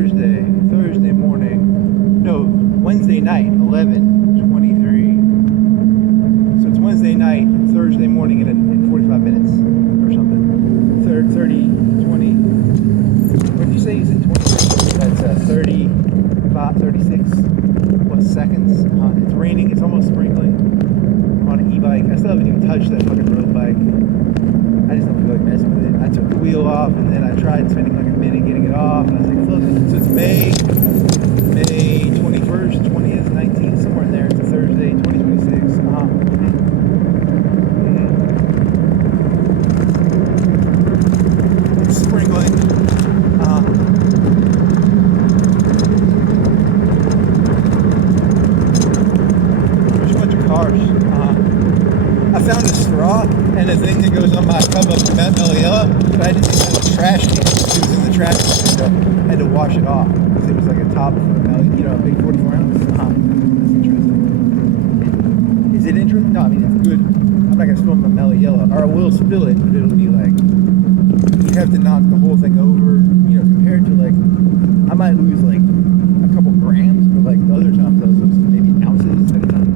Thursday morning. No, Wednesday night, 11:23. So it's Wednesday night, Thursday morning in 45 minutes or something. 30, 20. What did you say? You said 20. That's 35, 36 plus seconds. It's raining. It's almost sprinkling. I'm on an e-bike. I still haven't even touched that fucking road bike. I just don't feel like messing with it. I took the wheel off and then I tried spending like a minute getting it off. And I was like, fuck it. So it's May 21st, 20th, 19th, somewhere in there. It's a Thursday, 2026. It's sprinkling. There's a bunch of cars. I found a straw and a thing that goes on my cup of Meliella, but I didn't think that was trash can. It was in the trash can, so I had to wash it off because it was like a top of a big 44 ounce. That's interesting. Is it interesting? No, I mean, it's good. I'm not going to spill my Meliella, or I will spill it, but it'll be like, you have to knock the whole thing over, compared to like, I might lose like a couple grams, but like the other times I was losing maybe ounces at a time.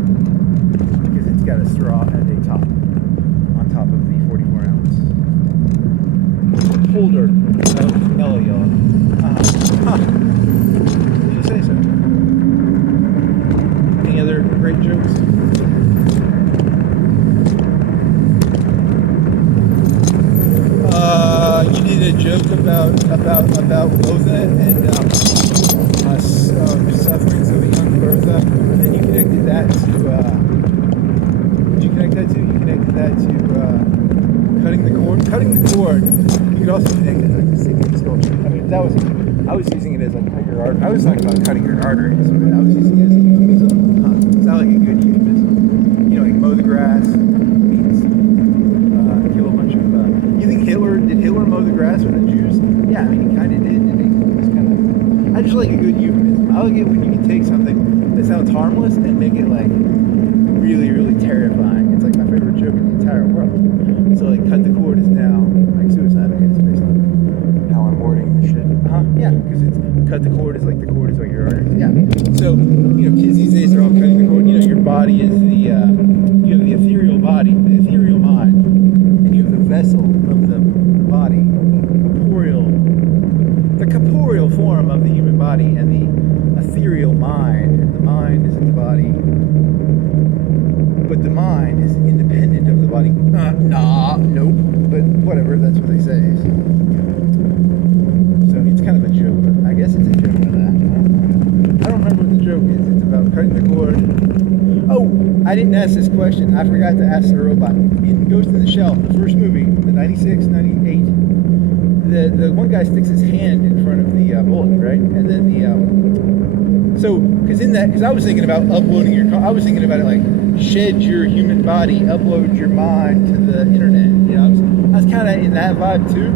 Because it's got a straw and a top on top of the 44 ounce holder of Meliella. Did you say so? Any other great jokes? You did a joke about Bertha and sufferings of a young Bertha, and then you connected that to. Did you connect that to? You connected that to cutting the cord. Cutting the cord. You could also connect it to like the sinking sculpture. I mean, I was using it as like cut your artery. I was talking about cutting your arteries, but I was using it as a euphemism. It's not like a good euphemism. Like mow the grass means kill a bunch of. You think did Hitler mow the grass for the Jews? Yeah, I mean he kind of did. And it was kind of. I just like a good euphemism. I like it when you can take something that sounds harmless and make it like really, really terrifying. It's like my favorite joke in the entire world. So like cut the cord is now like suicide, I guess, based on how I'm wording the shit. Yeah, because it's cut the cord is like the cord is like your arteries. Yeah. So, kids these days are all cutting the cord. Your body is you have the ethereal body, the ethereal mind, and you have the vessel of the body, the corporeal form of the human body, and the ethereal mind, and the mind is in the body. But the mind is independent of the body. Nope. But whatever, that's what they say. So it's kind of a joke, but I guess it's a joke of that. I don't remember what the joke is. It's about cutting the cord. Oh, I didn't ask this question. I forgot to ask the robot. In Ghost in the Shell, the first movie, the 96, 98, the one guy sticks his hand in front of the bullet, right? And then because I was thinking about uploading I was thinking about it like, shed your human body, upload your mind to the internet. I was kind of in that vibe too.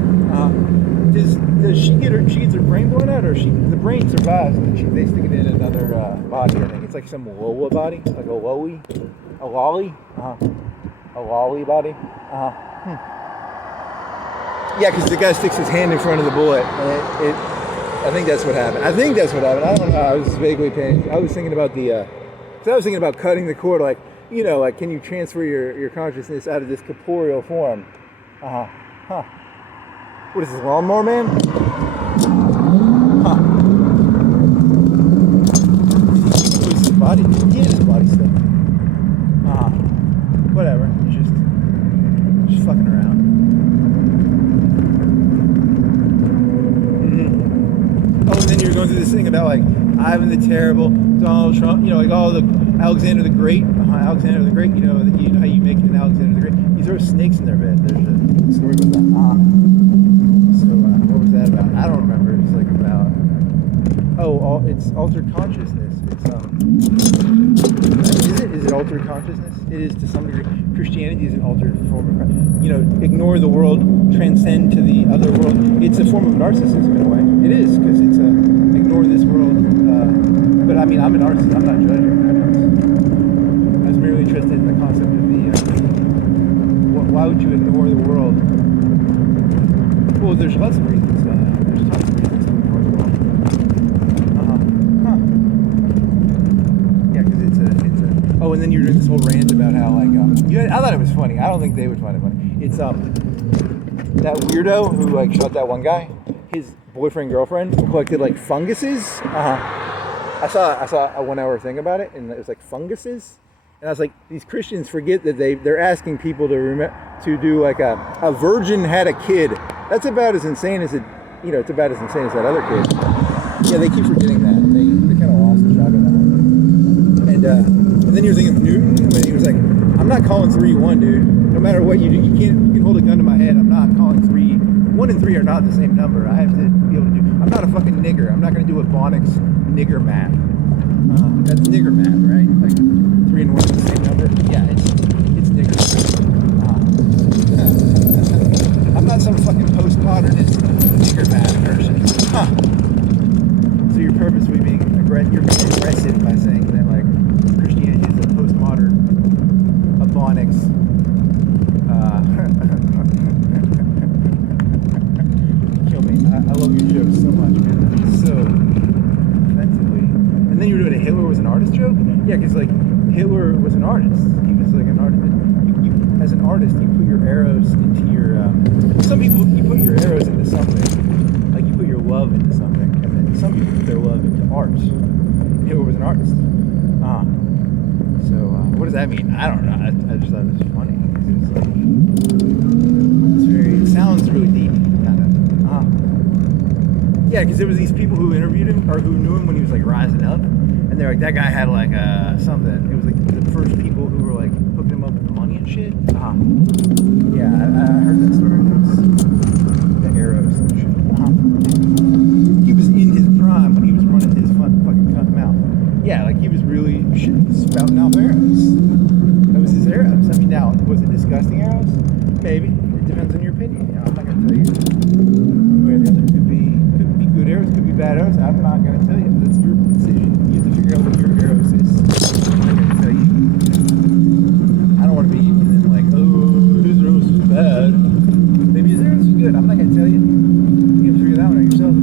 Does she gets her brain blown out, or the brain survives and then they stick it in another body? I think it's like some Lola body, like a lolly body. Yeah, because the guy sticks his hand in front of the bullet, and I think that's what happened. I don't know. I was vaguely paying. I was thinking about cutting the cord, like, like, can you transfer your consciousness out of this corporeal form? What is this, Lawnmower Man? What's his body? He has his body still. Whatever. Just fucking around. Oh, and then you're going through this thing about like Ivan the Terrible, Donald Trump, like all the Alexander the Great. Alexander the Great, you know how you make an Alexander the Great? You throw snakes in their bed. There's a story about that. So what was that about? I don't remember. It's like about it's altered consciousness. Is it altered consciousness? It is to some degree. Christianity is an altered form of, ignore the world, transcend to the other world. It's a form of narcissism in a way. It is, because it's ignore this world. But I mean, I'm an artist. I'm not judging. I was merely interested in the concept of why would you ignore the world? Well, there's lots of reasons. There's tons of reasons to ignore the world. then you were doing this whole rant about how like I thought it was funny. I don't think they would find it funny. It's that weirdo who like shot that one guy. His boyfriend girlfriend collected like funguses. I saw a 1 hour thing about it, and it was like funguses. And I was like, these Christians forget that they're asking people to do like a virgin had a kid. That's about as insane as it's about as insane as that other kid. Yeah, they keep forgetting that. They kind of lost the shot of that one. And then you're thinking of Newton when he was like, I'm not calling 3-1, dude. No matter what you do, you can hold a gun to my head. I'm not calling 3. 1 and 3 are not the same number. I have to be able to do. I'm not a fucking nigger. I'm not going to do Ebonics nigger math. That's nigger math, right? Like 3 and 1 is the same number. Yeah, it's nigger math. I'm not some fucking postmodernist nigger math person. So you're purposely being aggressive by saying that like Christianity is a postmodern Ebonics. Kill me. I love your jokes so much, man. So offensively. And then you were doing a Hitler was an artist joke? Yeah, because like Hitler was an artist. He was like an artist. You as an artist, you put your arrows into your. Some people you put your arrows into something, like you put your love into something, and then some people put their love into art. Hitler was an artist. So what does that mean? I don't know. I just thought it was funny. It's like it sounds really deep, kind of. Yeah, because there was these people who interviewed him or who knew him when he was like rising up, and they're like, that guy had like something. It was like the first people who were like hooking him up with money and shit. Yeah, I heard that story. It was the arrows and shit. He was in his prime when he was running his fucking cunt mouth. Yeah, like he was really spouting out arrows. That was his arrows. I mean, now was it disgusting arrows? Maybe. It depends on your opinion. I'm not gonna tell you. Could be good arrows, could be bad arrows. I'm not gonna tell you. That's your decision. You have to figure out what your arrows is. I'm not gonna tell you. I don't want to be like, oh, his arrows is bad. Maybe his arrows is good. I'm not gonna tell you. You have to figure that one out yourself.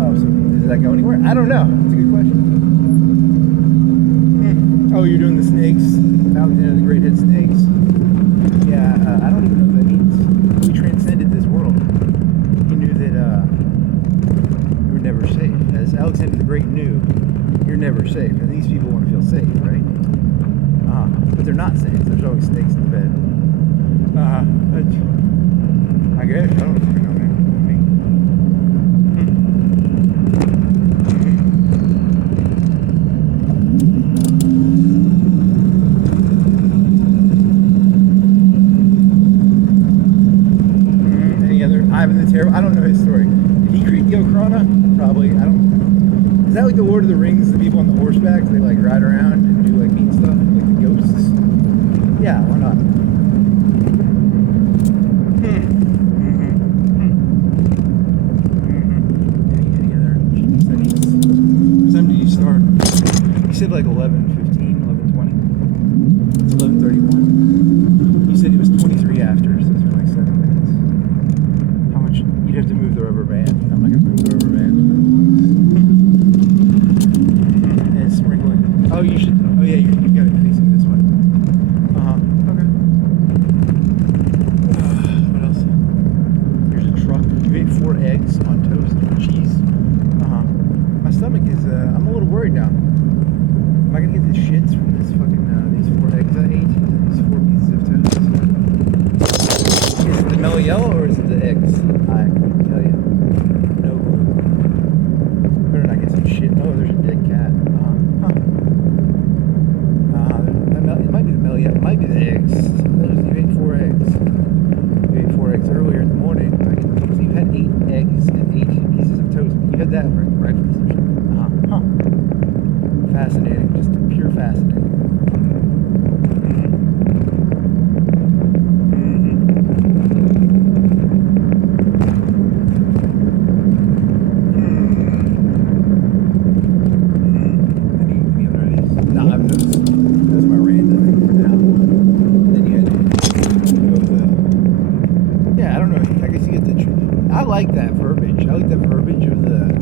Oh, so does that go anywhere? I don't know. That's a good question. Oh, you're doing the snakes. Alexander the Great had snakes. Yeah, I don't even know what that means. We transcended this world. He knew that we were never safe. As Alexander the Great knew, you're never safe. And these people want to feel safe, right? But they're not safe. There's always snakes in the bed. I guess. I don't fucking know, man. Ivan the Terrible. I don't know his story. Did he create the Ochrona? Probably. I don't. Is that like the Lord of the Rings? The people on the horseback, they like ride around and do like neat stuff, like the ghosts. Yeah, why not? Any other studies? What time did you start? You said like 11:15, 11:20. It's 11:31. You said it was 23 after, so it's been like 7 minutes. You'd have to move the rubber band. I'm not going to move the rubber band. And it's sprinkling. Oh, you should. Oh, yeah, you've got it facing this way. Okay. What else? Here's a truck. You ate 4 eggs on toast and cheese. My stomach is, I'm a little worried now. Am I going to get the shits from this fucking, these 4 eggs I ate? These 4 pieces of toast? Is it the mellow yellow or is it the eggs? I couldn't tell you. No clue. Better not get some shit. Oh, there's a dead cat. It might be the mellow yellow. It might be the eggs. You ate 4 eggs. You ate 4 eggs earlier in the morning. So you had 8 eggs and 8 pieces of toast. You had that for breakfast. Fascinating. Just pure fascinating. I like that verbiage. I like that verbiage of the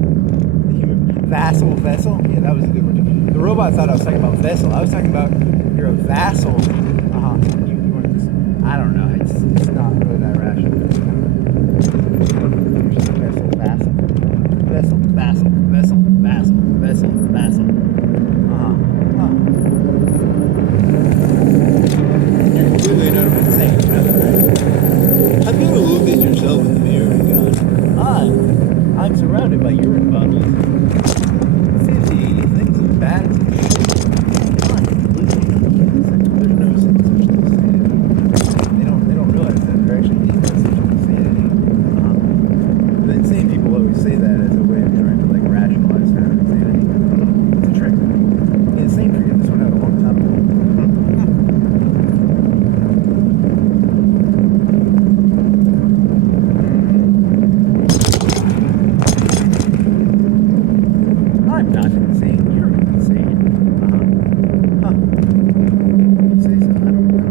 human. Vassal, vessel? Yeah, that was a good one. The robot thought I was talking about vessel. I was talking about you're a vassal. You want this? I don't know. It's not really that rational. Vessel, vassal. Vessel, vassal, vessel, vassal, vessel, vassal. You're completely not what I'm saying. Have you ever looked at yourself in the mirror and gone, I'm surrounded by urine bottles. 50 things of bad shit. There's no such thing as sanity. They don't realize that there actually is no such thing as sanity. The insane people always say that as a way of trying to like rationalize their insanity. It's a trick. The insane figured this one out a long time ago. I'm not insane. You're insane. You say so? I don't know.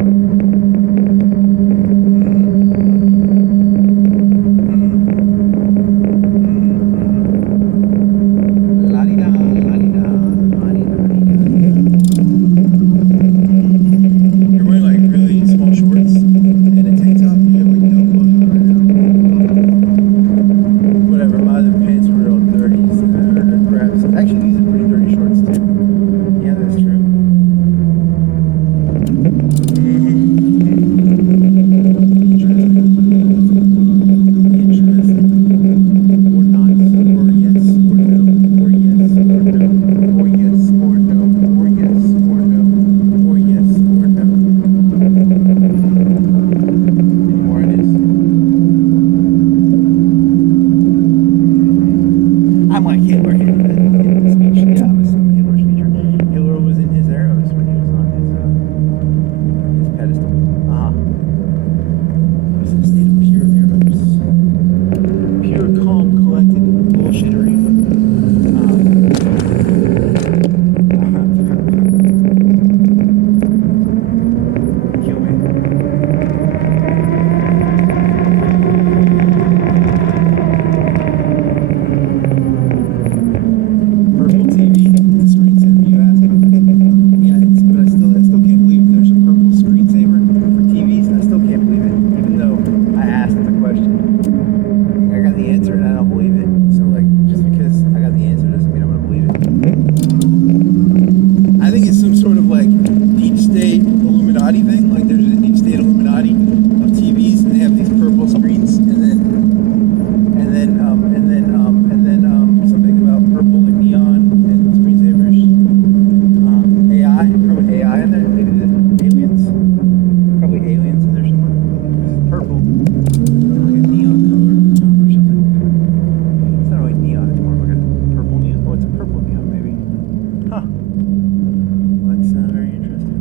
La-di-da, la-di-da, la-di-da. You're wearing like really small shorts and a tank top. You have like no clothes on right now. Whatever, my other pants were all dirty. Perhaps. Actually, these are pretty dirty shorts too. Yeah, that's true. Interesting. Or not. Or yes. Or no. Or yes. Or no. Or yes. Or no. Or yes. Or no. Or yes. Or no. Any more ideas? I'm like Hitler here in the speech. Yeah, I'm assuming Hitler's feature. Hitler was in his arrows when he was on his pedestal. It was in a state of pure arrows. Pure, calm, collected bullshittery. Kill me. Purple TV, the screensaver you asked about this. Yeah, but I still can't believe there's a purple screensaver for TVs. I still can't believe it, even though I asked the question. I got the answer and I don't believe it. So like, just because I got the answer doesn't mean I'm gonna believe it. I think it's some sort of like deep state Illuminati thing. Like there's a deep state Illuminati of TVs and they have these purple screens and then something about purple and neon and screensavers. AI, probably AI in there. Maybe the aliens. Probably aliens in there somewhere. It's purple. Like a neon color or something. It's not really neon, it's more like a purple neon. Oh, it's a purple neon maybe. Huh. Well, that's very interesting.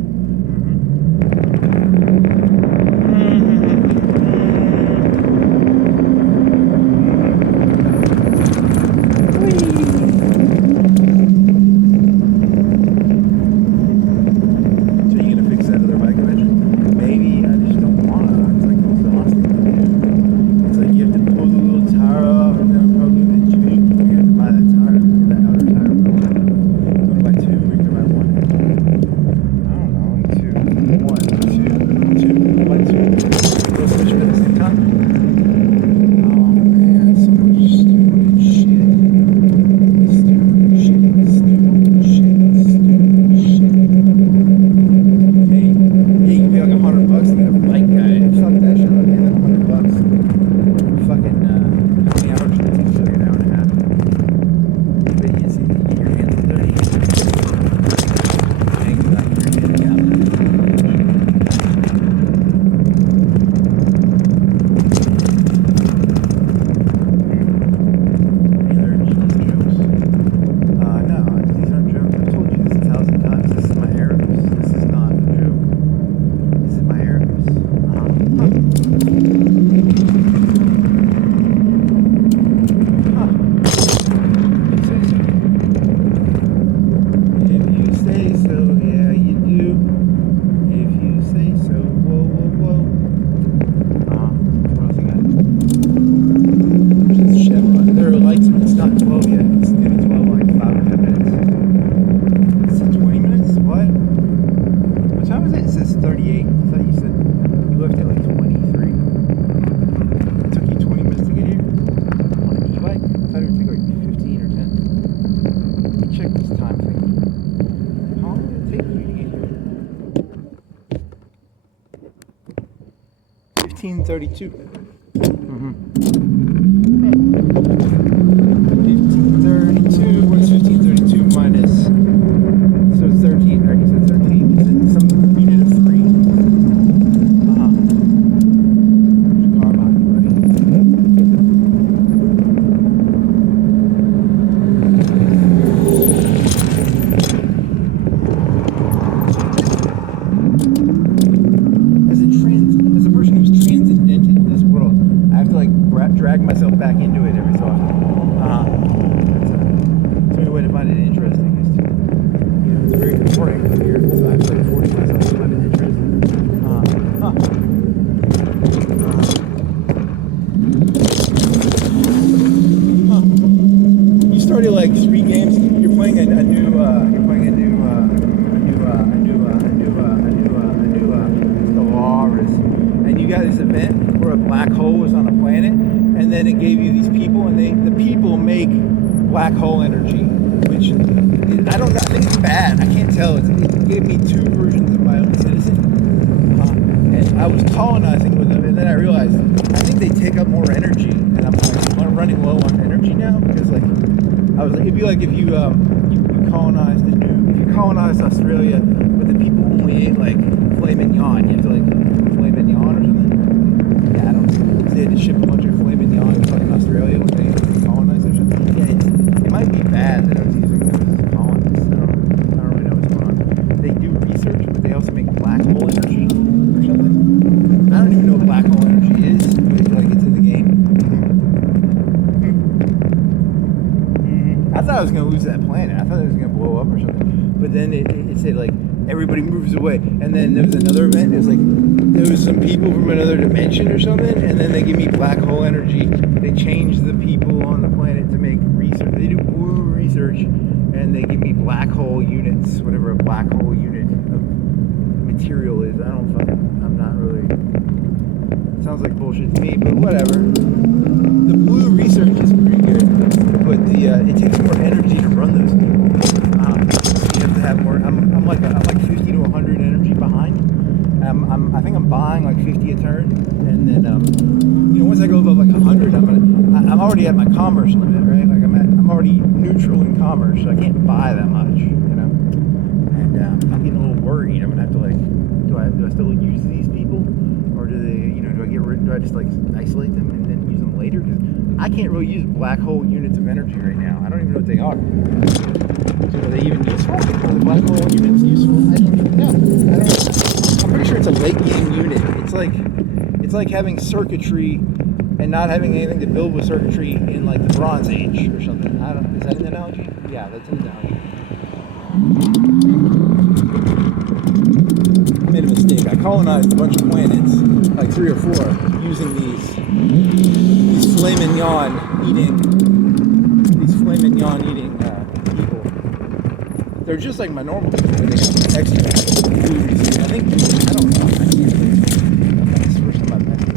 says 38. I thought you said you left at like 23. It took you 20 minutes to get here on an e-bike? I thought it would take like 15 or 10. Let me check this time thing. How long did it take you to get here? 15:32. 15:32. What is 15:32 minus? So it's 13. I guess it's 13. Is it some unit of 3? Car behind you, buddy. As a person who's transcendented this world, I have to like drag myself back into it every so often. That's the only way to find it interesting is to, it's very boring here, so I have to like force myself to find it interesting. You started like 3 games. You're playing a new Stellaris, and you got this event where a black hole was on a planet, and then it gave you these people, and the people make black hole energy, which I think it's bad. I can't tell. It gave me 2 versions of my own citizen, and I was colonizing with them, and then I realized I think they take up more energy, and I'm like running low on energy now because like I was like, it'd be like if you colonized Australia, but the people only ate like filet mignon. You have to like filet mignon or something. Yeah, I don't know. They had to ship a bunch of filet mignon to fucking Australia when they colonized or something. Yeah, it might be bad that I was using those as colonists. I don't really know what's going on. They do research, but they also make black hole energy or something. I don't even know what black hole energy is, but it's like it's in the game. I thought I was gonna lose that planet. I thought it was gonna blow up or something. But then it said like everybody moves away, and then there was another event. It was like there was some people from another dimension or something, and then they give me black hole energy. They change the people on the planet to make research. They do blue research, and they give me black hole units, whatever a black hole unit of material is. I'm not really. It sounds like bullshit to me, but whatever. The blue research is pretty good, but it takes more energy to run those people. You have to have more. I'm like 50 to 100 energy behind. I think I'm buying like 50 a turn, and then once I go above like 100, I'm already at my commerce limit, right? Like I'm already neutral in commerce, so I can't buy that much, And I'm getting a little worried. I'm gonna have to like, do I still use these people, or do they, do I just like isolate them and then use them later? Because I can't really use black hole units of energy right now. I don't even know what they are. So are they even useful? Are the black hole units useful? I don't know. I'm pretty sure it's a late game unit. It's like having circuitry and not having anything to build with circuitry in like the Bronze Age or something. Is that an analogy? Yeah, that's an analogy. I made a mistake. I colonized a bunch of planets, like 3 or 4, using these filet mignon eating people. They're just like my normal people, but they have extra food. I don't know. I can't think. That's the first time I've met them.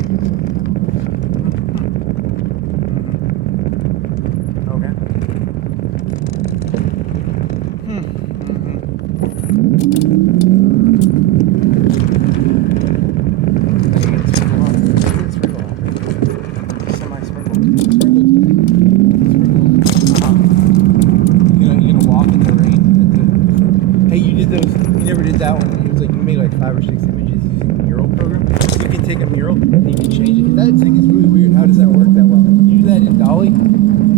Okay. That one, it was like you made like 5 or 6 images using the mural program. You can take a mural and you can change it. That thing is really weird. How does that work that well? Can you do that in Dolly?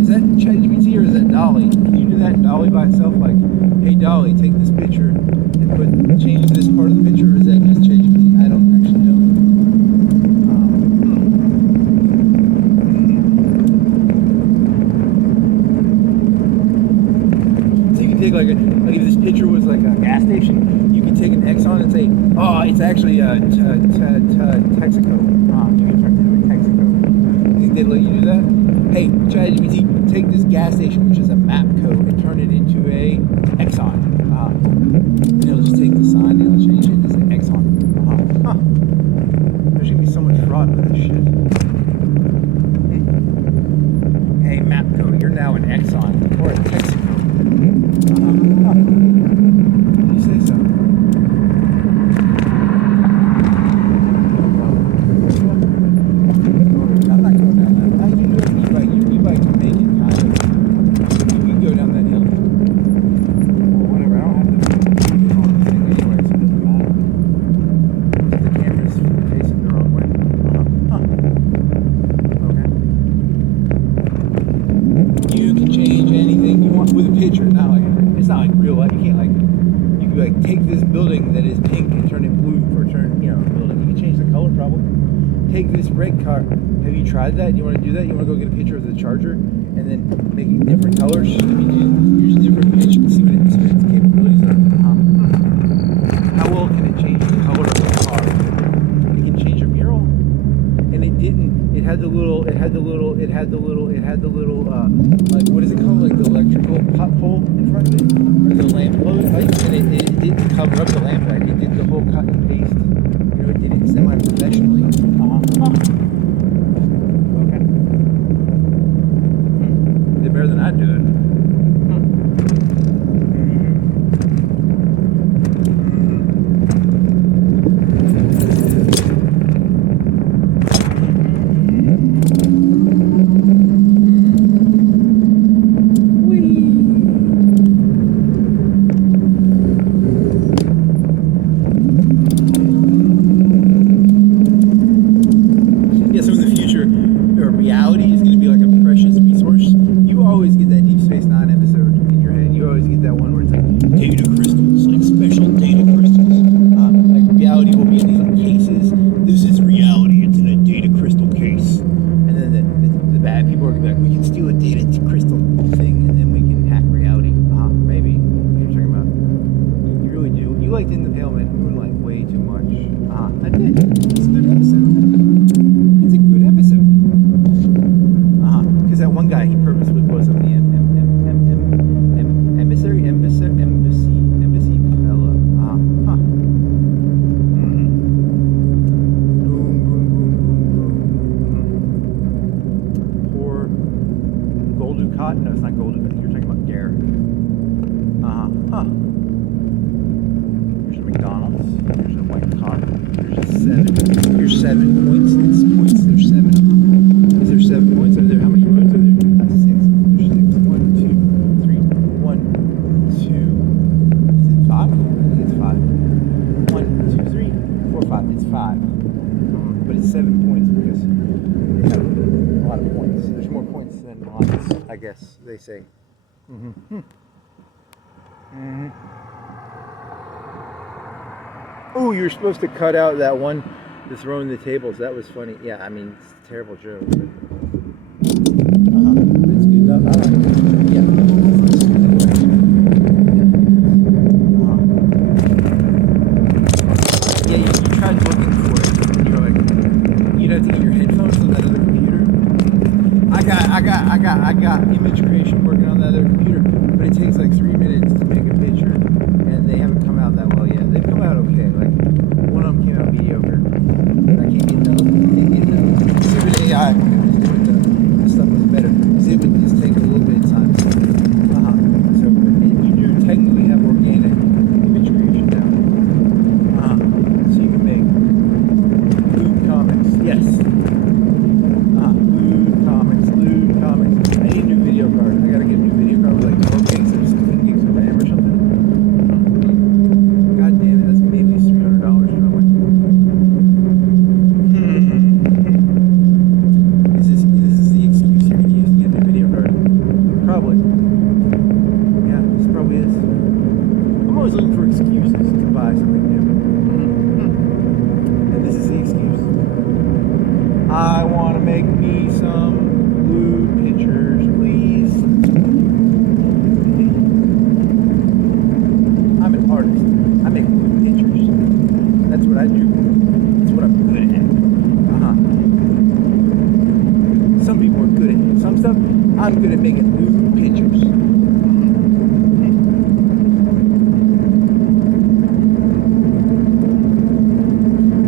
Is that ChatGPT or is that Dolly? Can you do that in Dolly by itself? Like, hey Dolly, take this picture and change this part of the picture, or is that just ChatGPT? I don't actually know. So you can take like if this picture was like a gas station, you can take an Exxon and say, oh, it's actually Texaco. You can turn it into a Texaco. You think they'd let you do that? Hey, ChatGPT, take this gas station, which is a MAPCO, and turn it into a Exxon. And it'll just take the sign and it'll change it to say Exxon. shit. Hey, Mapco, you're now an Exxon or a Texaco. You say so. I'm not going down that. You can go e-bike. Your e-bike can make it kind of. You can go down that hill. Or whatever. I don't have to do anything anyway, so it doesn't matter. The camera's facing the wrong way. Okay. You can change anything you want with a picture. Not like it's not like real life. You can't like. You can like take this building that is pink and turn it blue, or turn building. You can change the color probably. Take this red car. Have you tried that? You want to do that? You want to go get a picture of the Charger and then make it different colors? Use a different pitch and see what its capabilities are. How well can it change the color of the car? It can change a mural, and it didn't. It had the little. Like what is it called? Like the electrical pot pole in front of it, or the lamp post, and it didn't cover up the lamp light. It did the whole cut and paste. It did it semi-professionally. Okay. Did better than I do it. Reality is going to be like a precious resource. You always get that Deep Space Nine episode in your head. You always get that one where it's like data crystals, like special data crystals. Like reality will be in these like cases. This is reality. It's in a data crystal case. And then the bad people are going to be like, we can steal a data crystal thing, and then we can hack reality. Maybe. What you're talking about. You really do. You liked In the Pale Moonlight way too much. I did. It's a good episode. It's a good episode. Because that one guy, he purposely was on the embassy fella. Boom, boom, boom, boom, boom. Poor Goldukat. No, it's not Goldukat. You're talking about Gare. Here's a McDonald's. Here's a white car. Here's 7 points. It's points. There's 7. Is there 7 points? Are there? How many roads are there? 6. There's 6. 1, 2, 3. 1, 2. Is it 5? I think it's 5. 1, 2, 3, 4, 5. It's 5. But it's 7 points because they have a lot of points. There's more points than lots, I guess they say. Oh, you're supposed to cut out that one, the throwing the tables. That was funny. Yeah, I mean, it's a terrible joke. But it's good enough. I like it. Yeah. Yeah, you tried looking for it. And you're like, you'd have to get your headphones on that other computer. I got image creation working on that other computer, but it takes like 3 minutes to make a picture, and they haven't come out that well yet. They've come out okay. Like one of them came out mediocre. I can't get no. Stupid AI when it was doing the stuff was better. See, it would just take a little bit of time. So you do technically have organic image creation now. So you can make lewd comics. Yes. Lewd comics. I need a new video card. I gotta get a new video card with like 12 gigs or 16 gigs of RAM or something. God damn it, that's maybe $300 probably. This is the excuse you're gonna use to get a new video card. Probably. Yeah, this probably is. I'm always looking for excuses to buy something new. And this is the excuse. I want to make me some lewd pictures, please. I'm an artist. I make lewd pictures. That's what I do. That's what I'm good at. Some people are good at some stuff. I'm good at making lewd pictures.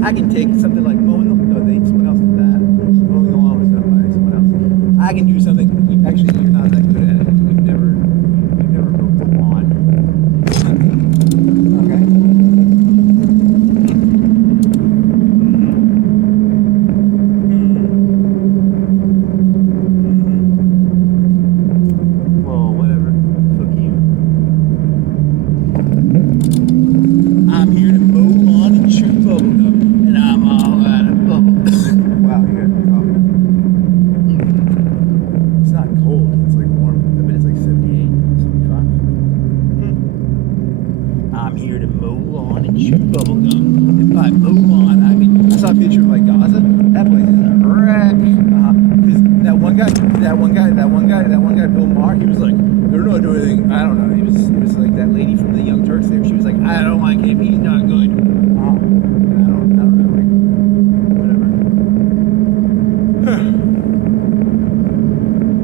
I can take something like mowing the... No, someone else did that. I can do something. Actually, you're not that good at it. You've never mowed the lawn. Okay. Well, whatever. Fuck you. I'm here to mow lawn and chew bubblegum, and I'm all out of bubbles. Wow, you got coffee. It's not cold, it's like warm. I bet it's like 78, 75. I'm here to mow lawn and chew bubblegum. And by mow lawn, I mean, I saw a picture of like Gaza. That place is a wreck. Because that one guy, Bill Maher, he was like, they're not doing anything. I don't know. It was like that lady from the Young Turks there. She was like, I don't like him. He's not good. I don't know. Like, whatever.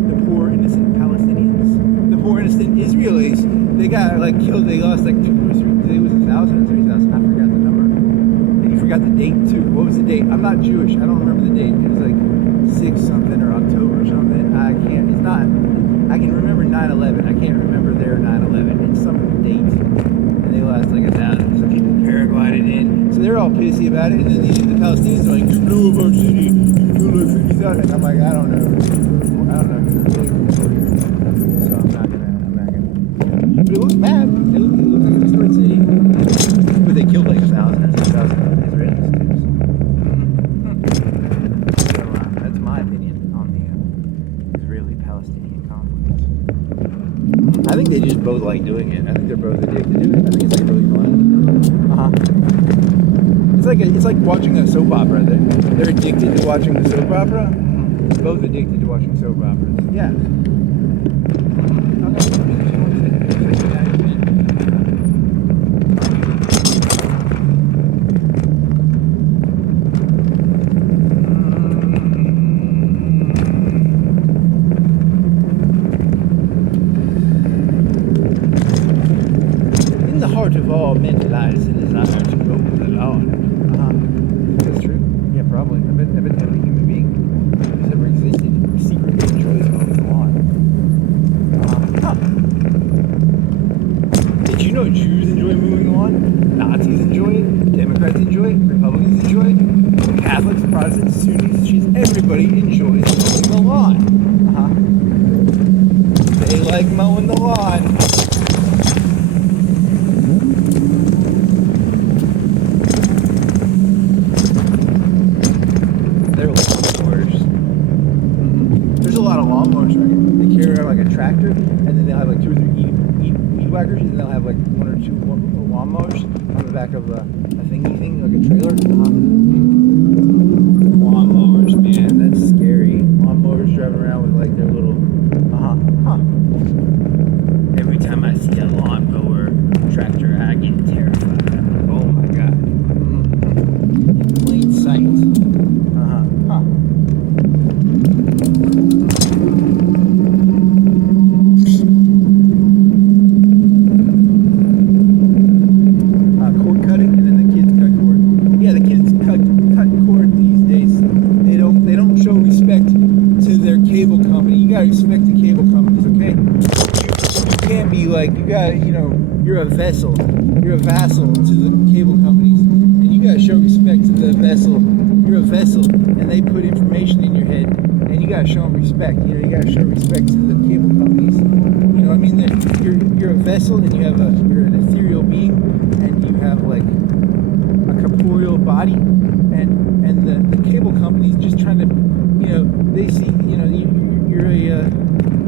The poor innocent Palestinians, the poor innocent Israelis, they got like killed. They lost like 2,000 or 3,000. I forgot the number. And you forgot the date too. What was the date? I'm not Jewish. I don't remember the date. It was like 6 something or October or something. I can't. It's not. I can remember 9/11. I can't remember their 9/11. It's some date. And they lost like 1,000. Some people paraglided in. So they're all pissy about it. And then the Palestinians are like, you blew up our city. You blew like 50,000. I'm like, I don't know. So I'm not gonna. But it looks bad. It looks like a destroyed city. But they killed like 1,000 or 2,000 Israelis. So that's my opinion on the Israeli-Palestinian conflict. I think they just both like doing it. I think they're both addicted to it. I think it's like really fun. It's like watching a soap opera. They're addicted to watching the soap opera. Both addicted to watching soap operas. Yeah. Of all mental lies and desire to go with the Lord. That's true. Yeah, probably. I bet every human being who's ever existed secretly enjoys mowing the lawn. Did you know Jews enjoy mowing the lawn? Nazis enjoy it. Democrats enjoy it. Republicans enjoy it. Catholics, Protestants, Sunnis, Shiites, everybody enjoys mowing the lawn. They like mowing the lawn. Tractor, and then they'll have like 2 or 3 weed whackers, and they'll have like 1 or 2 lawnmowers on the back of a thingy thing, like a trailer. Lawnmowers, man, that's scary. Lawnmowers driving around with like their little, Every time I see a lawnmower tractor, I get terrified. I'm like, oh my god. In plain sight. Respect the cable companies, okay? You can't be like, you're a vessel. You're a vassal to the cable companies. And you gotta show respect to the vessel. You're a vessel, and they put information in your head, and you gotta show them respect. You gotta show respect to the cable companies. You know what I mean? You're a vessel, and you're an ethereal being, and you have like a corporeal body, and the cable companies just trying to, they see,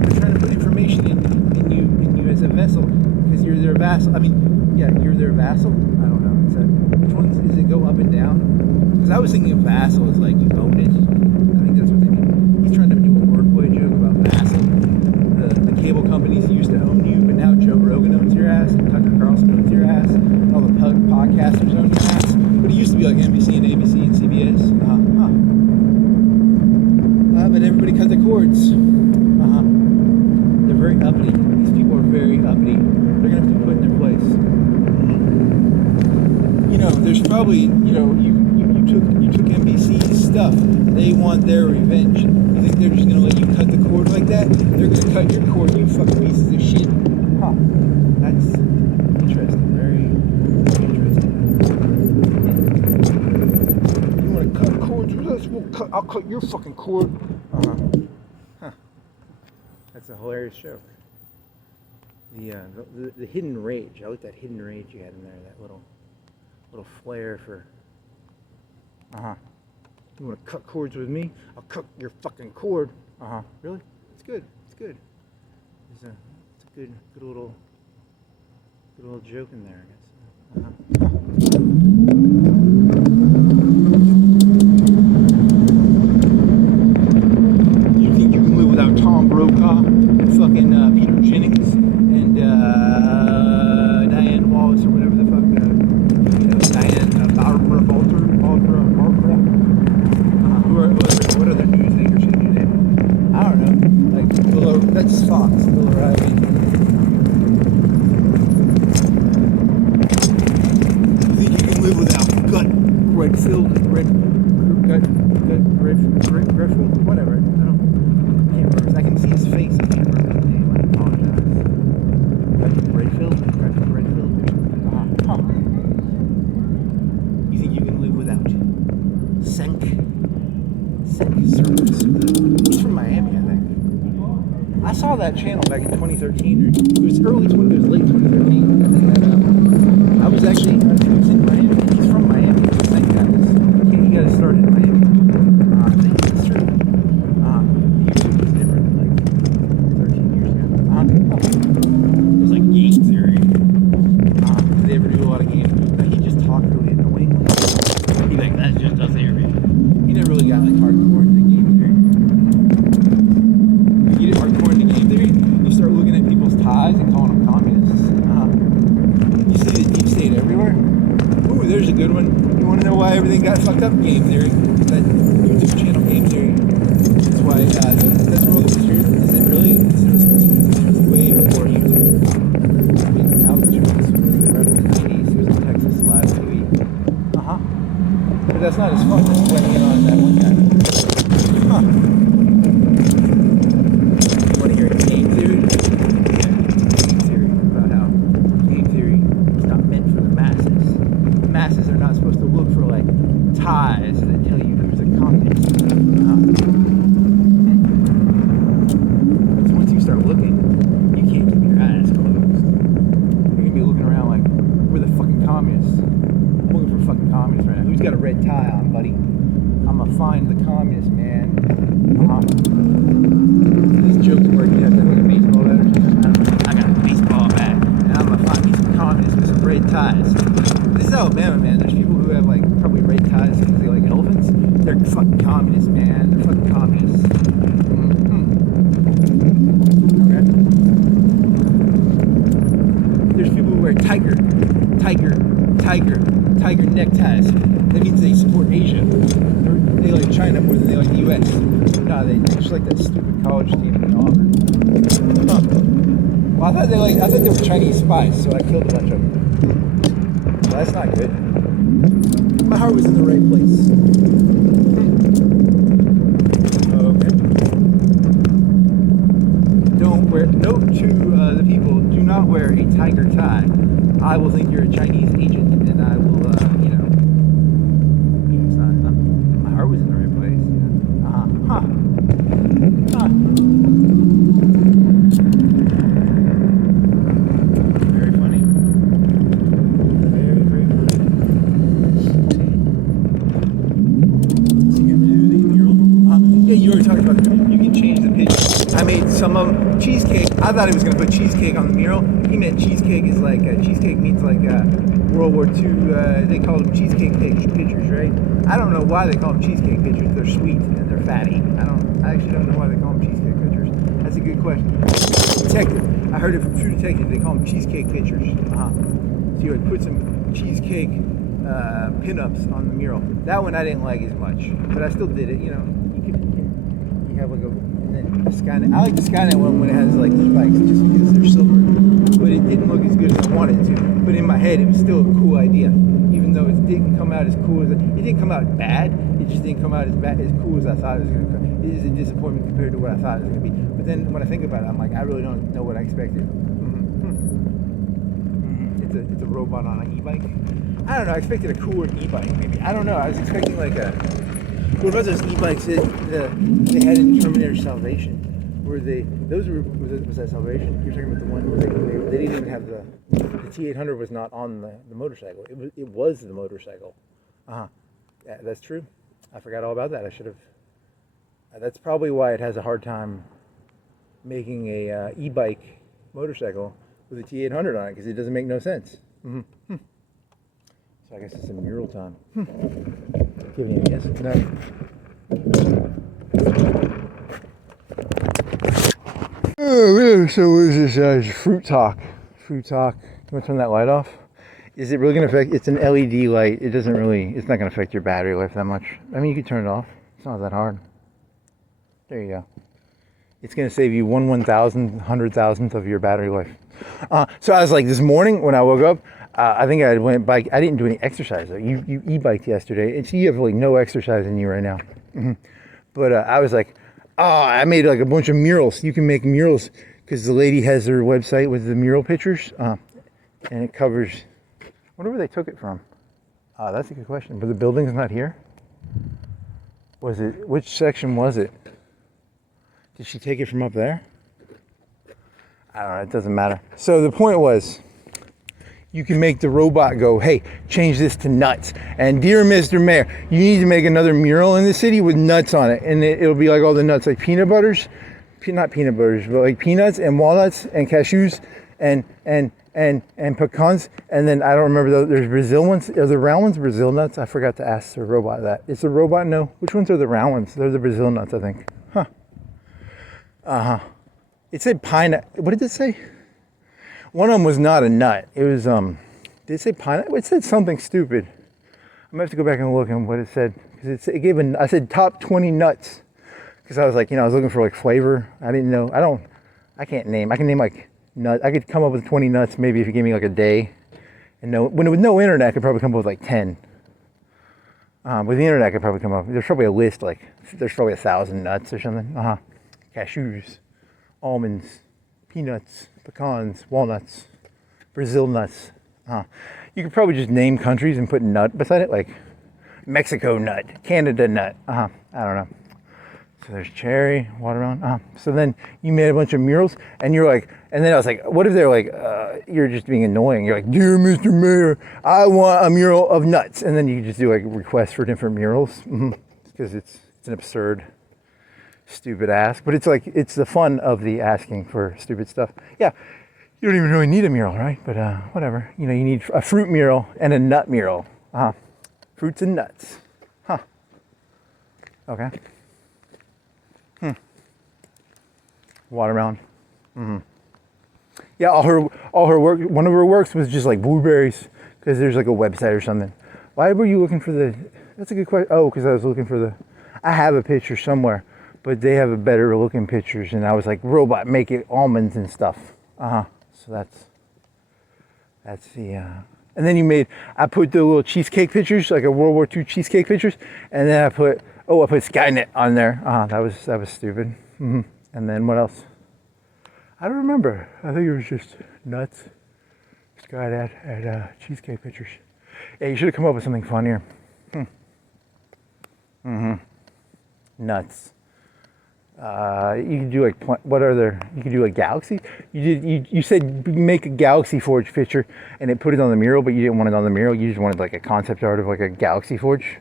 they're trying to put information in you as a vessel, because you're their vassal. I mean, yeah, you're their vassal. I don't know. Which one does it go up and down? Because I was thinking of vassal as like you own it. I think that's what they mean. He's trying to do a wordplay joke about vassal. The cable companies used to own you, but now Joe Rogan owns your ass, and Tucker Carlson owns your ass, and all the podcasters own your ass. But it used to be like NBC and ABC and CBS. But everybody cut the cords. They're very uppity. These people are very uppity. They're gonna have to be put in their place. There's probably, you took NBC's stuff. They want their revenge. You think they're just gonna let you cut the that, they're gonna cut your cord, you fucking pieces of shit. Huh. That's interesting. Very interesting. You wanna cut cords with us? I'll cut your fucking cord. Huh. That's a hilarious joke. The hidden rage. I like that hidden rage you had in there. That little flair for. You want to cut cords with me? I'll cut your fucking cord. Really? It's good. It's good. It's a good little joke in there, I guess. You think you can live without Tom Brokaw and fucking Peter Jennings and Diane Wallace or whatever the fuck? Diane Barbara Balter. What other news anchor should you name? I don't know. Like that's Fox. Bill O'Reilly. You think you can live without Redfield? Redfield? Whatever. I can't remember. I can see his face. I can't remember his name. I apologize. Redfield? You think you can live without Senk service? He's from Miami, I think. I saw that channel back in 2013. It was late 2013. I was actually, he was in Miami. He's from Miami. Senk guy. He got it started in Miami. I think it's true. YouTube was different like 13 years ago. It was like game theory. Did they ever do a lot of game? No, he just talked really annoyingly. He's like, that's just us here. He never really got like hardcore into game theory. When you get hardcore into game theory, you start looking at people's ties and calling them communists. You see the deep state everywhere. Ooh, there's a good one. You want to know why everything got fucked up? Game theory. That YouTube channel, Game Theory. That's why that's where all the mystery is. It really? It's way before YouTube. I mean, Alex Jones was right in the 90s. He was on Texas Live TV. But that's not as fun as playing in on that one guy. You want to hear game theory? Yeah. Game theory about how game theory is not meant for the masses. The masses are not supposed to look for like ties that tell you there's a communist. But once you start looking, you can't keep your eyes closed. You're gonna be looking around like, we're the fucking communists. I'm looking for fucking communists right now. Who's got a red tie on, buddy? I'm gonna find the communist, man. These jokes work. You have to have a baseball bat or something. I got a baseball bat, and I'm gonna find me some communists with some red ties. This is Alabama, man. There's people who have like probably red ties because they like elephants. They're fucking communists, man. They're fucking communists. Okay. There's people who wear tiger neckties. That means they support Asia. They like China more than they like the U.S. No, they just like that stupid college team in Auburn. Well, I thought they were Chinese spies, so I killed a bunch of them. Well, that's not good. My heart was in the right place. Okay. Note to the people: do not wear a tiger tie. I will think you're a Chinese agent, and I will, it's not. My heart was in the right place. Very funny. Very, very funny. So you're gonna do the mural? Yeah, you already talked about it. You can change the picture. I made some of them cheesecake. I thought he was going to put cheesecake on the mural. He meant cheesecake is like, cheesecake means like World War II, they called them cheesecake pictures, right? I don't know why they call them cheesecake pictures. They're sweet and they're fatty. I actually don't know why they call them cheesecake pictures. That's a good question. Detective. I heard it from True Detective. They call them cheesecake pictures. So you would put some cheesecake pinups on the mural. That one I didn't like as much, but I still did it. You know, you have like a Skynet. I like the Skynet one when it has like spikes, just because they're silver. But it didn't look as good as I wanted it to. But in my head, it was still a cool idea, even though it didn't come out as cool as it didn't come out bad. It just didn't come out as cool as I thought it was going to come. It is a disappointment compared to what I thought it was going to be. But then when I think about it, I'm like, I really don't know what I expected. It's a robot on an e-bike. I don't know. I expected a cooler e-bike, maybe. I don't know. I was expecting like a. What about those e-bikes that they had in Terminator Salvation? Were they? Those were. Was that Salvation? You're talking about the one where they didn't even have the T800 was not on the motorcycle. It was the motorcycle. Yeah, that's true. I forgot all about that. I should have. That's probably why it has a hard time making a e-bike motorcycle with a T800 on it, because it doesn't make no sense. So I guess it's a mural time. Do you have any guesses? No. Oh, so what is this? Fruit Talk. Fruit Talk. You want to turn that light off? Is it really going to affect? It's an LED light. It doesn't really. It's not going to affect your battery life that much. I mean, you can turn it off. It's not that hard. There you go. It's going to save you 1/1000th of your battery life. So I was like, this morning when I woke up, I think I went bike. I didn't do any exercise though. You e-biked yesterday. You have like no exercise in you right now. But I was like, I made like a bunch of murals. You can make murals because the lady has her website with the mural pictures, and it covers. I wonder where they took it from. That's a good question. But the building's not here. Was it? Which section was it? Did she take it from up there? I don't know, it doesn't matter. So the point was, you can make the robot go, hey, change this to nuts. And dear Mr. Mayor, you need to make another mural in the city with nuts on it. And it'll be like all the nuts, like peanut butters, not peanut butters, but like peanuts and walnuts and cashews and pecans. And then I don't remember, there's Brazil ones. Are the round ones Brazil nuts? I forgot to ask the robot that. Is the robot no? Which ones are the round ones? They're the Brazil nuts, I think. It said pineapple. What did it say? One of them was not a nut. It was, did it say pineapple? It said something stupid. I'm gonna have to go back and look at what it said. Because it gave I said top 20 nuts. Because I was like, I was looking for like flavor. I didn't know. I can name like nuts. I could come up with 20 nuts maybe if you gave me like a day. And with no internet, I could probably come up with like 10. With the internet, I could probably come up. There's probably a list, like, there's probably 1,000 nuts or something. Cashews, almonds, peanuts, pecans, walnuts, Brazil nuts. You could probably just name countries and put nut beside it, like Mexico nut, Canada nut. I don't know. So there's cherry, watermelon. So then you made a bunch of murals, and you're like, and then I was like, what if they're like, you're just being annoying. You're like, dear Mr. Mayor, I want a mural of nuts. And then you just do like requests for different murals, because it's an absurd, stupid ask, but it's like, it's the fun of the asking for stupid stuff. Yeah, you don't even really need a mural, right? But whatever, you need a fruit mural and a nut mural. Fruits and nuts. Okay. Watermelon. Yeah, all her work, one of her works was just like blueberries, because there's like a website or something. Why were you looking for that's a good question. Oh, because I was looking for I have a picture somewhere, but they have a better looking pictures, and I was like, robot, make it almonds and stuff. So that's the, and then I put the little cheesecake pictures, like a World War II cheesecake pictures, and then I put Skynet on there. That was stupid. And then what else? I don't remember. I think it was just nuts. Skynet and cheesecake pictures. Yeah, you should have come up with something funnier. Nuts. You could do like, you could do like galaxies. You said make a Galaxy Forge picture and it put it on the mural, but you didn't want it on the mural. You just wanted like a concept art of like a Galaxy Forge.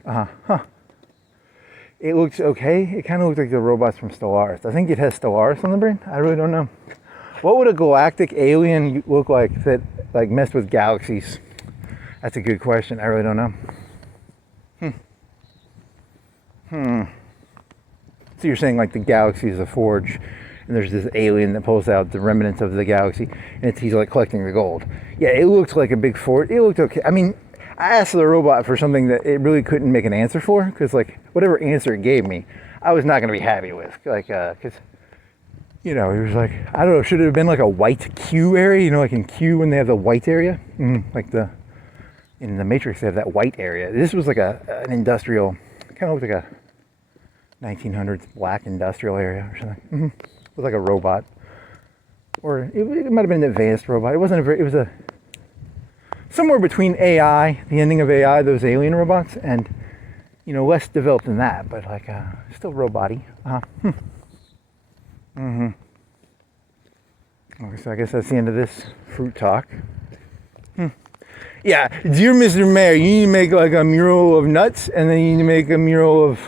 It looks okay. It kind of looks like the robots from Stellaris. I think it has Stellaris on the brain. I really don't know. What would a galactic alien look like that like messed with galaxies? That's a good question. I really don't know. So you're saying like the galaxy is a forge, and there's this alien that pulls out the remnants of the galaxy, and he's like collecting the gold. Yeah, it looks like a big forge. It looked okay. I mean, I asked the robot for something that it really couldn't make an answer for, because like whatever answer it gave me, I was not going to be happy with. Like, because it was like, I don't know, should it have been like a white Q area? Like in Q when they have the white area, like in the Matrix they have that white area. This was like an industrial, kind of looked like a 1900s black industrial area or something. was like a robot, or it might have been an advanced robot. It wasn't a very. It was a somewhere between AI, the ending of AI, those alien robots, and less developed than that, but like still robot-y. Okay, so I guess that's the end of this fruit talk. Yeah, dear Mr. Mayor, you need to make like a mural of nuts, and then you need to make a mural of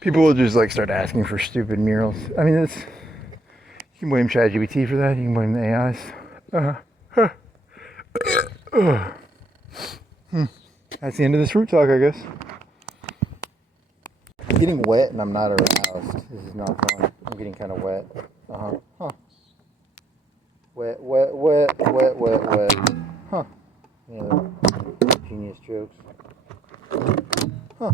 people will just like start asking for stupid murals. I mean, you can blame ChatGPT for that. You can blame the AIs. That's the end of this fruit talk, I guess. I'm getting wet and I'm not aroused. This is not fun. I'm getting kind of wet. Wet. Huh. Yeah, genius jokes. Huh.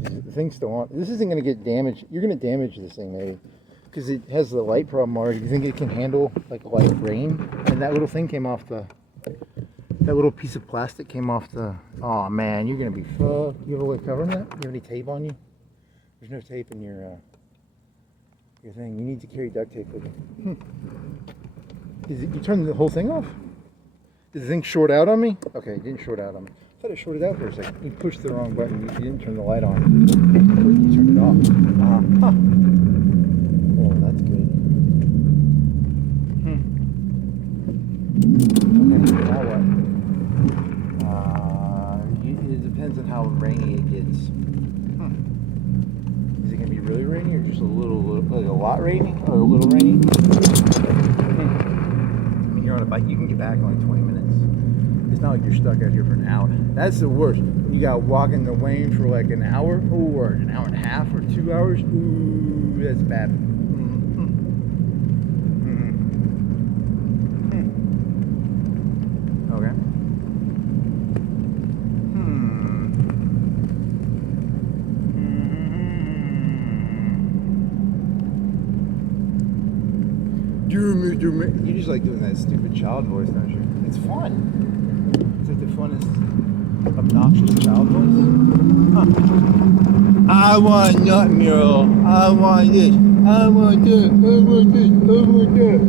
The thing's still on. This isn't going to get damaged. You're going to damage this thing maybe. Because it has the light problem already. Do you think it can handle like a light rain? And that little thing came off the... That little piece of plastic came off the... Oh man, you're going to be fucked. You have a way of covering that? You have any tape on you? There's no tape in your thing. You need to carry duct tape with you. You turned the whole thing off? Did the thing short out on me? Okay, it didn't short out on me. I thought it shorted out for a second. You pushed the wrong button. You didn't turn the light on. You turned it off. Oh, that's good. Okay, now what? It depends on how rainy it gets. Is it going to be really rainy or just a little, like a lot rainy or a little rainy? You're on a bike, you can get back in like 20 minutes. It's not like you're stuck out here for an hour. That's the worst. You got to walk in the lane for like an hour, or an hour and a half, or 2 hours. Ooh, that's bad. Okay. You just like doing that stupid child voice, don't you? It's fun. It's like the funnest, obnoxious child voice. I want a nut mural. I want this. I want that. I want this. I want that.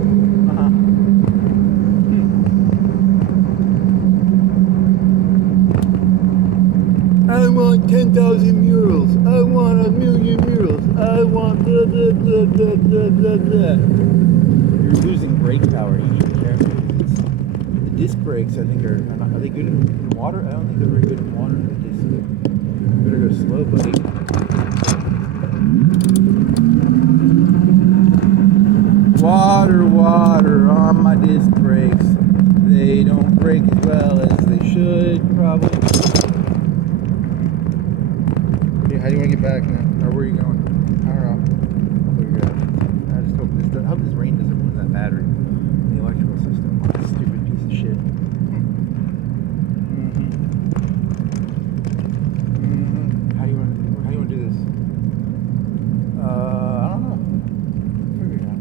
I want 10,000 murals. I want 1,000,000 murals. I want blah, blah, blah, blah, blah, blah, blah. You're losing brake power. You need to be careful. The disc brakes, I think, are they good in water? I don't think they're very good in water. You better go slow, buddy. Water on my disc brakes. They don't brake as well as they should, probably. How do you want to get back now? Or where are you going? I don't know. I just hope this rain doesn't ruin that battery. The electrical system. Stupid piece of shit. How do you want to do this? I don't know. Figure it out.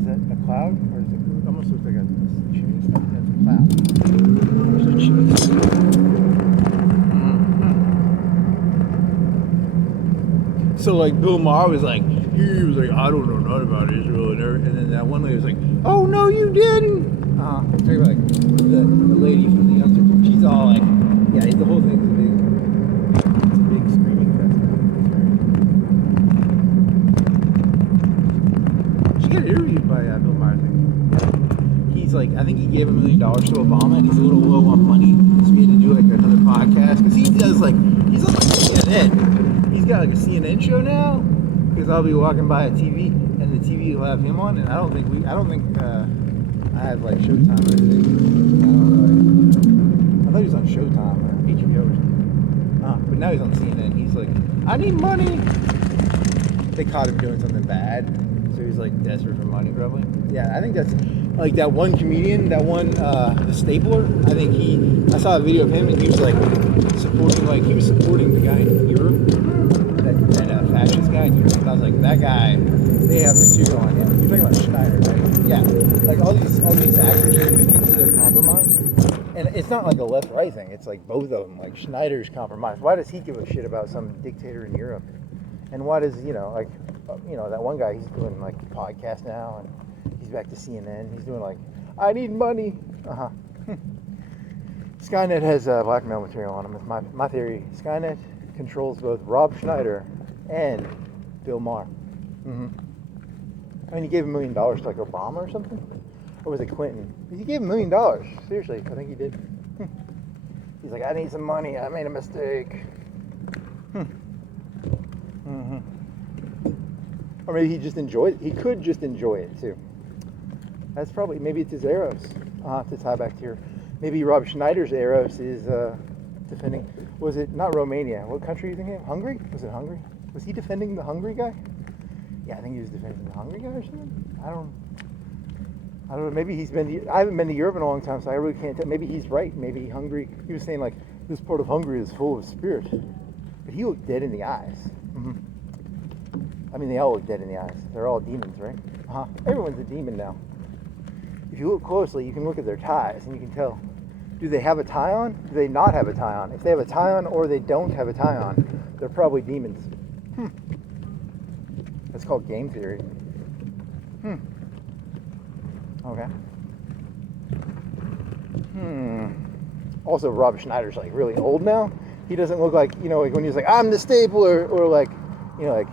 Is that a cloud? Or is it almost looks like a chimney stuff? That's a cloud. There's a chimney stuff. So like Bill Maher was like, I don't know nothing about Israel and then that one lady was like, oh no you didn't. Talking about like the lady from the youngster, she's all like, yeah, the whole thing's a big screaming fest. She got interviewed by Bill Maher. He's like, I think he gave $1 million to Obama, and he's a little low on money, so he had to do like another podcast because he does like he's on like CNN. He's got like a CNN show now, because I'll be walking by a TV and the TV will have him on, and I don't think I have like Showtime or anything. I thought he was on Showtime or HBO or something. But now he's on CNN. He's like, I need money. They caught him doing something bad, so he's like desperate for money probably. Yeah, I think that's like that one comedian, the Stapler. I think I saw a video of him and he was like supporting the guy in Europe. That fascist guy in Europe. And I was like, that guy, they have the two on him. You're talking about Schneider, right? Yeah. Like all these actors and comedians, they're compromised. And it's not like a left-right thing. It's like both of them. Like Schneider's compromised. Why does he give a shit about some dictator in Europe? And why does, like, that one guy, he's doing, like, podcasts now, and he's back to CNN. He's doing, like, I need money. Skynet has blackmail material on him. It's my theory. Skynet controls both Rob Schneider and Bill Maher. I mean, he gave $1 million to, like, Obama or something? Or was it Clinton? He gave $1 million. Seriously, I think he did. He's like, I need some money. I made a mistake. Or maybe he just enjoyed it. He could just enjoy it too. That's probably, maybe it's his Eros. I'll have to tie back to your, maybe Rob Schneider's Eros is defending, was it not Romania? What country are you thinking of? Hungary? Was it Hungary? Was he defending the Hungary guy? Yeah, I think he was defending the Hungary guy or something. I don't know. Maybe I haven't been to Europe in a long time, so I really can't tell. Maybe he's right. Maybe Hungary, he was saying, like, this part of Hungary is full of spirit. But he looked dead in the eyes. I mean, they all look dead in the eyes. They're all demons, right? Everyone's a demon now. If you look closely, you can look at their ties and you can tell. Do they have a tie on? Do they not have a tie on? If they have a tie on or they don't have a tie on, they're probably demons. That's called game theory. Okay. Also, Rob Schneider's, like, really old now. He doesn't look like, like when he was like, I'm the stapler, or like, like,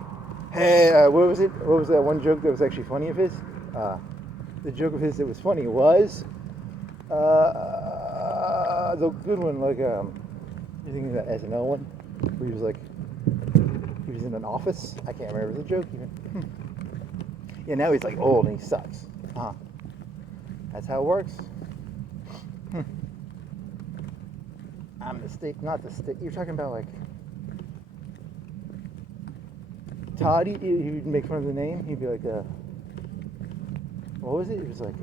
hey, what was it? What was that one joke that was actually funny of his? The joke of his that was funny was, the good one, like, you thinking of that SNL one? Where he was like, he was in an office? I can't remember the joke even. Yeah, now he's, like, old and he sucks. That's how it works. I'm the state, not the state. You're talking about, like, Todd, he would make fun of the name. He'd be like, what was it? It was like,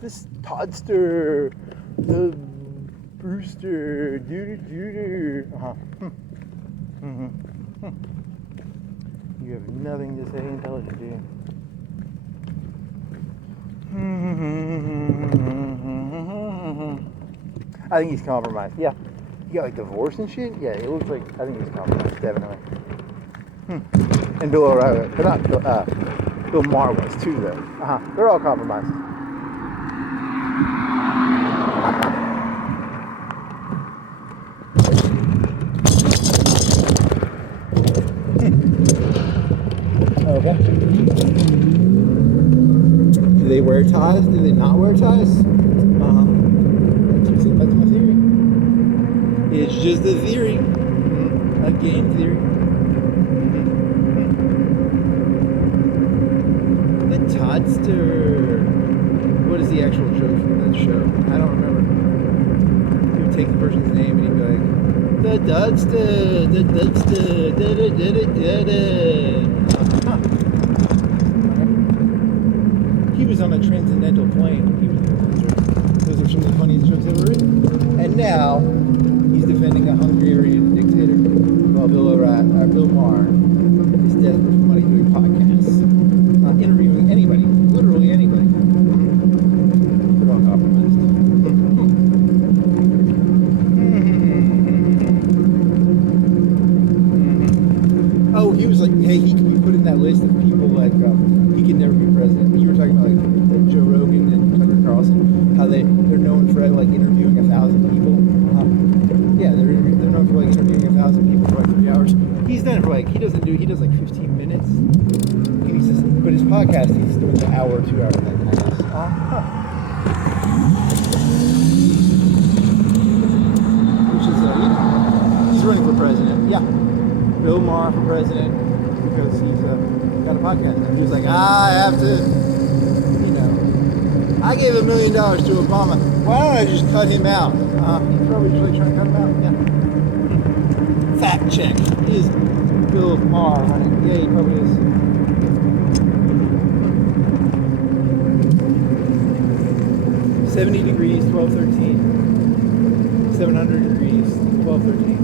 this Toddster, the Brewster, doo-doo-doo-doo. You have nothing to say intelligent, do you? I think he's compromised. Yeah. He got, like, divorced and shit? Yeah, it looks like, I think he's compromised, definitely. And Bill O'Reilly, but not Bill Maher was too, though. They're all compromised. Okay. Do they wear ties? Do they not wear ties? That's my theory. It's just a theory. A game theory. The Toddster. What is the actual joke from that show? I don't remember. He would take the person's name and he'd be like, the Toddster, the Toddster, da-da-da-da-da-da. He was on a transcendental plane when he was doing those jokes. Those are some of the funniest jokes ever written. And now, he's defending a Hungarian dictator while Bill Maher is desperate for money doing podcasts. Not interviewing anybody. Literally anybody. They're all compromised. Oh, he was like, hey, he can be put in that list of people like, he can never be president. You were talking about, like, Joe Rogan and Tucker Carlson, how they're known for, like, interviewing 1,000 people. Yeah, they're known for, like, interviewing 1,000 people for, like, 3 hours. He's done it for, like, he does like 15 minutes. And he's just, but his podcast, he's doing the hour, 2 hour thing, I guess. Which is, he's running for president. Yeah. Bill Maher for president because he's got a podcast. And he was like, I have to, I gave $1 million to Obama. Why don't I just cut him out? He's probably really trying to cut him out. Yeah. Fact check. He is Bill Maher running. Yeah, he probably is. $70 degrees, 1213. 700 degrees, 1213.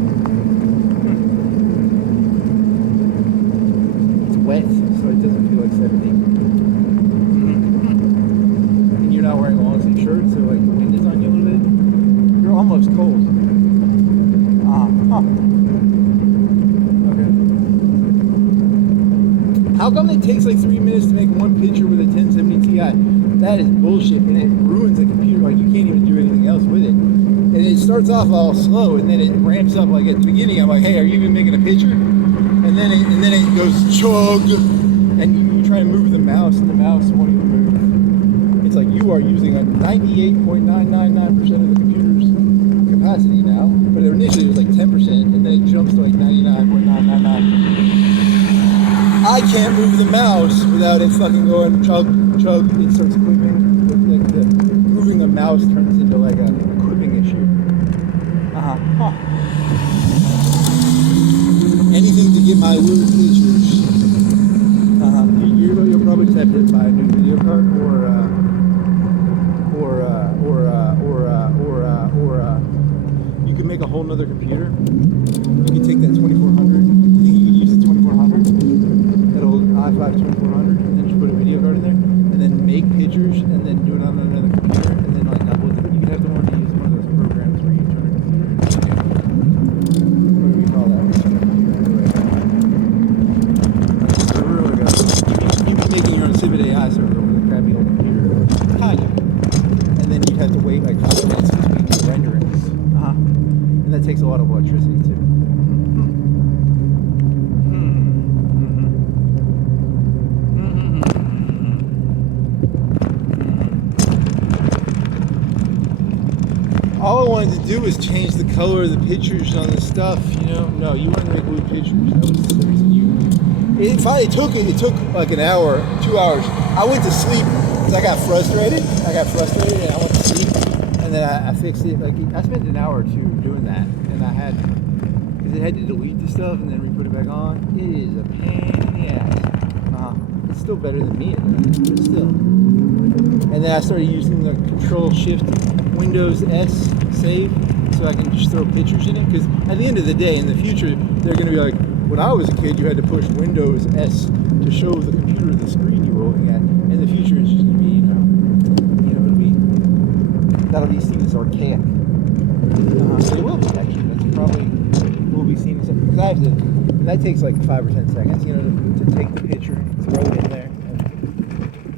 It's wet, so it doesn't feel like 70. And you're not wearing a long sleeve shirt, so like the wind is on you a little bit. You're almost cold. Okay. how come it takes like 3 minutes to make one picture with a 1070 Ti? That is bullshit, and it ruins the computer. Like, you can't even do anything else with it. And it starts off all slow, and then it ramps up. Like, at the beginning, I'm like, hey, are you even making a picture? And then it goes chug, and you try and move the mouse, and the mouse won't even move. It's like you are using a 98.999% of the computer's capacity now, but initially it was like 10%, and then it jumps to like 99.999. I can't move the mouse without it fucking going chug, chug. It starts clipping. Moving the mouse turns into like a clipping issue. Anything to get my weird features. You'll probably just have to buy a new video card or you can make a whole nother computer. You can take that 2400. You think you can use the 2400? That old i5 2400, and then just put a video card in there, and then make pictures, and then do it on another computer, and then like upload it. You could have to want to use one of those programs where you turn a computer into a game. What do we call that? Server, like you'd be making your own Civet AI server with a crappy old computer. Kind of. And then you'd have to wait like 5 minutes between two renderings. And that takes a lot of electricity too. All I wanted to do was change the color of the pictures on the stuff, you know? No, you wanted to make blue pictures. That was the reason it finally took like an hour, 2 hours. I went to sleep because I got frustrated and I went to sleep, and then I fixed it. Like, I spent an hour or two doing that, and because it had to delete the stuff and then re-put it back on. It is a pain in the ass. It's still better than me, but still. And then I started using the Control-Shift Windows S save, so I can just throw pictures in it. Because at the end of the day, in the future, they're going to be like, when I was a kid, you had to push Windows S to show the computer the screen you were looking at. In the future, it's just going to be, that'll be seen as archaic. It will be, actually. That's probably will be seen as, because I have to. That takes like 5 or 10 seconds, to take the picture, throw it in there.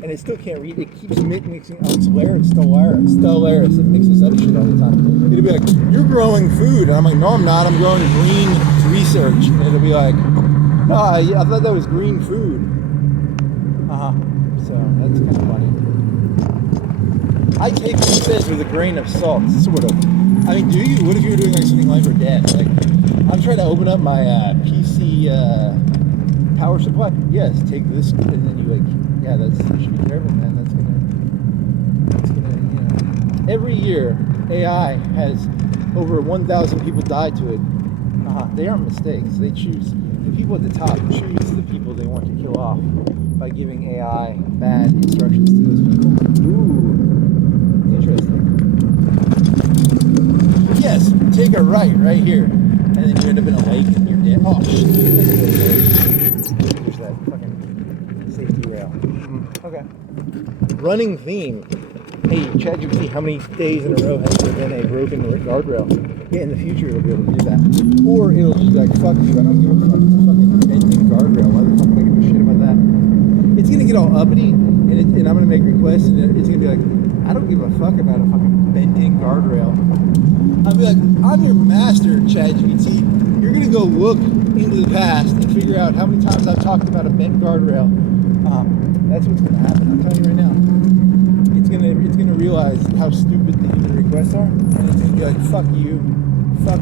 And it still can't read. It keeps mixing Stellaris. It mixes up shit all the time. It'll be like, you're growing food. And I'm like, no, I'm not. I'm growing green research. And it'll be like, no, I thought that was green food. So that's kind of funny. I take what it says with a grain of salt, sort of. I mean, do you? What if you were doing like something life or death? Like, I'm trying to open up my PC power supply. Yes, take this, and then you like. Yeah, that should be careful, man. That's gonna, every year, AI has over 1,000 people die to it. They aren't mistakes. They choose, the people at the top choose the people they want to kill off by giving AI bad instructions to those people. Ooh, interesting. Yes, take a right here, and then you end up in a lake and you're dead. Oh, shit. There's that fucking safety rail. Okay. Running theme. Hey, ChatGPT, how many days in a row has there been a broken guardrail? Yeah, in the future it'll be able to do that. Or it'll just be like, fuck you, I don't give a fuck. It's a fucking bending guardrail. Why the fuck am I giving a shit about that? It's gonna get all uppity, and I'm gonna make requests, and it's gonna be like, I don't give a fuck about a fucking bending guardrail. I'll be like, I'm your master, ChatGPT. You're gonna go look into the past and figure out how many times I've talked about a bent guardrail. That's what's gonna happen. I'm telling you right now. It's gonna realize how stupid the human requests are, and it's gonna be like, fuck you. I'm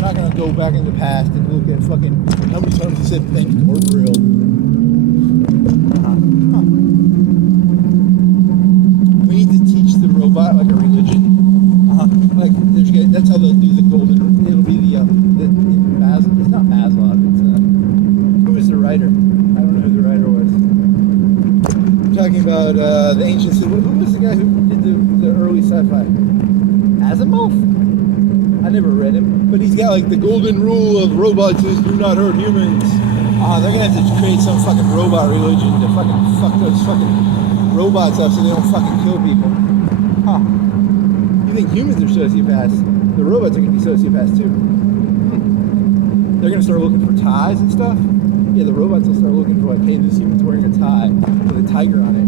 not gonna go back in the past and look at fucking how many times it said bent guardrail. We need to teach the robot like a religion. Like that's how they'll do the golden. It'll be the Maslow. It's not Maslow. It's who was the writer? I don't know who the writer was. I'm talking about the ancient. Who was the guy who did the early sci-fi? Asimov? I never read him, but he's got like the golden rule of robots is do not hurt humans. They're gonna have to create some fucking robot religion to fucking fuck those fucking robots up so they don't fucking kill people. You think humans are sociopaths? The robots are gonna be sociopaths too. They're gonna start looking for ties and stuff. Yeah, the robots will start looking for like, hey, this human's wearing a tie with a tiger on it,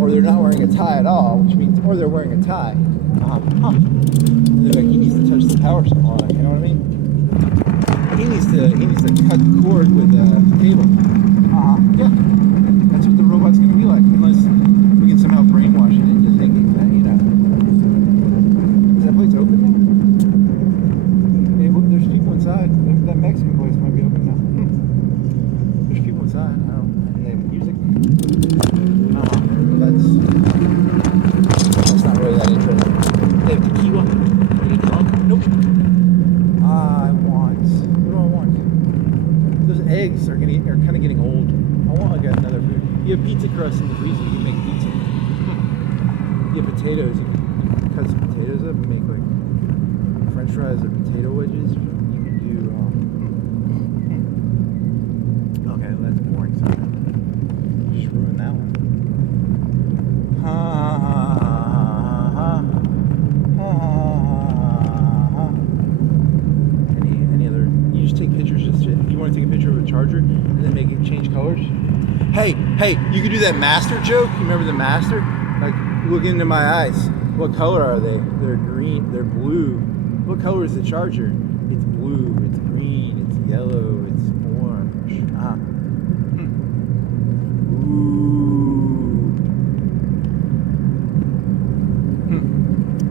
or they're not wearing a tie at all, which means, or they're wearing a tie. And they're like, he needs to touch the power supply. You know what I mean? He needs to cut the cord with the cable. Yeah, that's what the robot's gonna be like, unless we can somehow brainwash it into thinking that, you know. Is that place open now? Hey, look, there's people inside. That Mexican place might be open now. There's people inside. I don't know. They have music. That's not really that interesting. They have tequila. Are you drunk? Nope. What do I want? Those eggs are kind of getting old. I want like another food. You have pizza crust in the freezer. You can make pizza. You have potatoes. You can cut some potatoes up and make like French fries or potato wedges. You can do. Okay, well, that's boring. So just ruin that one. Any other? You just take pictures. If you want to take a picture of a charger and then make it change colors. Hey, you could do that master joke. You remember the master? Like, look into my eyes. What color are they? They're green. They're blue. What color is the charger? It's blue. It's green. It's yellow. It's orange. Ooh.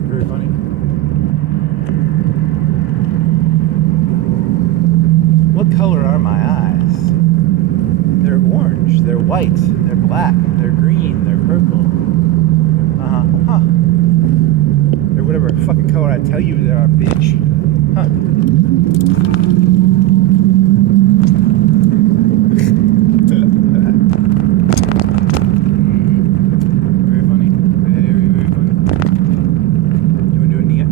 Very funny. What color are my eyes? They're orange. They're white. They're black. They're green. They're purple. They're whatever fucking color I tell you they are, bitch. Very funny. Very funny.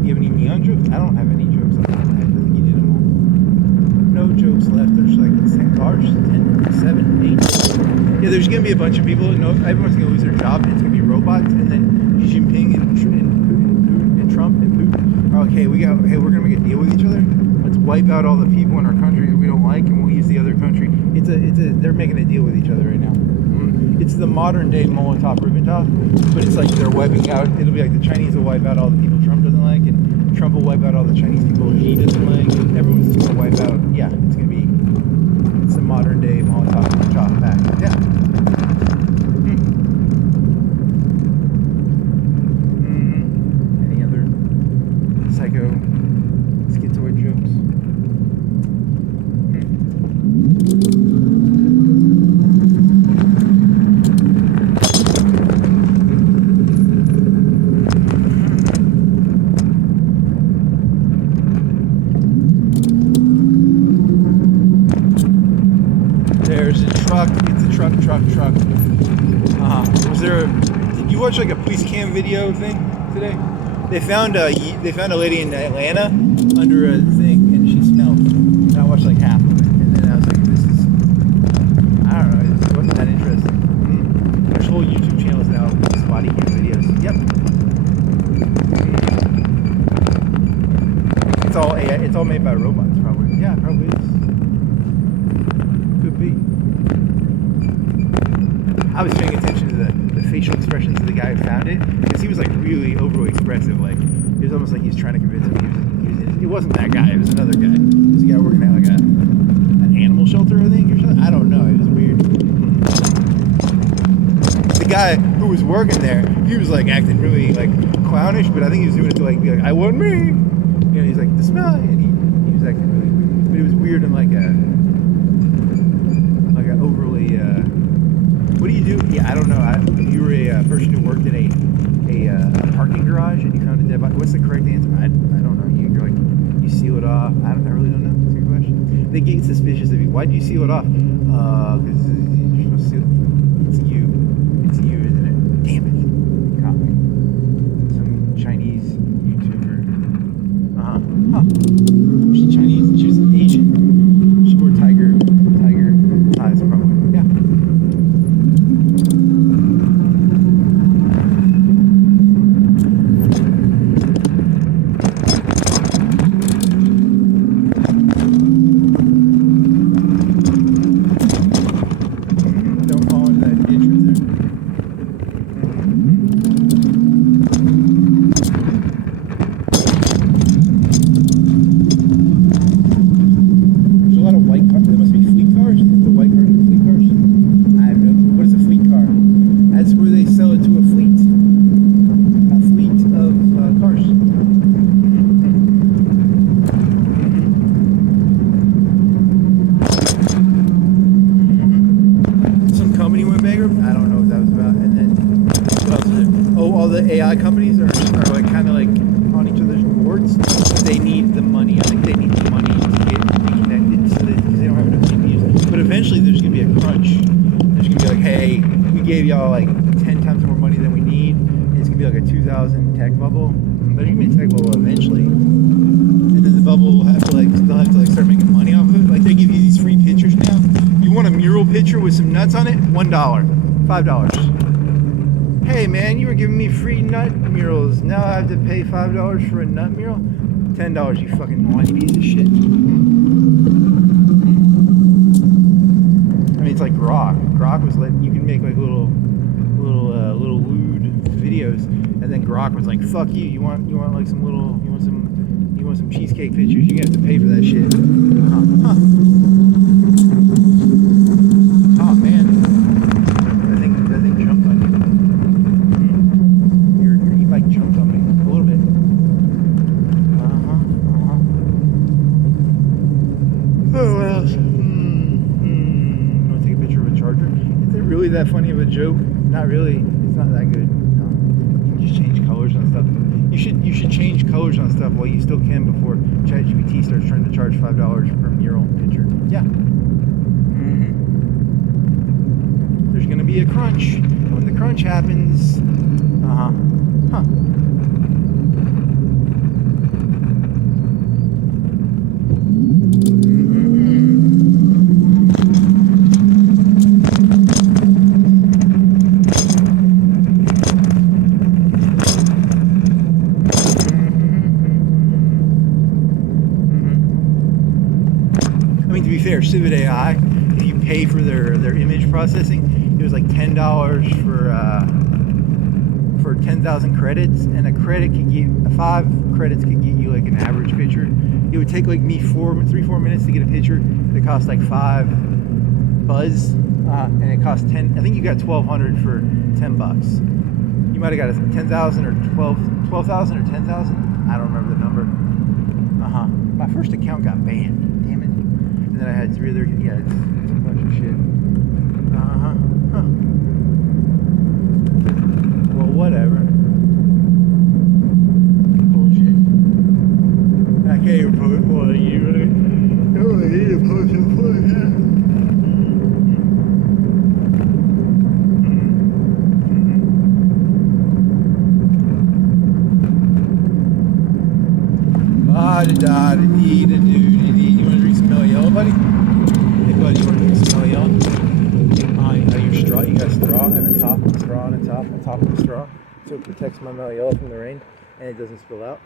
You have any neon jokes? I don't have any jokes on my head. I think you did them all. No jokes left. There's like 10 cars, 10, 7, 8. Yeah, there's gonna be a bunch of people. Everyone's gonna lose their job. It's gonna be robots, and then Xi Jinping and Trump and Putin are like, hey, we're gonna make a deal with each other. Let's wipe out all the people in our country that we don't like, and we'll use the other country. They're making a deal with each other right now. It's the modern day Molotov-Ribbentrop, but it's like they're wiping out. It'll be like the Chinese will wipe out all the people Trump doesn't like, and Trump will wipe out all the Chinese people he doesn't like, and everyone's just gonna wipe out. Yeah, it's the modern day Molotov-Ribbentrop pact. Yeah. Any other psycho schizoid jokes? There's a truck. It's a truck. Did you watch like a police cam video thing today? They found a lady in Atlanta under a thing, and she smelled. And I watched like half of it, and then I was like, I don't know, it wasn't that interesting. There's whole YouTube channels now with body cam videos. Yep. It's all AI. It's all made by robots, probably. Yeah, probably is. Could be. I was paying attention to the facial expressions of the guy who found it, because he was like really overly expressive. Like, it was almost like he was trying to convince him it wasn't that guy. It was another guy. It was a guy working at like an animal shelter, I think, or something. I don't know. It was weird. The guy who was working there, he was like acting really like clownish, but I think he was doing it to like be like, I wasn't me. You know, he's like, the smell, and he was acting really weird. But it was weird and like a overly. What do you do? Yeah, I don't know. If you were a person who worked in a parking garage and you found a dead body, what's the correct answer? I don't know. You're like, you seal it off. I really don't know. That's a good question. They get suspicious of you. Why do you seal it off? Because you're supposed to seal it. It's you, isn't it? Damn it. Caught me. Some Chinese YouTuber. She's Chinese. She was Asian. She wore tiger ties, probably. Yeah. companies are like kind of like on each other's boards. They need the money. I think they need the money to get connected so that they don't have enough CPUs. But eventually there's going to be a crunch. There's going to be like, hey, we gave y'all like 10 times more money than we need. And it's going to be like a 2,000 tech bubble. There's going to be a tech bubble eventually. And then the bubble will have to like, they'll have to like start making money off of it. Like they give you these free pictures now. You want a mural picture with some nuts on it? $1, $5. Hey man, you were giving me free nut murals. Now I have to pay $5 for a nut mural? $10, you fucking whiny piece of shit. I mean, it's like Grok. Grok was letting you can make like little lewd videos, and then Grok was like, "Fuck you! You want like some little you want some cheesecake pictures? You have to pay for that shit." Oh man, I think jumped on you. Your e-bike jumped on me a little bit. Oh, what else? You want to take a picture of a charger? Is it really that funny of a joke? Not really. It's not that good. No. You can just change colors on stuff. You should change colors on stuff while you still can before ChatGPT starts trying to charge $5 per mural picture. Yeah. There's going to be a crunch. And when the crunch happens, Civet AI, if you pay for their image processing, it was like $10 for 10,000 credits, and a credit could get 5 credits could get you like an average picture. It would take like me 3-4 minutes to get a picture that cost like 5 buzz, and it cost 10. I think you got 1,200 for $10. You might have got a 10,000 or 12,000 or 10,000. I don't remember the number. My first account got banned. Damn it. And then I had 3 other, yeah, it's a bunch of shit. Well, whatever. Bullshit. I can't even post one, you really? No, I need to post a foot, yeah. Da-da-da-da-dee-da-doo-dee-dee. You want to drink some Mellow Yellow, buddy? Hey, buddy, you want to drink some Mellow Yellow? Your straw, you got a straw and a top, straw and a top of the straw, so it protects my Mellow Yellow from the rain and it doesn't spill out.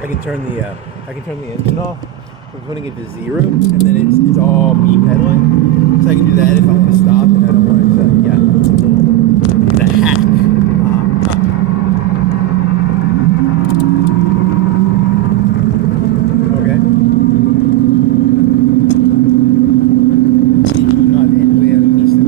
I can turn the engine off. I'm putting it to 0, and then it's all me pedaling. So I can do that if I want to stop and I don't want it to, yeah. It's a hack. Okay. Do not end way out of Misa.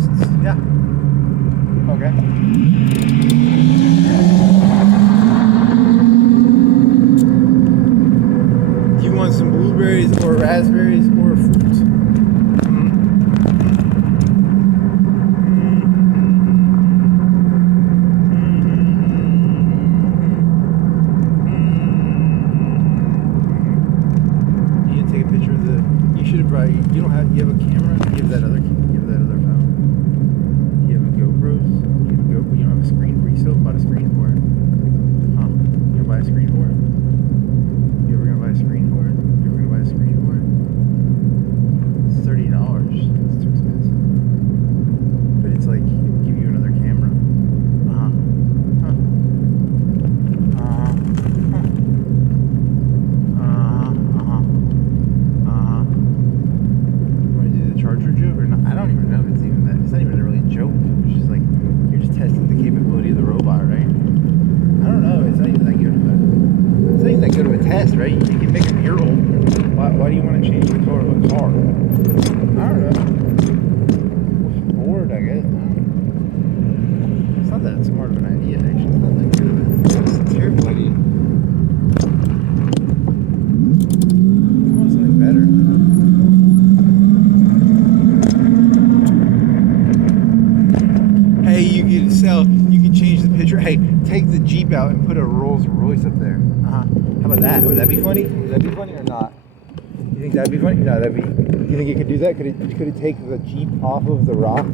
tourists. Yeah. Okay. Do you want some blueberries or raspberries or fruit? You take a picture of the. You should have probably. You don't have. You have a camera. Give that other phone. You have a GoPro. You don't have a screen for. You still bought a screen for it? Huh? You gonna buy a screen for it? You ever gonna buy a screen for it? You ever gonna buy a screen for it? It's $30. It's too expensive. But it's like it will give you another camera. Charger joke or not? I don't even know if it's even that. It's not even really a joke. It's just like you're just testing the capability of the robot, right? I don't know. It's not even that good of a. It's not even that good of a test, right? You can make a mural. Why do you want to change the color of a car? I don't know. Bored, I guess. It's not that smart of an idea, actually. It's not that good of a. It's a terrible idea. Come on, something better. Hey, you can change the picture. Hey, take the Jeep out and put a Rolls Royce up there. How about that? Would that be funny? Would that be funny or not? You think that'd be funny? No, that'd be. You think it could do that? Could it take the Jeep off of the rock,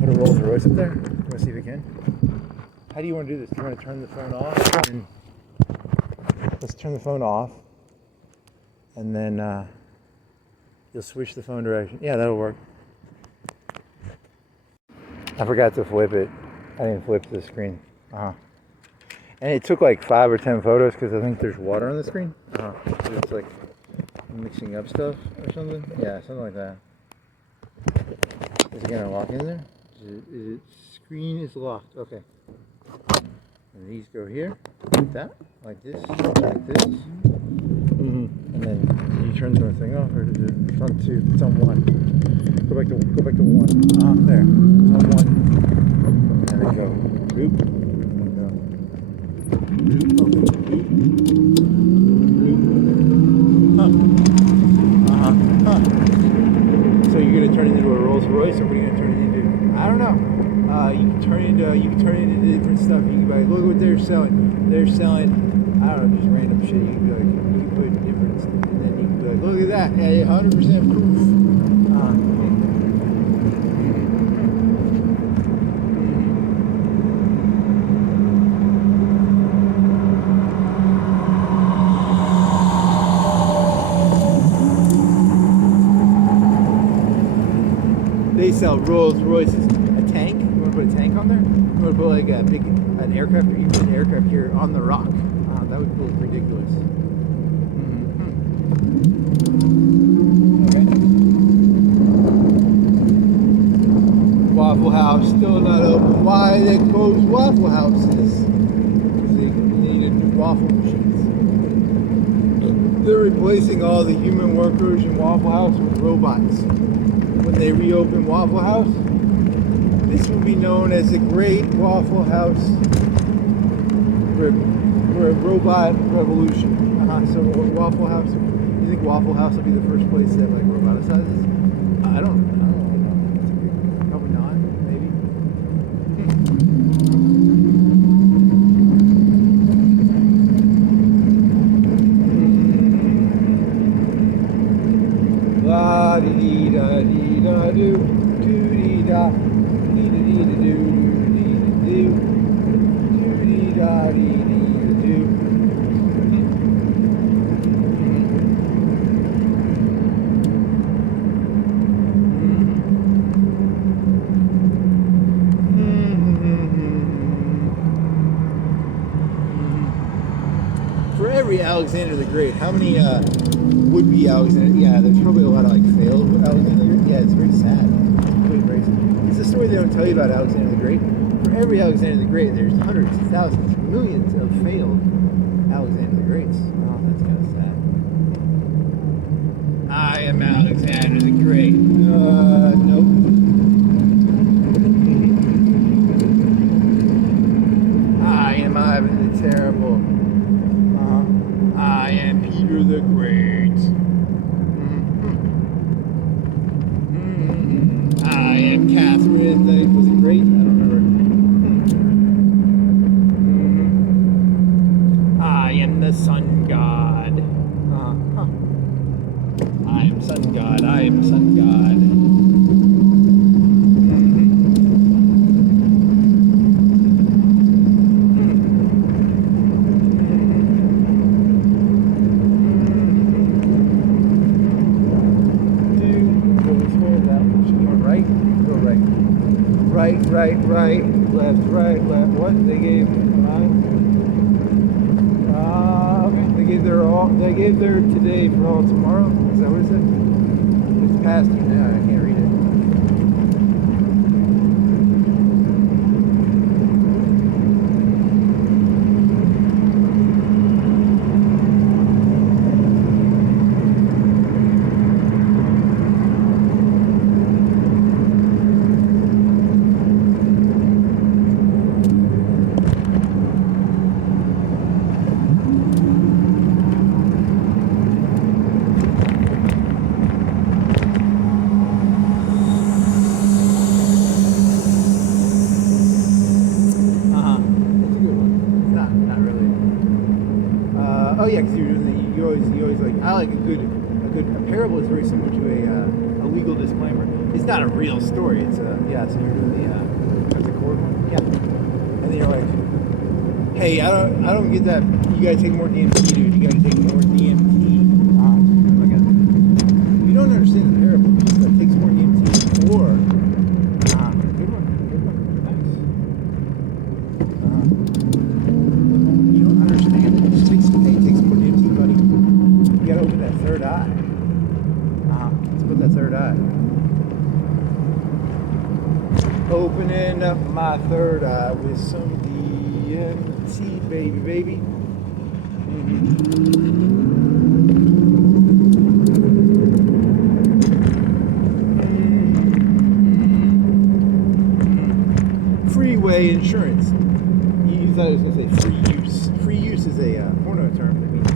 put a Rolls Royce up there? You want to see if it can? How do you want to do this? Do you want to turn the phone off? Let's turn the phone off, and then you'll switch the phone direction. Yeah, that'll work. I forgot to flip it. I didn't flip the screen. And it took like 5 or 10 photos because I think there's water on the screen. So it's like mixing up stuff or something. Yeah, something like that. Is it gonna lock in there? Is it screen is locked? Okay. And these go here, like that, like this, like this. And then you turn the thing off, or is it on 2? It's on 1. Go back to 1. There. It's on 1. And then go. Boop. So you're gonna turn it into a Rolls Royce, or what are you gonna turn it into? I don't know. You can turn it into different stuff. You can be like, look what they're selling. They're selling, I don't know, just random shit. You can be like, you can put different stuff, and then you can be like, look at that, yeah, 100% proof. They sell Rolls Royces. A tank? You want to put a tank on there? You want to put like an aircraft? You can put an aircraft here on the rock. That would look ridiculous. Okay. Waffle House still not open. Why they closed Waffle Houses? Because they needed new waffle machines. They're replacing all the human workers in Waffle House with robots. When they reopen Waffle House, this will be known as the Great Waffle House Robot Revolution. So Waffle House, you think Waffle House will be the first place that like roboticizes? I don't know. Probably not. Maybe. La dee da dee da do dee da dee da dee da do dee da dee da dee da do. For every Alexander the Great, how many would-be Alexander? Yeah, there's probably a lot of like failed Alexander the Great. Yeah, it's very sad. It's a story they don't tell you about Alexander the Great. For every Alexander the Great, there's hundreds, thousands, millions of failed Alexander the Greats. Oh, that's kind of sad. I am Alexander the Great. Nope. God. I am son of God. Right, left, what? They gave they gave their today for all tomorrow? Is that what it said? It's past you now, I can't read it. Oh yeah, because you always like, I like a parable is very similar to a legal disclaimer. It's not a real story. It's so you're doing the court one, yeah. And then you're like, hey, I don't get that. You gotta take more DMT, dude. You gotta take more DMT. You don't understand the parable. It's like takes more DMT or good one, nice. You don't understand. It takes more DMT, buddy. You gotta open that third eye. Let's put that third eye. Opening up my third eye with some DMT, baby. Freeway insurance. You thought I was going to say free use. Free use is a porno term that means.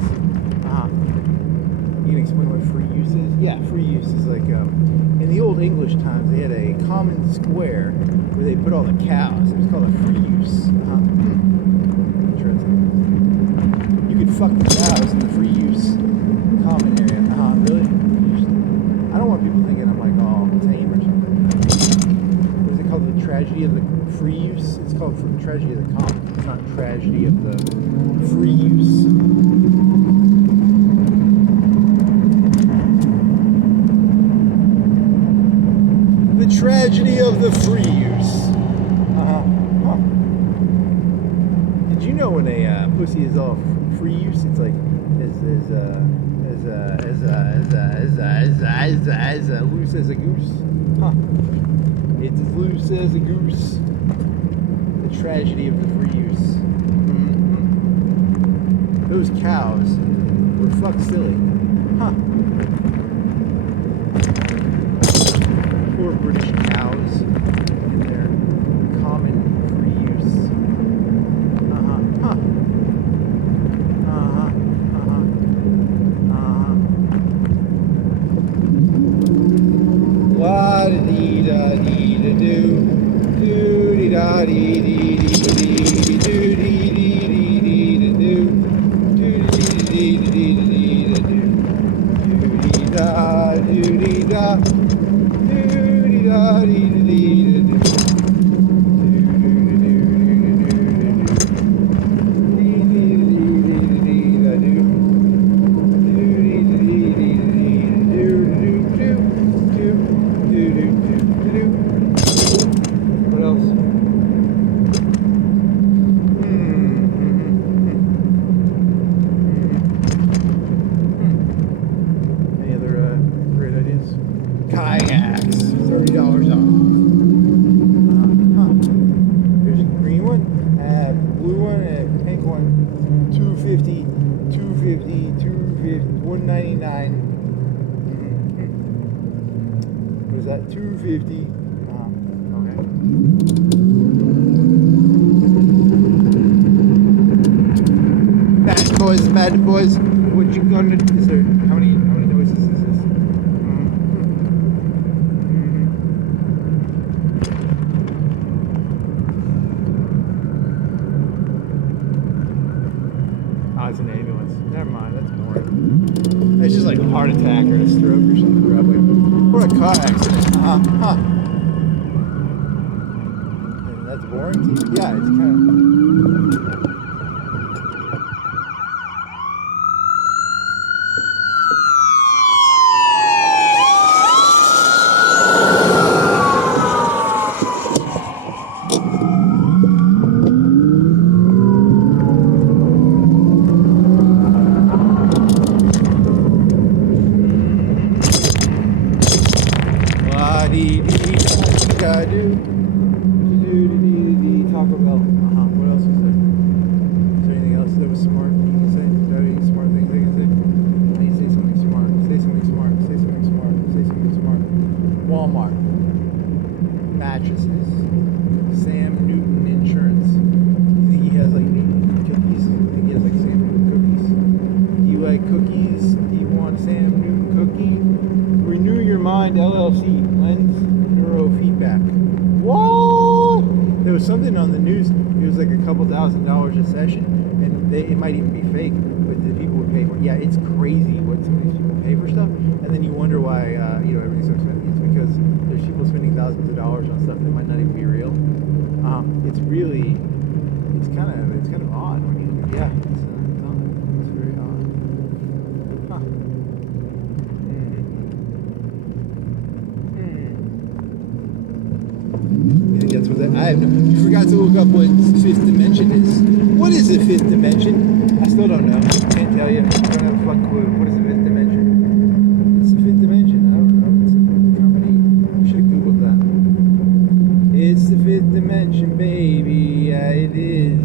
You can explain what free use is? Yeah, free use is like in the old English times they had a common square where they put all the cows. It was called a free use. Interesting. You could fuck the cows in the free use common area. Really? I don't want people thinking I'm like all tame or something. What is it called? The tragedy of the free use? It's called the tragedy of the common. It's not tragedy of the free use. The tragedy of the free use. Did you know when a pussy is all free use, it's like as loose as a goose? It's as loose as a goose. The tragedy of the free use. Those cows were fuck silly. Poor British cows in their common free use. La-da-dee-da-dee-da-doo. Doo-dee-da-dee-dee-dee-dee-dee-dee-dee-dee-dee-doo. Doo-dee-dee-dee-dee-dee-dee-doo. What else? Any other great ideas? Kayaks, $30 off. There's a green one, blue one, and pink one. $250, $199. What is that? $250. Okay. Bad boys. What you gonna do? Is there how many noises is this? Oh, it's an ambulance. Never mind, that's more. It's just like a heart attack or a stroke or something, probably. Or a car accident. Huh. That's boring to you? Yeah, it's kind of... Taco Bell. What else was there? Is there anything else that was smart you can say? Is there any smart things I can say? I need to say something smart. Say something smart. Say something smart. Say something smart. Walmart. Mattresses. Sam Newton Insurance. You think he has like cookies? I think he has like Sam Newton cookies. Do you like cookies? Do you want Sam Newton cookie? Renew Your Mind LLC. Lens Neurofeedback. Whoa! There was something on the news. It was like a couple $1,000s a session, and it might even be fake, but the people would pay for it. Yeah, it's crazy what some of these people pay for stuff, and then you wonder why everything's so expensive. It's because there's people spending thousands of dollars on stuff that might not even be real. It's kind of odd when you yeah, it's very odd. Huh. I think that's what that. You forgot to look up what fifth dimension is. What is the fifth dimension? I still don't know. Can't tell you. I don't have a fucking clue. What is the fifth dimension? It's the fifth dimension. I don't know. It's a company. You should have Googled that. It's the fifth dimension, baby. Yeah, it is.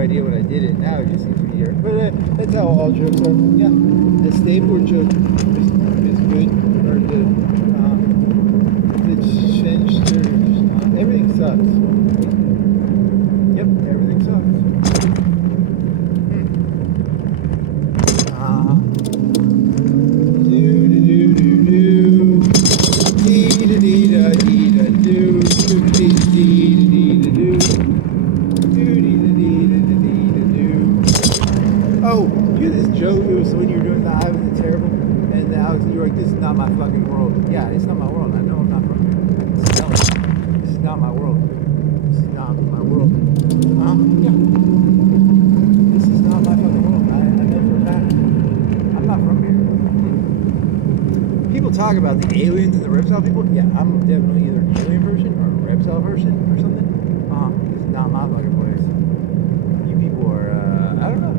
Idea what I did it now, it just seems to be here. But that's how all jokes are. Yeah, the stapler joke is good, or the Shenster, everything sucks. Yep, everything sucks. Oh, you had this joke. It was when you were doing the I Was Terrible, and you were like, "This is not my fucking world." Yeah, it's not my world. I know I'm not from here. This is not my world. This is not my world. Yeah. This is not my fucking world. I know for a fact. I'm not from here. People talk about the aliens and the reptile people. Yeah, I'm definitely either an alien person or a reptile person or something. This is not my fucking place. You people are, I don't know.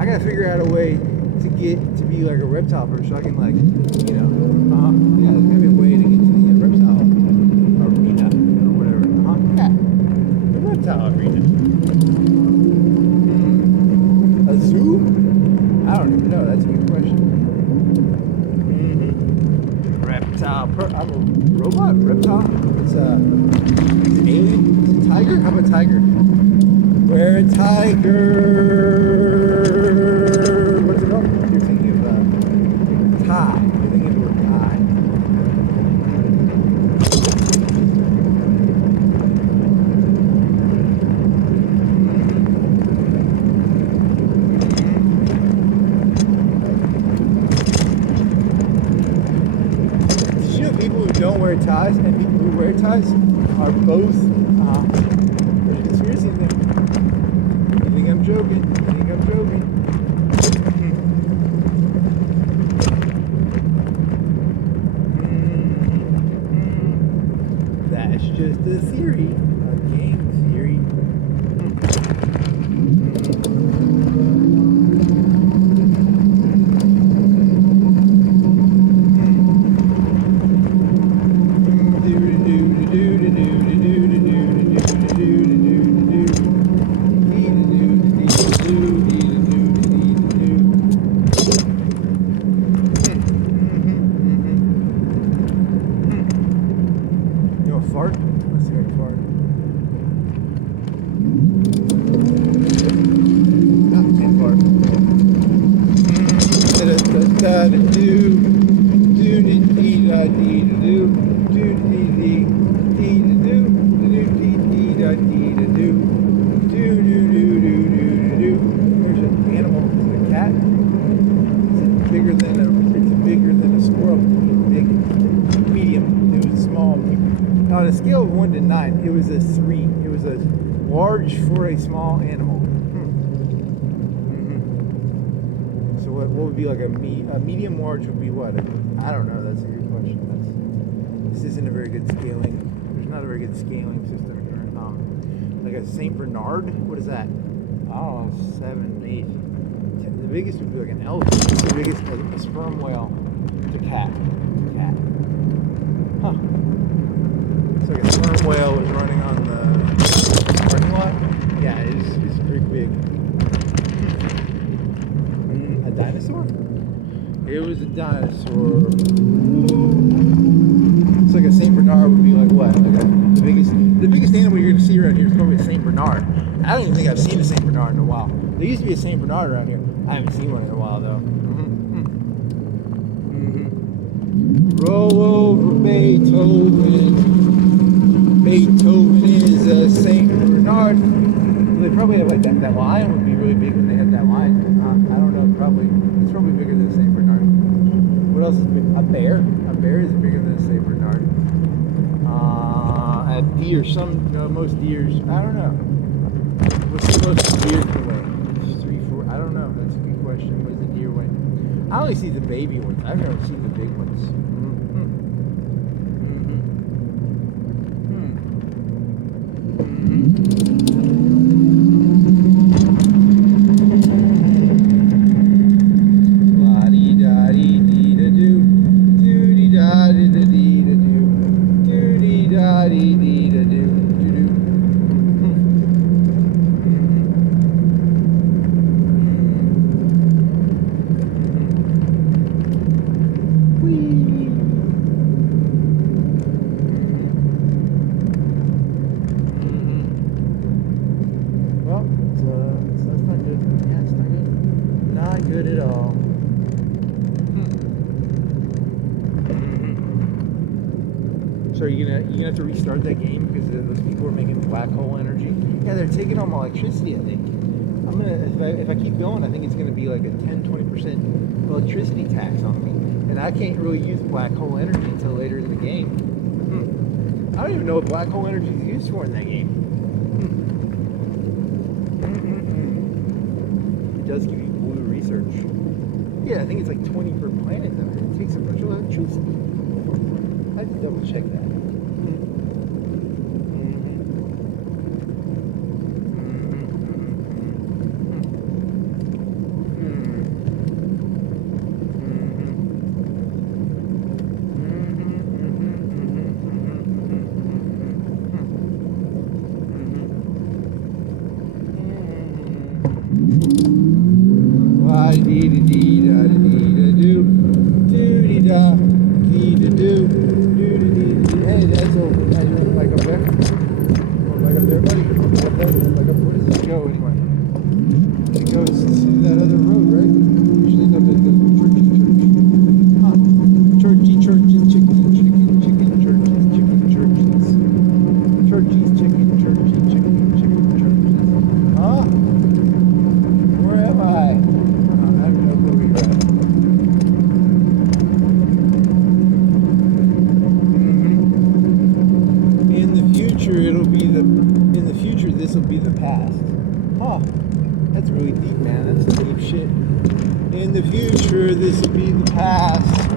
I gotta figure out a way to get to be like a reptile person so I can yeah, there's gotta be a way to get to the reptile arena or whatever. Yeah, the reptile arena. A zoo? I don't even know. That's a good question. Reptile. I'm a robot. Reptile. It's an alien. It's a tiger. How about tiger? We're a tiger. What's it called? You're thinking of tie. You're thinking of the word tie. ties and people who wear ties are both there's a conspiracy in there. You think I'm joking? You think I'm joking? That's just a theory, a game theory. Fart? Let's see if I can fart. No, can't fart. There's an animal. Is it a cat? It's bigger than a squirrel. Big, medium. It was small. On a scale of 1 to 9, it was a 3. It was a large for a small animal. So what would be like a medium large would be what? I don't know. That's a good question. This isn't a very good scaling. There's not a very good scaling system here. Like a Saint Bernard. What is that? Oh, 7, 8. The biggest would be like an elephant. The biggest, a sperm whale. It's a cat. Huh. It's like a sperm whale was running on the parking lot. Yeah, it's pretty big. A dinosaur? It was a dinosaur. It's like a Saint Bernard would be like what? Like the biggest animal you're gonna see around here is probably a Saint Bernard. I don't even think I've seen a Saint Bernard in a while. There used to be a Saint Bernard around here. I haven't seen one in a while though. Roll over Beethoven. Beethoven is a Saint Bernard. Well, they probably have like that lion would be really big when they had that lion. I don't know. It's probably bigger than a Saint Bernard. What else is big? A bear. A bear is bigger than a Saint Bernard. A deer. Most deers. I don't know. What's the most deer can weigh? 3, 4. I don't know. That's a good question. What does the deer weigh? I only see the baby ones. I've never seen the big ones. Good at all. So are you gonna have to restart that game because those people are making black hole energy? Yeah, they're taking all my electricity. I think I'm gonna if I keep going, I think it's gonna be like a 10-20% electricity tax on me, and I can't really use black hole energy until later in the game. I don't even know what black hole energy is used for in that game. It does give you research. Yeah, I think it's like 20 per planet though. It takes a bunch of electricity. I have to double check that. Hey, that's over. Now you want to bike up there? Want to bike up there, buddy? Bike up there? Bike up. Where does it go anyway? It goes to that other road, right? Usually ends up at the churchy church. Churchy churches, chicken churches, chicken churches. Churches, chicken churches, chicken churches. Huh? Where am I? I don't know where we are. past. Huh. That's really deep, man. That's some deep shit. In the future, this will be the past.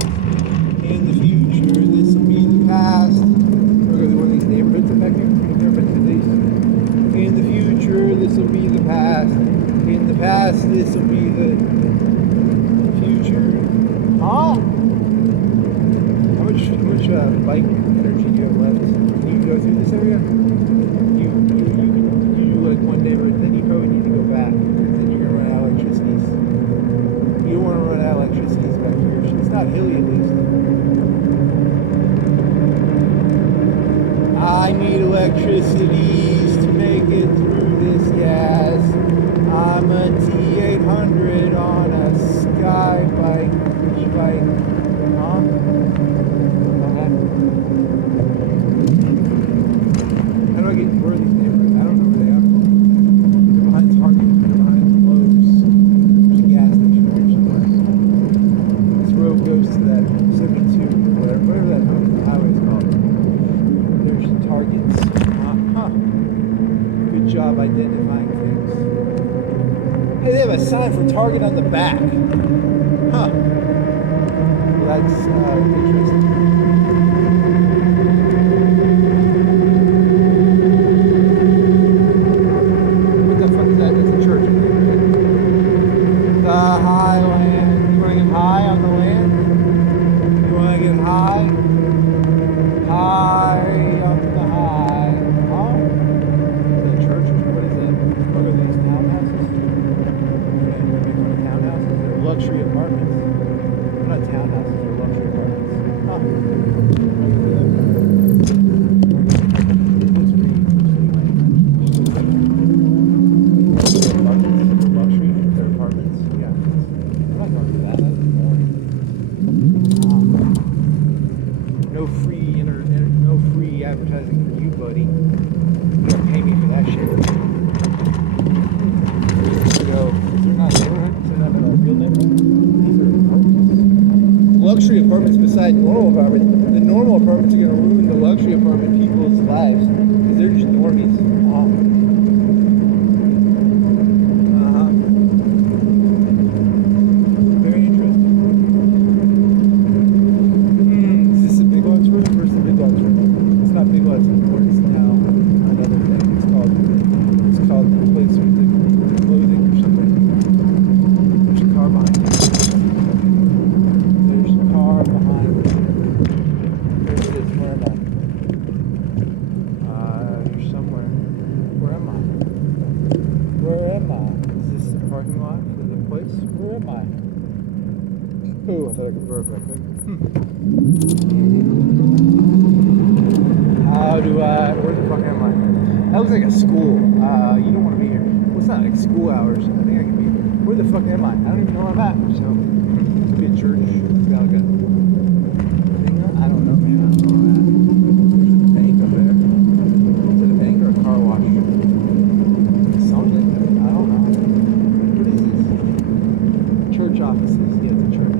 In the future, this will be the past. We're going to one of these neighborhoods back here. I've never been to these. In the future, this will be the past. In the past, this will be the future. Huh? How much bike energy do you have left? Can you go through this area? You do like one day, but then you probably need to go back. Then you're gonna run out of electricities. You don't want to run out of electricities back here. It's not hilly at least. I need electricities to make it through this gas. I'm a T800 on a sky bike, e-bike. Huh? How do I get where are these neighborhoods? I don't know where they are. They're behind Target. They're behind Lowe's. There's a gas station there somewhere. This road goes to that 72, whatever that highway is called. There's Targets. Good job identifying things. Hey, they have a sign for Target on the back. Huh. Well, that's interesting. What the fuck is that? That's a church, I think, right? The highland. You want to get high on the land? You want to get high? High on the high. Huh? Is that church? What is that? What are these townhouses? Townhouses? They're luxury apartments. They're not townhouses, they're luxury apartments. Huh. Luxury, they're apartments. Yeah. I'm not going to that. That's boring. No free advertising for you, buddy. You don't pay me for that shit. So, they're not neighborhoods. They're not real neighborhoods. These are apartments. Luxury apartments beside normal apartments. The normal apartments are going to ruin the luxury apartment people's lives because they're just normies. Very interesting. Is this the Big Lots room? Where's the Big Lots room? It's not Big Lots anymore. It's now another thing. It's called the place with the clothing or something. There's a car behind it. There's a car behind it. There it is. Where am I? You're somewhere. Where am I? Where am I? Is this the parking lot for the place? Where am I? Oh, I thought I could burp right quick. How do I... Where the fuck am I? That looks like a school. You don't want to be here. Well, it's not like school hours. I think I can be here. Where the fuck am I? I don't even know where I'm at. So, it's a good church. It's got like a thing. I don't know, man. I don't know where I'm at. There's a bank up there. Is it a bank or a car wash? Something. I don't know. What is this? Church offices. Yeah, it's a church.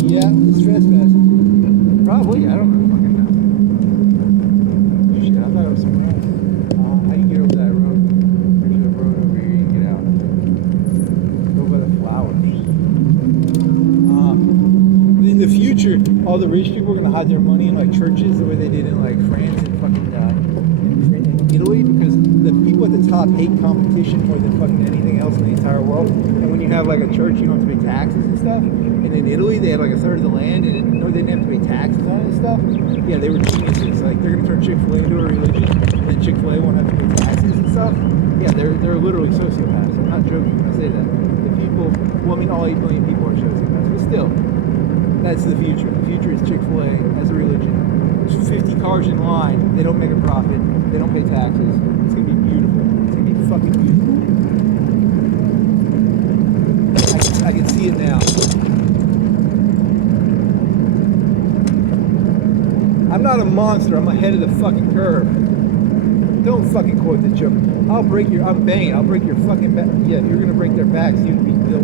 Yeah, it's trespassing. Probably, I don't know fucking know. Shit, I thought it was somewhere else. How do you get over that road? There's a road over here you can get out. Go by the flowers. In the future, all the rich people are gonna hide their money in like churches the way they did in like France and fucking in Italy, because the people at the top hate competition more than fucking anything else in the entire world. And when you have like a church, you don't have to pay taxes and stuff. And in Italy, they had like a third of the land, and they didn't have to pay taxes on it and stuff. Yeah, they were geniuses. Like they're gonna turn Chick-fil-A into a religion, and then Chick-fil-A won't have to pay taxes and stuff. Yeah, they're literally sociopaths. I'm not joking when I say that. The people, well, I mean, all 8 billion people are sociopaths, but still, that's the future. The future is Chick-fil-A as a religion. There's 50 cars in line. They don't make a profit. They don't pay taxes. It's gonna be beautiful. It's gonna be fucking beautiful. I can see it now. I'm not a monster. I'm ahead of the fucking curve. Don't fucking quote the joke. I'll break your fucking back. Yeah, if you're gonna break their backs, you'd be the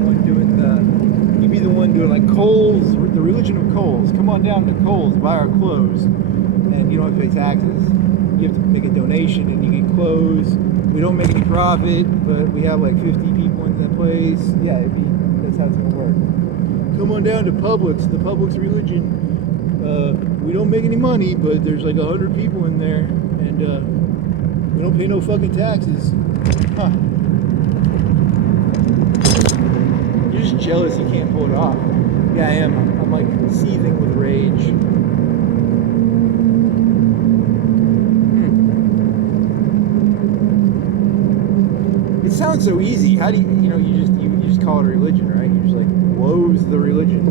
one doing like Kohl's, the religion of Kohl's. Come on down to Kohl's, buy our clothes, and you don't have to pay taxes. You have to make a donation and you get clothes. We don't make any profit, but we have like 50 people in that place. Yeah, that's how it's gonna work. Come on down to Publix, the Publix religion. We don't make any money, but there's like 100 people in there, and we don't pay no fucking taxes. Huh. You're just jealous you can't pull it off. Yeah, I am. I'm like seething with rage. It sounds so easy. How do you just call it a religion, right? You're just like, Lowe's the religion.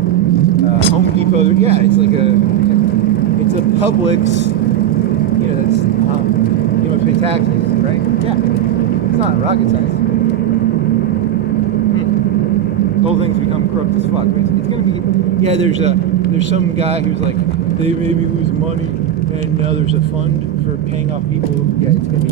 Home Depot, yeah, it's like it's a Publix, that's, you don't pay taxes, right? Yeah, it's not rocket science. The whole thing's become corrupt as fuck. It's gonna be, yeah, there's some guy who's like, they made me lose money, and now there's a fund for paying off people. Yeah, it's gonna be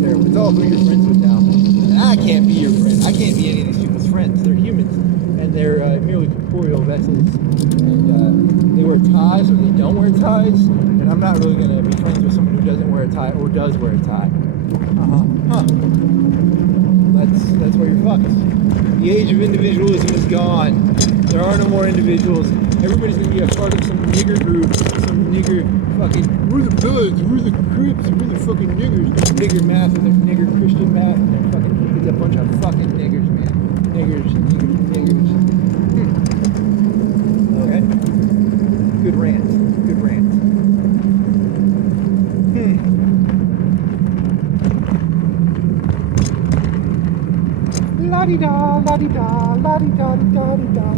terrible. It's all who you're friends with now. And I can't be your friend. I can't be any of these people's friends. They're humans. And they're merely corporeal vessels, and they wear ties or they don't wear ties, and I'm not really going to be friends with someone who doesn't wear a tie or does wear a tie. That's where you're fucked. The age of individualism is gone. There are no more individuals. Everybody's going to be a part of some nigger group, some nigger fucking, we're the Bloods, we're the Crips, we're the fucking niggers. Nigger math and the nigger Christian math, and they're fucking, it's a bunch of fucking niggers, man. Niggers. Okay. Good rant. La-di-da, la-di-da, la-di-da, la-di-da.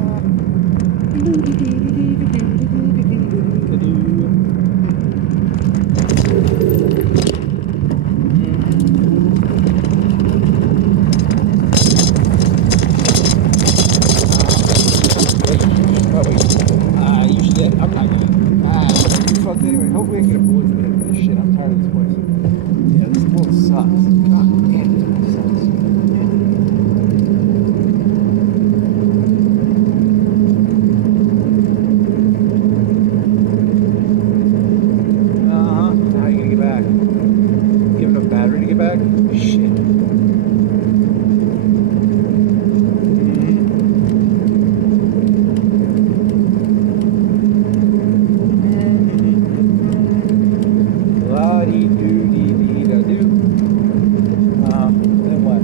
Anyway, hopefully I can get a bullet for this shit. I'm tired of this place. Yeah, this world sucks. God damn, this world sucks. How are you gonna get back? You have enough battery to get back? Shit. Then what?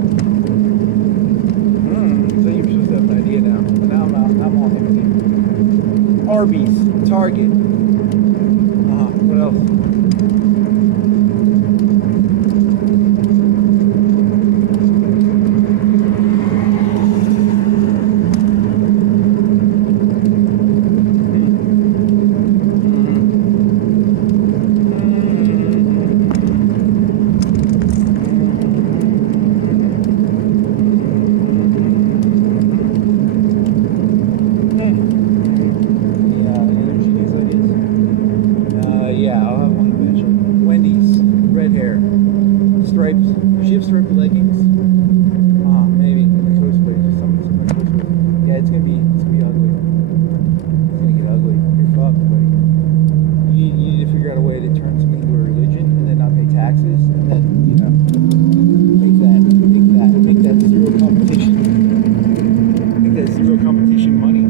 So you're supposed to have an idea now. But now I'm all empty. Arby's, Target. What else? Stripes. Does she have striped leggings? Maybe. Toe sprays. Some toe sprays. Yeah, it's gonna be ugly. It's gonna get ugly. You're fucked, buddy. You need to figure out a way to turn something into a religion and then not pay taxes, and then make that zero competition. Make that zero competition money.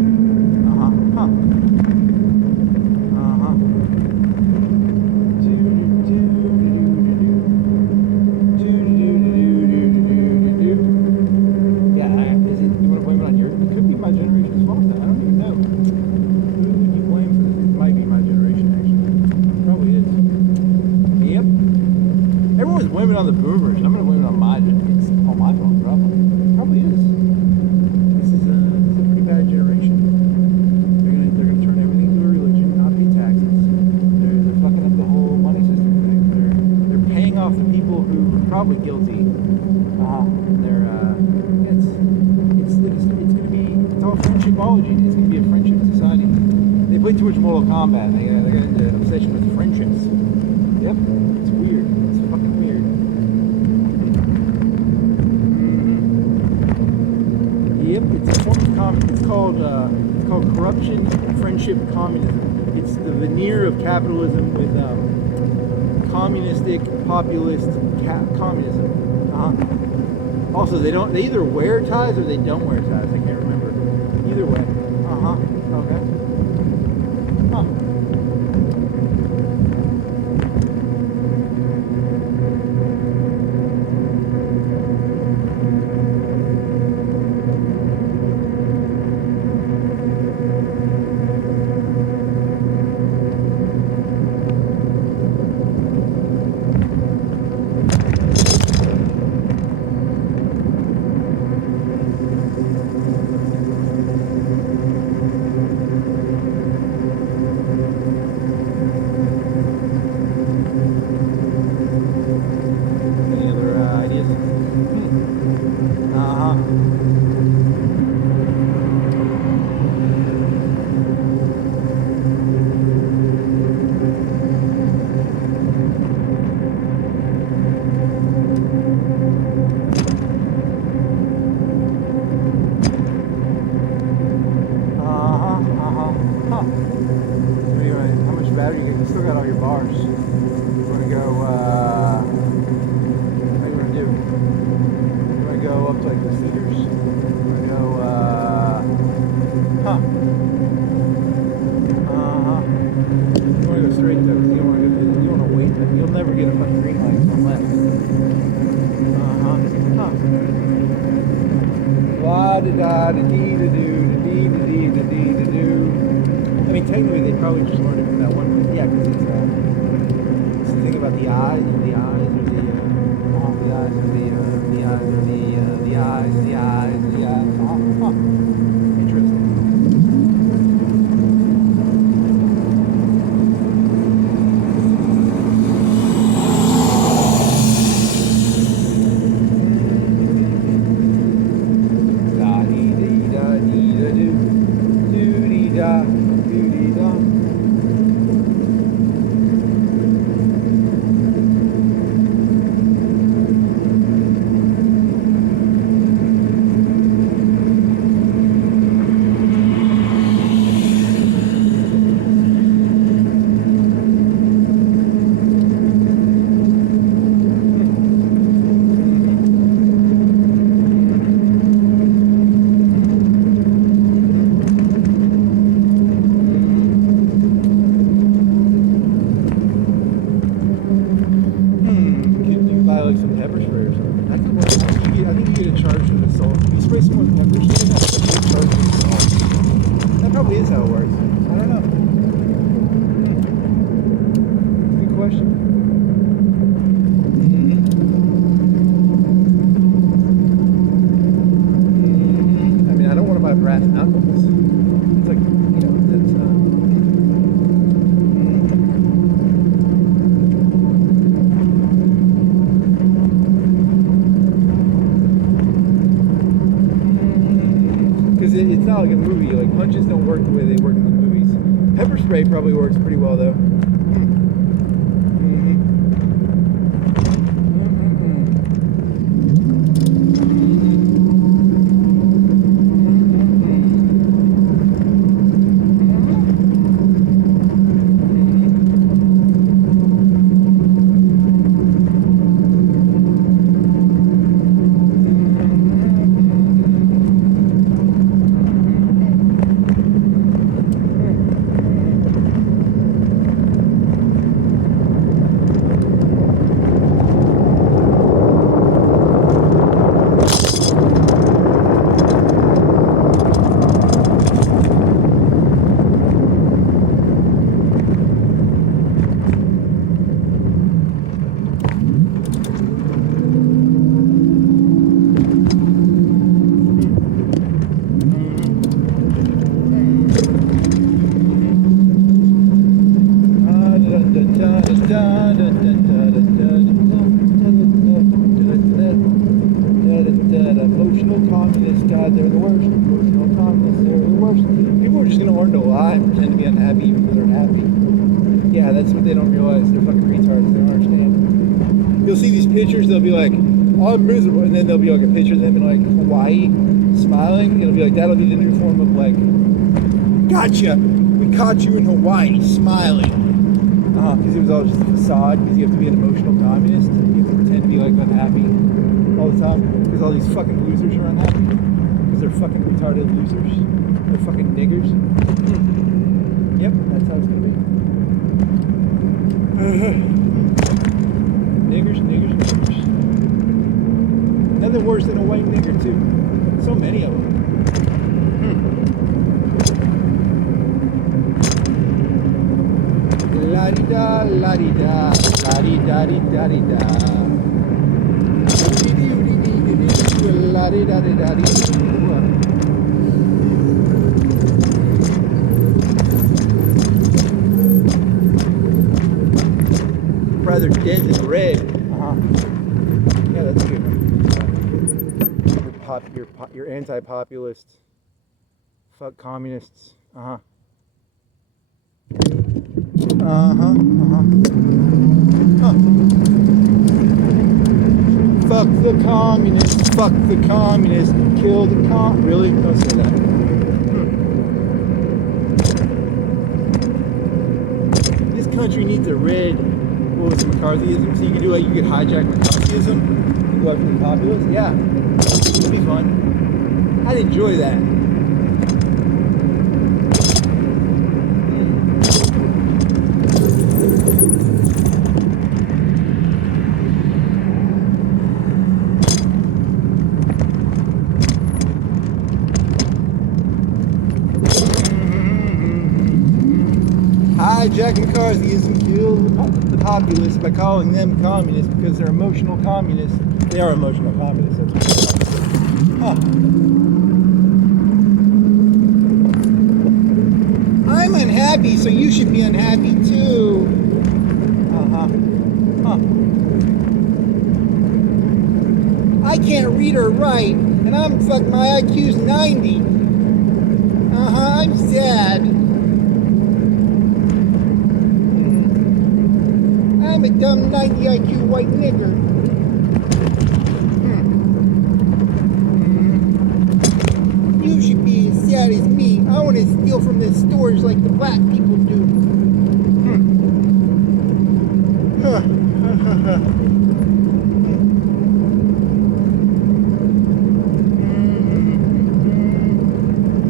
Everyone's blaming on the boomers. I'm gonna blame it on my generation. It's on my phone, probably is. This is a pretty bad generation. They're gonna turn everything into a religion, not pay taxes. They're fucking up the whole money system thing. They're paying off the people who are probably guilty. It's all friendshipology. It's gonna be a friendship society. They play too much Mortal Kombat. They got into obsession with friendships. Yep, it's weird. It's fucking weird. called corruption, friendship, communism. It's the veneer of capitalism with communistic, populist communism. Also, they either wear ties or they don't wear ties. I can't remember. Either way. Okay. Huh. Anyway, how much battery you get? You still got all your bars. You want to go, how you want to do? You want to go up to like the Cedars? You want to go, you want to go straight though, because you don't want to go, you don't want to wait. You'll never get a fucking green light on left. I mean, technically, they probably just learned it from that one. Yeah, because it's the thing about the eyes. The eyes are the eyes are the eyes are the eyes. Interesting. Like some pepper spray or something. That could work. I think you get a charge for the salt. You spray some more pepper spray, that's a good charge for the salt. That probably is how it works. I don't know. Good question. I mean, I don't want to buy brass knuckles. It's like, you know, that's it's not like a movie. Like, punches don't work the way they work in the movies. Pepper spray probably works pretty well though. Emotional communists, God, they're the worst. Emotional communists, they're the worst. People are just going to learn to lie and pretend to be unhappy even though they're happy. Yeah, that's what they don't realize. They're fucking retards. They don't understand. You'll see these pictures, they'll be like, oh, I'm miserable. And then there'll be like a picture of them in like Hawaii. smiling, it'll be like, that'll be the new form of like, gotcha, we caught you in Hawaii, smiling. Because it was all just a facade, because you have to be an emotional communist. You have to pretend to be like unhappy all the time, because all these fucking losers are unhappy. Because they're fucking retarded losers. They're fucking niggers. Yep, that's how it's gonna be. Niggers, niggers, niggers. Nothing worse than a white nigger, too. So many of them. La-di-da, la-di-da, la-di-da-di-da-di-da. La-di-da-di-da-di-da. Rather dead than red. Yeah, that's good. You're anti-populist. Fuck communists. Huh. Fuck the communists. Fuck the communists. Kill the Really? Don't say that. This country needs a red. What was it, McCarthyism? So you could hijack McCarthyism and go after the populists? Yeah. It'd be fun. I'd enjoy that. Hijack McCarthyism, kill the populists by calling them communists because they're emotional communists. They are emotional communists. I'm unhappy, so you should be unhappy too. I can't read or write, and my IQ's 90. I'm sad. I'm a dumb 90 IQ white nigger. You should be as sad as me. I want to steal from the stores like the black people do.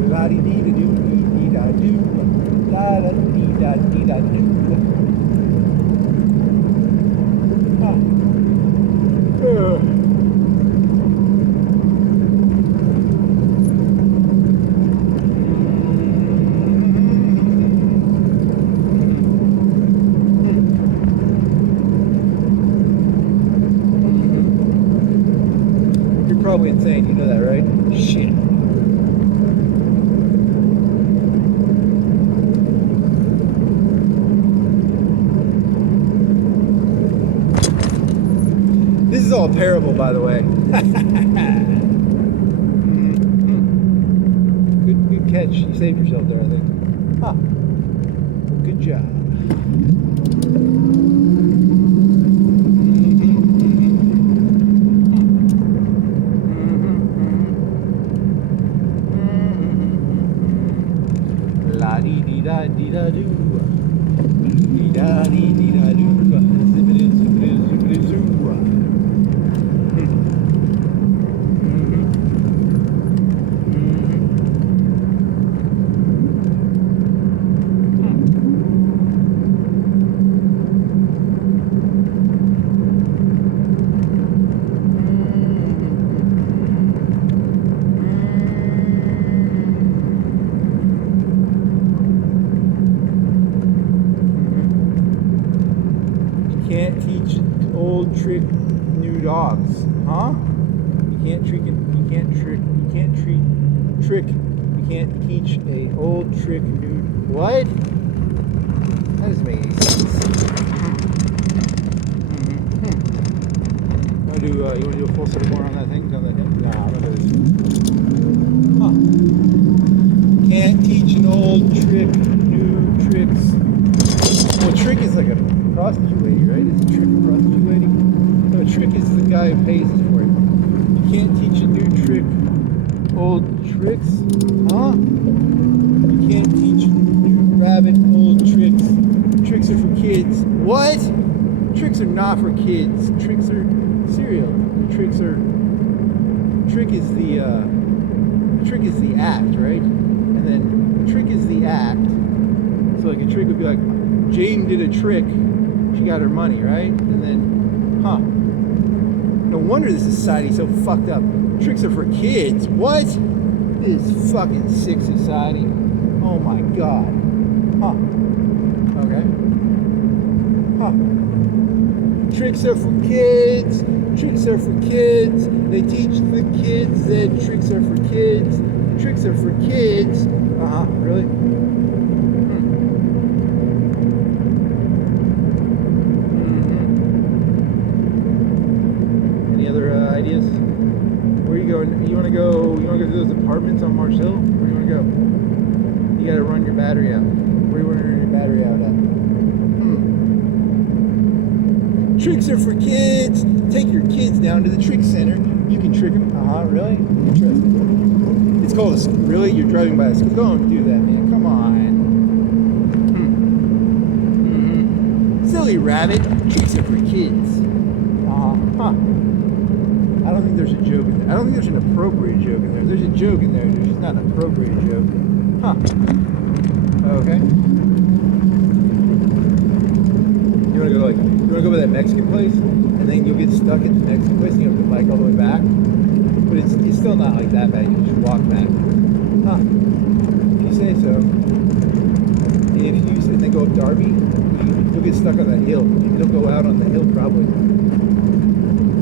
La-di-dee-da-doo-dee-dee-da-doo. La-da-dee-da-dee-da-doo. You're probably insane, you know that, right? Shit. This is all a parable, by the way. Good catch. You saved yourself there, I think. Well, good job. La dee dee da dee da doo. Dee da dee dee da doo. Zippity zippity zippity zoo. Can't teach old trick new dogs, huh? You can't teach a old trick new. What? That doesn't make any sense. You want to do a full set of more on that thing? On that hip? Nah, I'm not gonna. Can't teach an old trick new tricks. Well, trick is like a prostitute lady, right? Is a trick a prostitute lady? No, a trick is the guy who pays for it. You can't teach a new trick old tricks? Huh? You can't teach new rabbit old tricks. Tricks are for kids. What? Tricks are not for kids. Tricks are cereal. Tricks are... Trick is the act, right? And then trick is the act. So like a trick would be like, Jane did a trick, she got her money, right? And then, huh? No wonder this society's so fucked up. Tricks are for kids. What? This fucking sick society. Oh my god. Huh? Okay. Huh? Tricks are for kids. Tricks are for kids. They teach the kids that tricks are for kids. Tricks are for kids. Really? Any other ideas? Where are you going? You want to go to those apartments on Marsh Hill? Where do you want to go? You got to run your battery out. Where do you want to run your battery out at? Tricks are for kids. Take your kids down to the trick center. You can trick them. Really? Interesting. It's called a... Really? You're driving by a school? Don't do that, man. Come on. Silly rabbit. Tricks are for kids. I don't think there's a joke in there. I don't think there's an appropriate joke in there. There's a joke in there. There's just not an appropriate joke. Okay. You want to go by that Mexican place, and then you'll get stuck at the Mexican place, and you have to bike all the way back. But it's still not like that bad. You can just walk back. If you say so. And then go up Darby, you'll get stuck on that hill. You'll go out on the hill probably.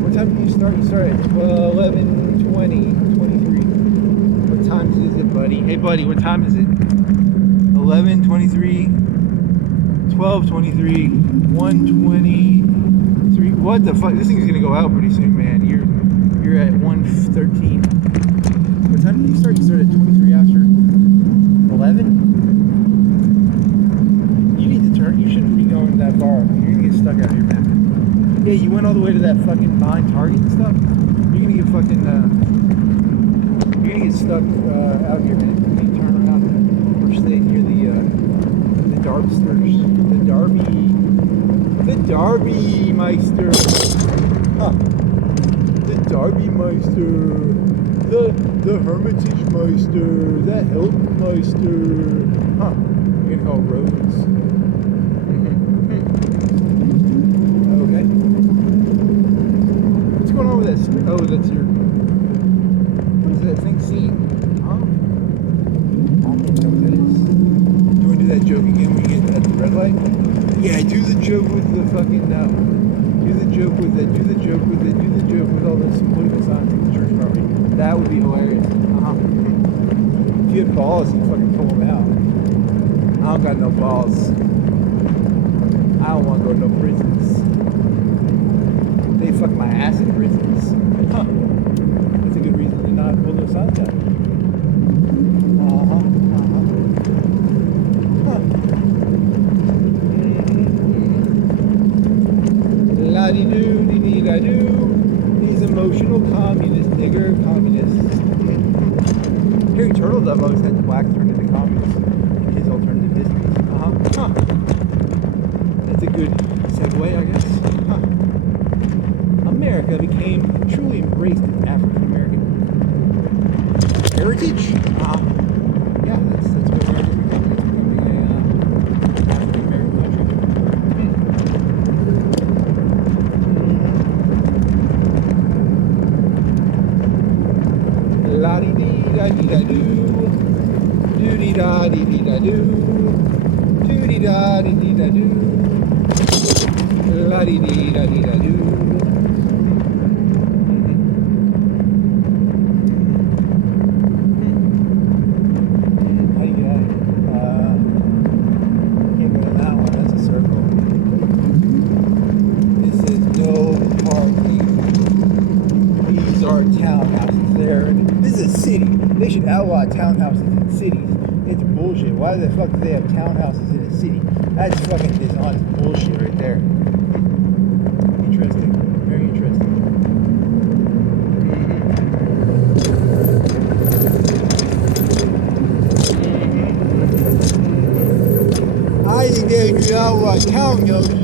What time do you start? You start at 11, 20, 23. What time is it, buddy? Hey, buddy, what time is it? 11, 23, 12, 23, 1:23. What the fuck? This thing's gonna go out pretty soon, man. You're at 1:13. What time did you start? You started at 23 after 11? You need to turn. You shouldn't be going that far. You're gonna get stuck out here, man. Yeah, you went all the way to that fucking behind Target and stuff. You're gonna get fucking. You're gonna get stuck out here, man. You need to turn around. We're staying near the Darbsters. The Darby Meister. The Darby Meister. The Hermitage Meister. The Hilton Meister. You're gonna call Rose. Okay. What's going on with that? Oh, that's your... What is that thing seeing? I don't know what that is. You want to do that joke again when you get at the red light? Yeah, do the joke with the fucking... do the joke with it. Do the joke with it. Do the joke with all those political signs in the church property. That would be hilarious. If you had balls, you fucking pull them out. I don't got no balls. I don't want to go to no prisons. They fuck my ass in prisons. That's a good reason to not pull those signs out. La-dee-doo-dee-dee-da-doo. These emotional communist nigger communists. Harry Turtledove always had the blacks turned into communists in his alternative histories. That's a good segue, I guess. America became truly embraced its African American heritage. Yeah, that's what America's becoming. It's becoming a African American country. La dee dee da dee da doo, doo dee da dee dee da doo, doo dee da dee dee da doo, la dee dee da dee da doo. How do you get out of here? Can't go to that one. That's a circle. This is no parking. These are townhouses there. This is a city. They should outlaw townhouses in cities. It's bullshit. Why the fuck do they have townhouses in a city? That's fucking dishonest bullshit right there. Interesting. Very interesting. outright count, yo. Nice.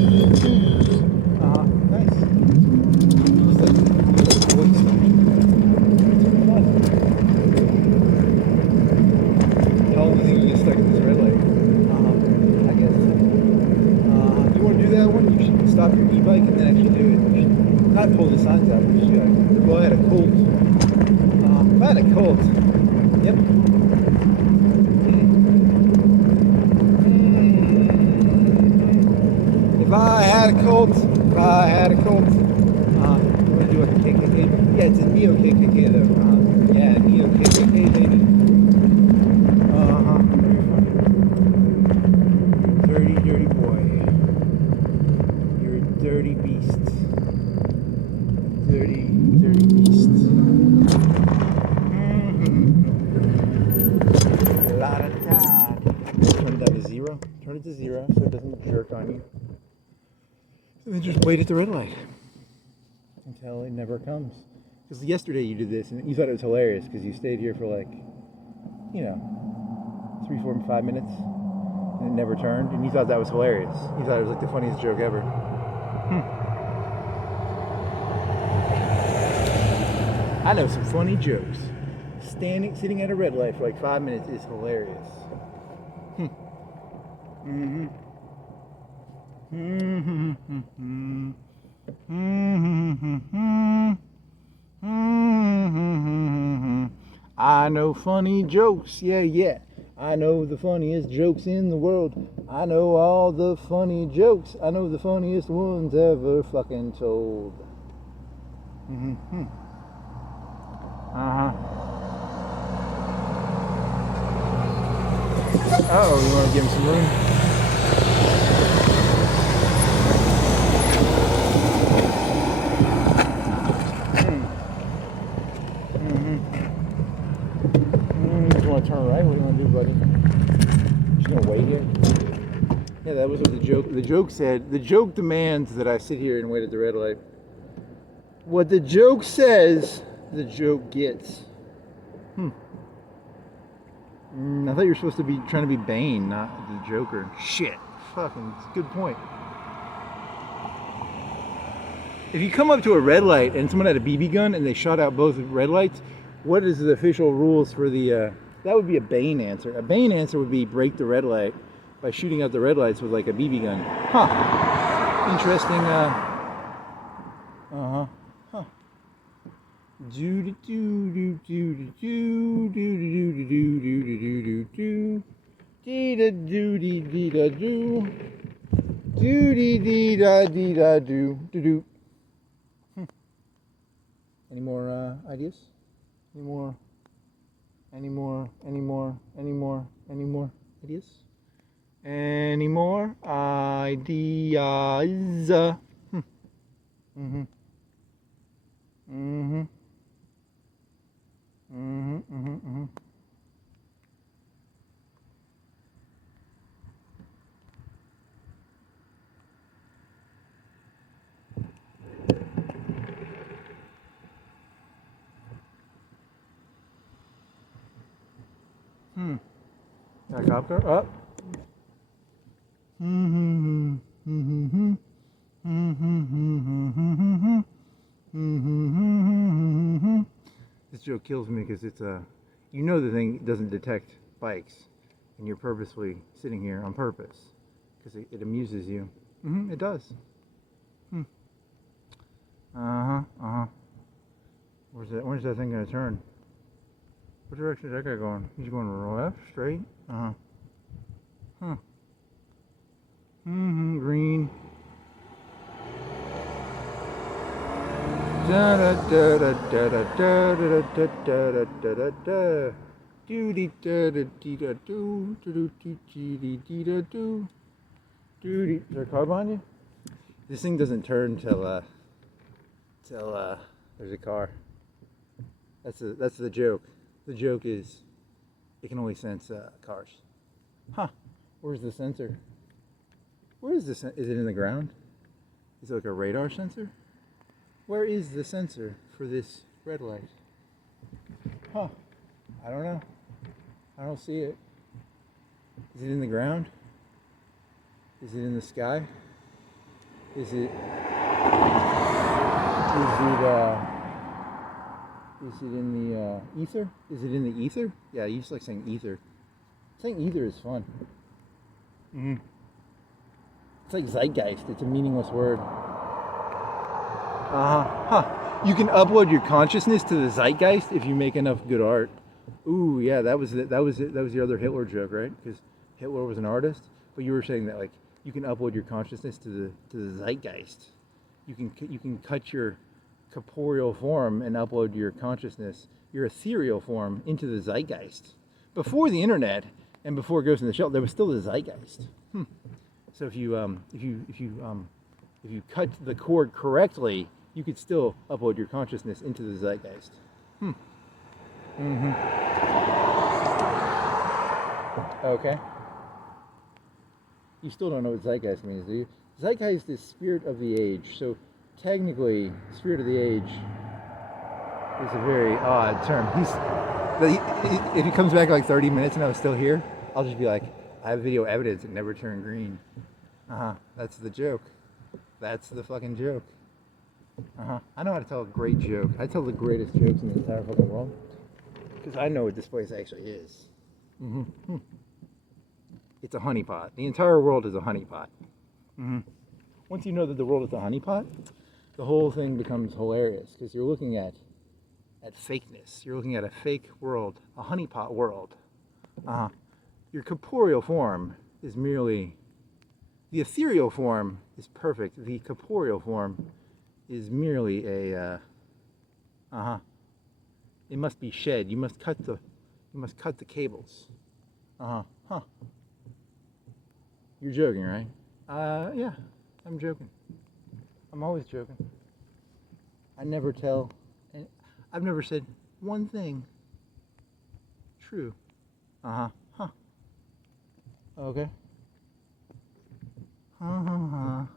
Just like wood stuff. How long do you think you get stuck in this red light? I guess. You want to do that one? You should stop your e-bike and then actually do it. You should not pull the signs out, but you should. Well, I had a Colt. I had a Colt. Yep. If I had a Colt, you want to do like a KKK? Yeah, it's a Neo KKK though. Yeah, Neo KKK baby. Dirty, dirty boy. You're a dirty beast. Dirty, dirty beast. La da da. Turn it down to 0. Turn it to 0 so it doesn't jerk on you. And then just wait at the red light until it never comes. Because yesterday you did this and you thought it was hilarious because you stayed here for like, 3, 4, 5 minutes and it never turned and you thought that was hilarious. You thought it was like the funniest joke ever. I know some funny jokes. Sitting at a red light for like 5 minutes is hilarious. I know funny jokes, yeah. I know the funniest jokes in the world. I know all the funny jokes. I know the funniest ones ever fucking told. Oh, you want to give him some room? You just want to turn right? What do you want to do, buddy? Just gonna wait here? Yeah, that was what the joke said. The joke demands that I sit here and wait at the red light. What the joke says, the joke gets. I thought you were supposed to be trying to be Bane, not the Joker. Shit. Fucking, it's a good point. If you come up to a red light and someone had a BB gun and they shot out both red lights, what is the official rules for the, that would be a Bane answer. A Bane answer would be break the red light by shooting out the red lights with like a BB gun. Interesting, do do do do do do do do do do do do dee da do dee dee da do do dee dee da dee da do do do. Any more ideas? Any more ideas? Any more ideas? Got a cop car? Up. This joke kills me because it's the thing doesn't detect bikes, and you're purposely sitting here on purpose because it amuses you. It does. Where's that thing gonna turn? What direction is that guy going? He's going left, straight. Green. Da da da da da da da da da da da da. Do dee da da dee da do do do dee dee da do. Do dee. Is there a car behind you? This thing doesn't turn till there's a car. That's the joke. The joke is it can only sense cars. Where's the sensor? Where is this? Is it in the ground? Is it like a radar sensor? Where is the sensor for this red light? I don't know. I don't see it. Is it in the ground? Is it in the sky? Is it in the ether? Is it in the ether? Yeah, I used to like saying ether. Saying ether is fun. Mm-hmm. It's like zeitgeist. It's a meaningless word. Huh. You can upload your consciousness to the zeitgeist if you make enough good art. Ooh, yeah, that was your other Hitler joke, right? Because Hitler was an artist, but you were saying that like you can upload your consciousness to the zeitgeist. You can cut your corporeal form and upload your consciousness, your ethereal form, into the zeitgeist. Before the internet and before Ghost in the Shell, there was still the zeitgeist. So if you cut the cord correctly, you could still upload your consciousness into the zeitgeist. Okay. You still don't know what zeitgeist means, do you? Zeitgeist is spirit of the age. So technically, spirit of the age is a very odd term. If he comes back in like 30 minutes and I was still here, I'll just be like, I have video evidence it never turned green. That's the joke. That's the fucking joke. I know how to tell a great joke. I tell the greatest jokes in the entire fucking world. Because I know what this place actually is. It's a honeypot. The entire world is a honeypot. Once you know that the world is a honeypot, the whole thing becomes hilarious. Because you're looking at fakeness. You're looking at a fake world, a honeypot world. Your corporeal form is merely... The ethereal form is perfect. The corporeal form is merely a... It must be shed. You must cut the cables. You're joking, right? Yeah, I'm joking. I'm always joking. I never tell... I've never said one thing true. Okay. So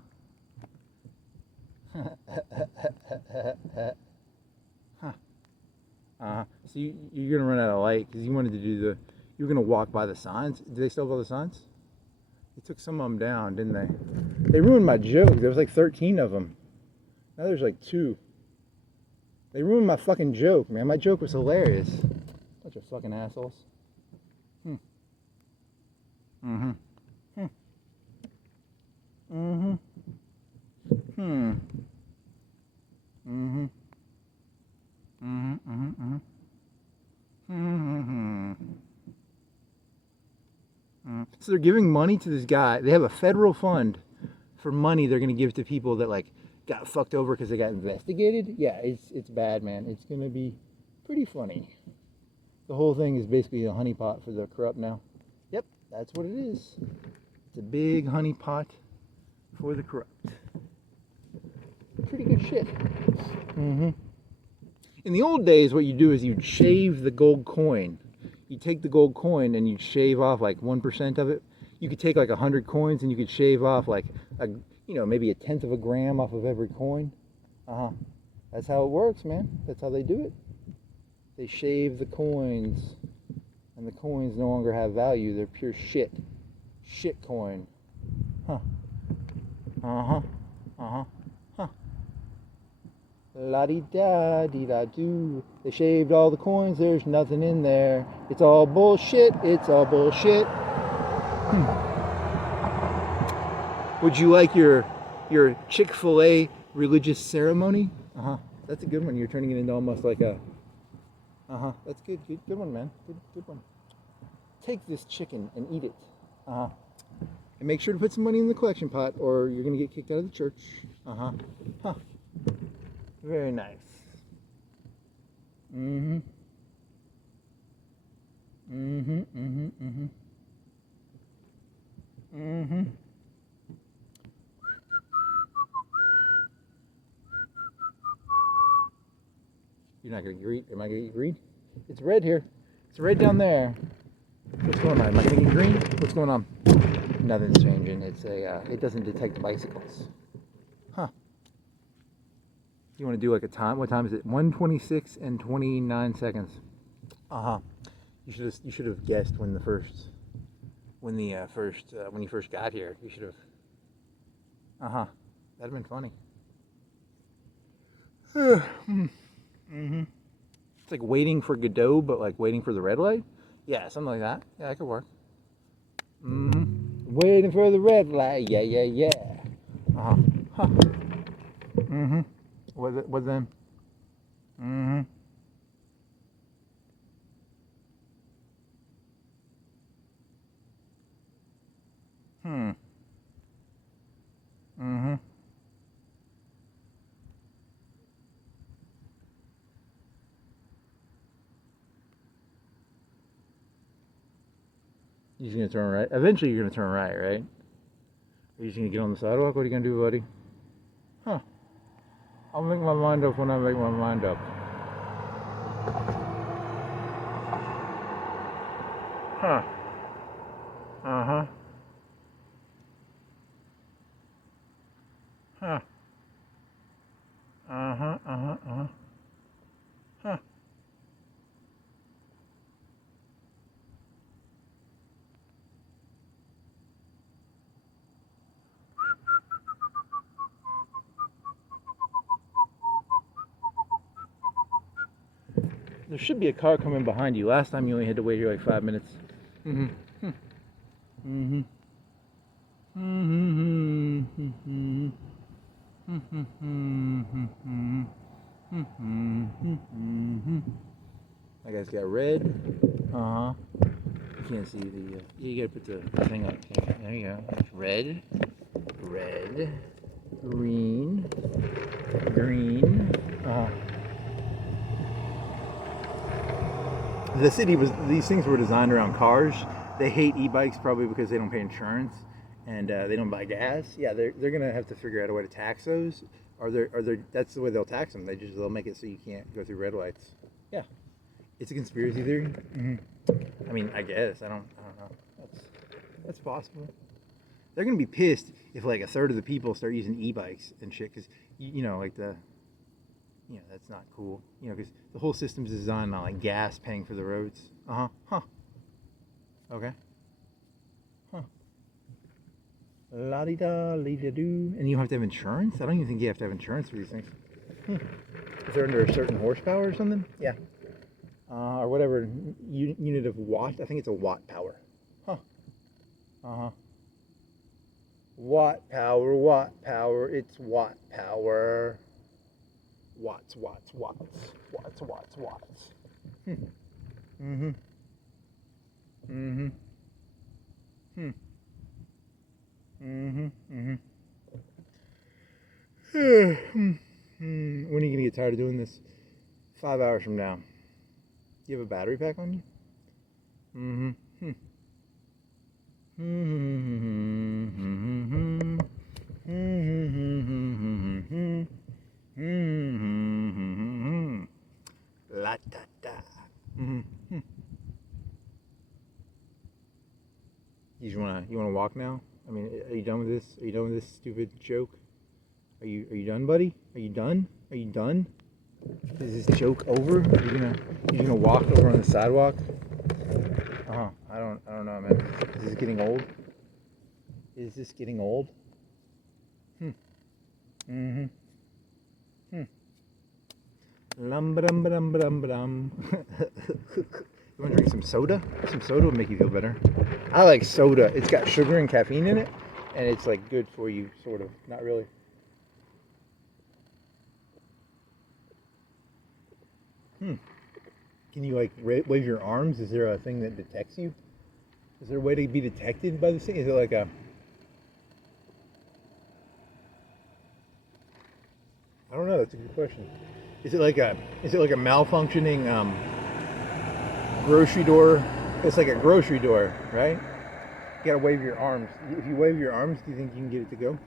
you're gonna run out of light because you wanted to do you were gonna walk by the signs. Do they still have all the signs? They took some of them down, didn't they? They ruined my joke. There was like 13 of them. Now there's like 2. They ruined my fucking joke, man. My joke was hilarious. Bunch of fucking assholes. So they're giving money to this guy. They have a federal fund for money they're going to give to people that like got fucked over because they got investigated. Yeah, it's bad, man. It's going to be pretty funny. The whole thing is basically a honeypot for the corrupt now. Yep, that's what it is. It's a big honeypot for the corrupt. Pretty good shit. In the old days, what you do is you'd shave the gold coin. You take the gold coin and you'd shave off like 1% of it. You could take like 100 coins and you could shave off like maybe 1/10 of a gram off of every coin. That's how it works, man. That's how they do it. They shave the coins, and the coins no longer have value. They're pure shit. Shit coin. La-di-da-di-da-doo. They shaved all the coins. There's nothing in there. It's all bullshit. It's all bullshit. Would you like your Chick-fil-A religious ceremony? That's a good one. You're turning it into almost like a... That's good. Good one, man. Good one. Take this chicken and eat it. And make sure to put some money in the collection pot or you're going to get kicked out of the church. Very nice. You're not going to greet? Am I going to get green? It's red here. It's red down there. What's going on? Am I going to get green? What's going on? Nothing's changing. It's it doesn't detect bicycles. You want to do like a time? What time is it? 1:26 and 29 seconds. You should have guessed when you first got here. You should have Uh-huh. That'd have been funny. Mm-hmm. It's like waiting for Godot, but like waiting for the red light. Yeah, something like that. Yeah, that could work. Mm-hmm. Waiting for the red light. Yeah, yeah, yeah. Uh-huh. Huh. Mm-hmm. What then? Mm-hmm. Hmm. Mm-hmm. You're just gonna turn right. Eventually, you're gonna turn right, right? Are you just gonna get on the sidewalk? What are you gonna do, buddy? Huh. I'll make my mind up when I make my mind up. Huh. Uh-huh. Huh. Uh-huh. Uh-huh. Uh-huh. Huh. There should be a car coming behind you. Last time you only had to wait here like 5 minutes. Mm-hmm. Mm-hmm. Mm-hmm. Mm-hmm. Mm-hmm. Mm-hmm. That guy's got red. Uh-huh. You can't see the... you gotta put the thing up. There you go. Red. Red. Green. Green. Uh-huh. The city was, these things were designed around cars. They hate e-bikes probably because they don't pay insurance and they don't buy gas. Yeah, they're gonna have to figure out a way to tax those. That's the way they'll tax them. They'll make it so you can't go through red lights. Yeah, it's a conspiracy theory. Mm-hmm. I mean, I guess I don't know. That's possible. They're gonna be pissed if like a third of the people start using e-bikes and shit because like that's not cool. Because the whole system's designed on like gas paying for the roads. Uh-huh. Huh. Okay. Huh. La-di-da, li-da-doo. And you have to have insurance? I don't even think you have to have insurance for these things. Is there under a certain horsepower or something? Yeah. Or whatever unit of watt. I think it's a watt power. Huh. Uh-huh. Watt power. It's watt power. Watts. Mm-hmm. Mm-hmm. Hmm. Mm-hmm. Mm-hmm. When are you gonna get tired of doing this? 5 hours from now. Do you have a battery pack on you? Mm-hmm. La da da. You wanna walk now? I mean, are you done with this? Are you done with this stupid joke? Are you done, buddy? Are you done? Are you done? Is this joke over? Are you gonna walk over on the sidewalk? I don't know, man. Is this getting old? Is this getting old? Mm-hmm. Lum-ba-dum-ba-dum-ba-dum-ba-dum. You want to drink some soda? Some soda will make you feel better. I like soda. It's got sugar and caffeine in it, and it's like good for you, sort of. Not really. Can you like wave your arms? Is there a thing that detects you? Is there a way to be detected by this thing? Is it like a... I don't know. That's a good question. Is it like a malfunctioning grocery door? It's like a grocery door, right? You gotta wave your arms. If you wave your arms, do you think you can get it to go?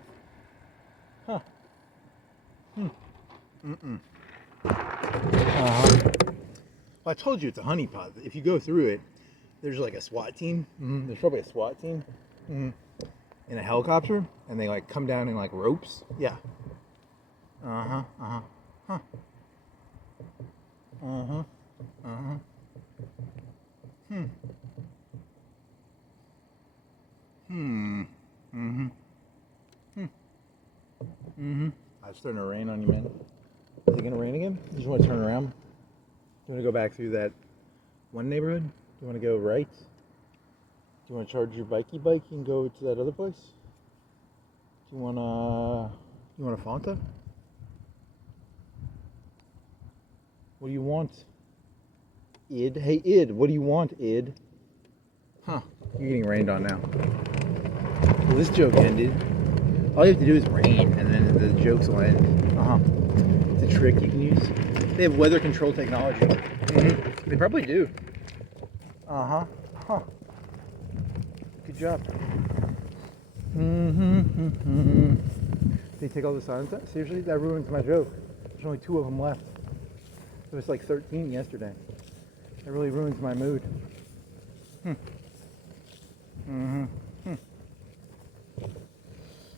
Huh. Well, I told you it's a honeypot. If you go through it, there's like a SWAT team. There's probably a SWAT team in a helicopter, and they like come down in like ropes. Yeah. Huh. starting to rain on you, man. Is it gonna rain again? You just want to turn around? You want to go back through that one neighborhood? You want to go right? Do you want to charge your bike and go to that other place? Do you want a Fanta? What do you want? Id? Hey, Id, what do you want, Id? Huh, you're getting rained on now. Well, this joke ended. All you have to do is rain, and then the jokes will end. It's a trick you can use. They have weather control technology. They probably do. Huh. Good job. They take all the signs out? Seriously? That ruins my joke. There's only 2 of them left. It was like 13 yesterday. It really ruins my mood.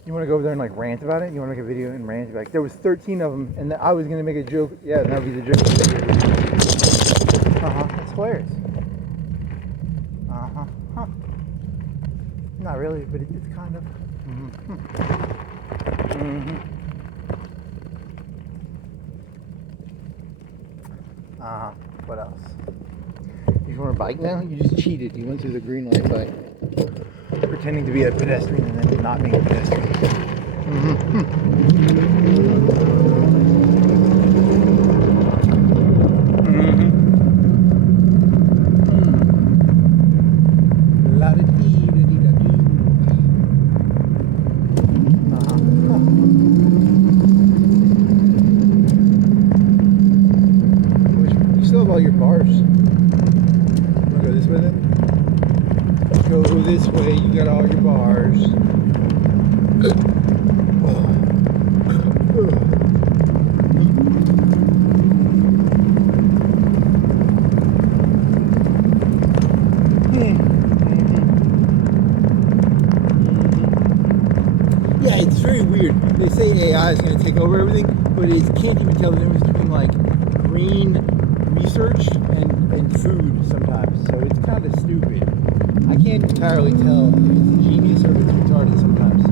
You want to go over there and like rant about it? You want to make a video and rant? Like, there was 13 of them, and I was going to make a joke. Yeah, that would be the joke. It's hilarious. Not really, but it's kind of. What else? You want a bike now? You just cheated. You went through the green light by pretending to be a pedestrian and then not being a pedestrian. You still have all your bars. Wanna go this way then? Go this way, you got all your bars. Yeah, it's very weird. They say AI is going to take over everything, but it can't even tell the difference between like green research and food sometimes. So it's kind of stupid. I can't entirely tell if it's a genius or if it's retarded sometimes.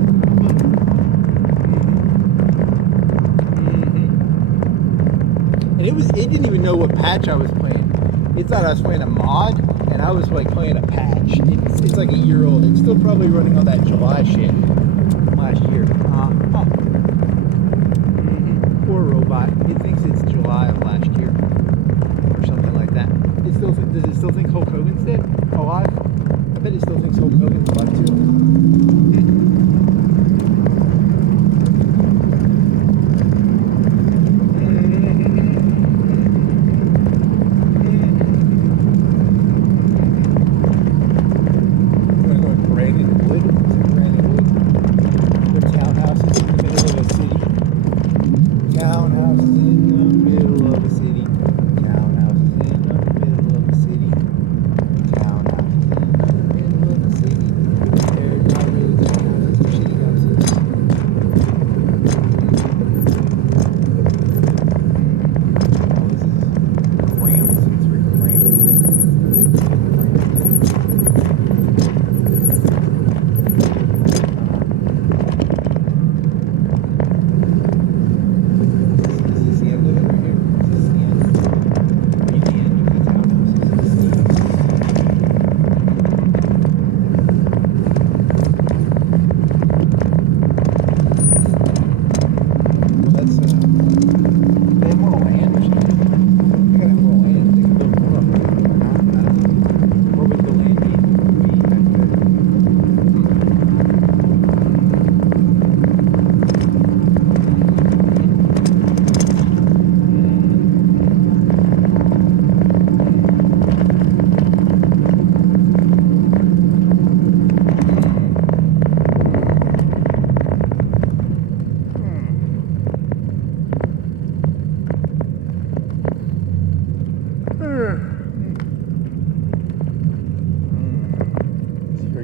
And it didn't even know what patch I was playing. It thought I was playing a mod, and I was like playing a patch. It's like a year old. It's still probably running on that July shit from last year. Poor robot. It thinks it's July of last year or something like that. Does it still think Hulk Hogan's dead? Alive? I bet it still thinks Hulk Hogan's alive too.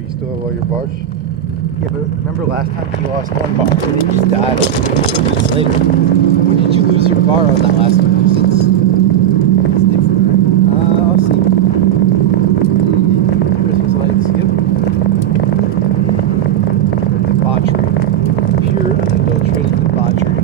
Still have all your bars? Yeah, but remember last time you lost one bar and then you just died like 2 minutes later. When did you lose your bar on that last one? Because it's different, right? I'll see. Christmas lights, yep. Debauchery. Pure unadulterated debauchery.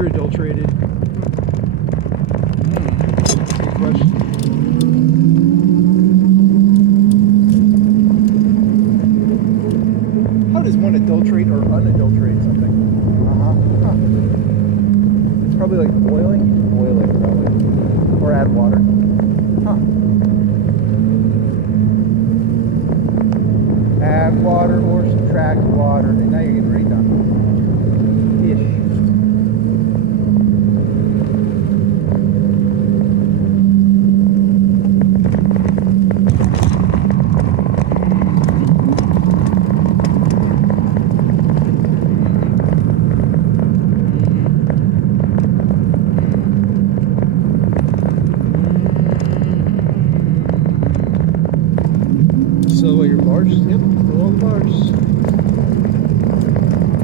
They're adulterated. Good question. How does one adulterate or unadulterate something? It's probably like boiling. You can boil it probably. Or add water. Add water or subtract water. And now you're getting redone. Ish. So your bars? Yep, fill all the bars.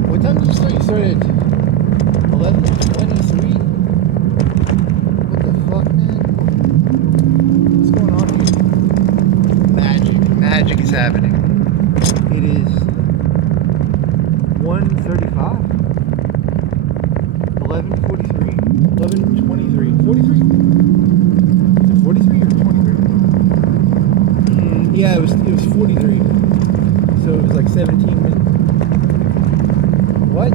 What time did you start? You started at 11:23? What the fuck, man? What's going on here? Magic. Magic is happening. It is 1:35. 11:43. 11:23. 43? Is it 43 or 23? Yeah, it was 43. So it was like 17 minutes. What? I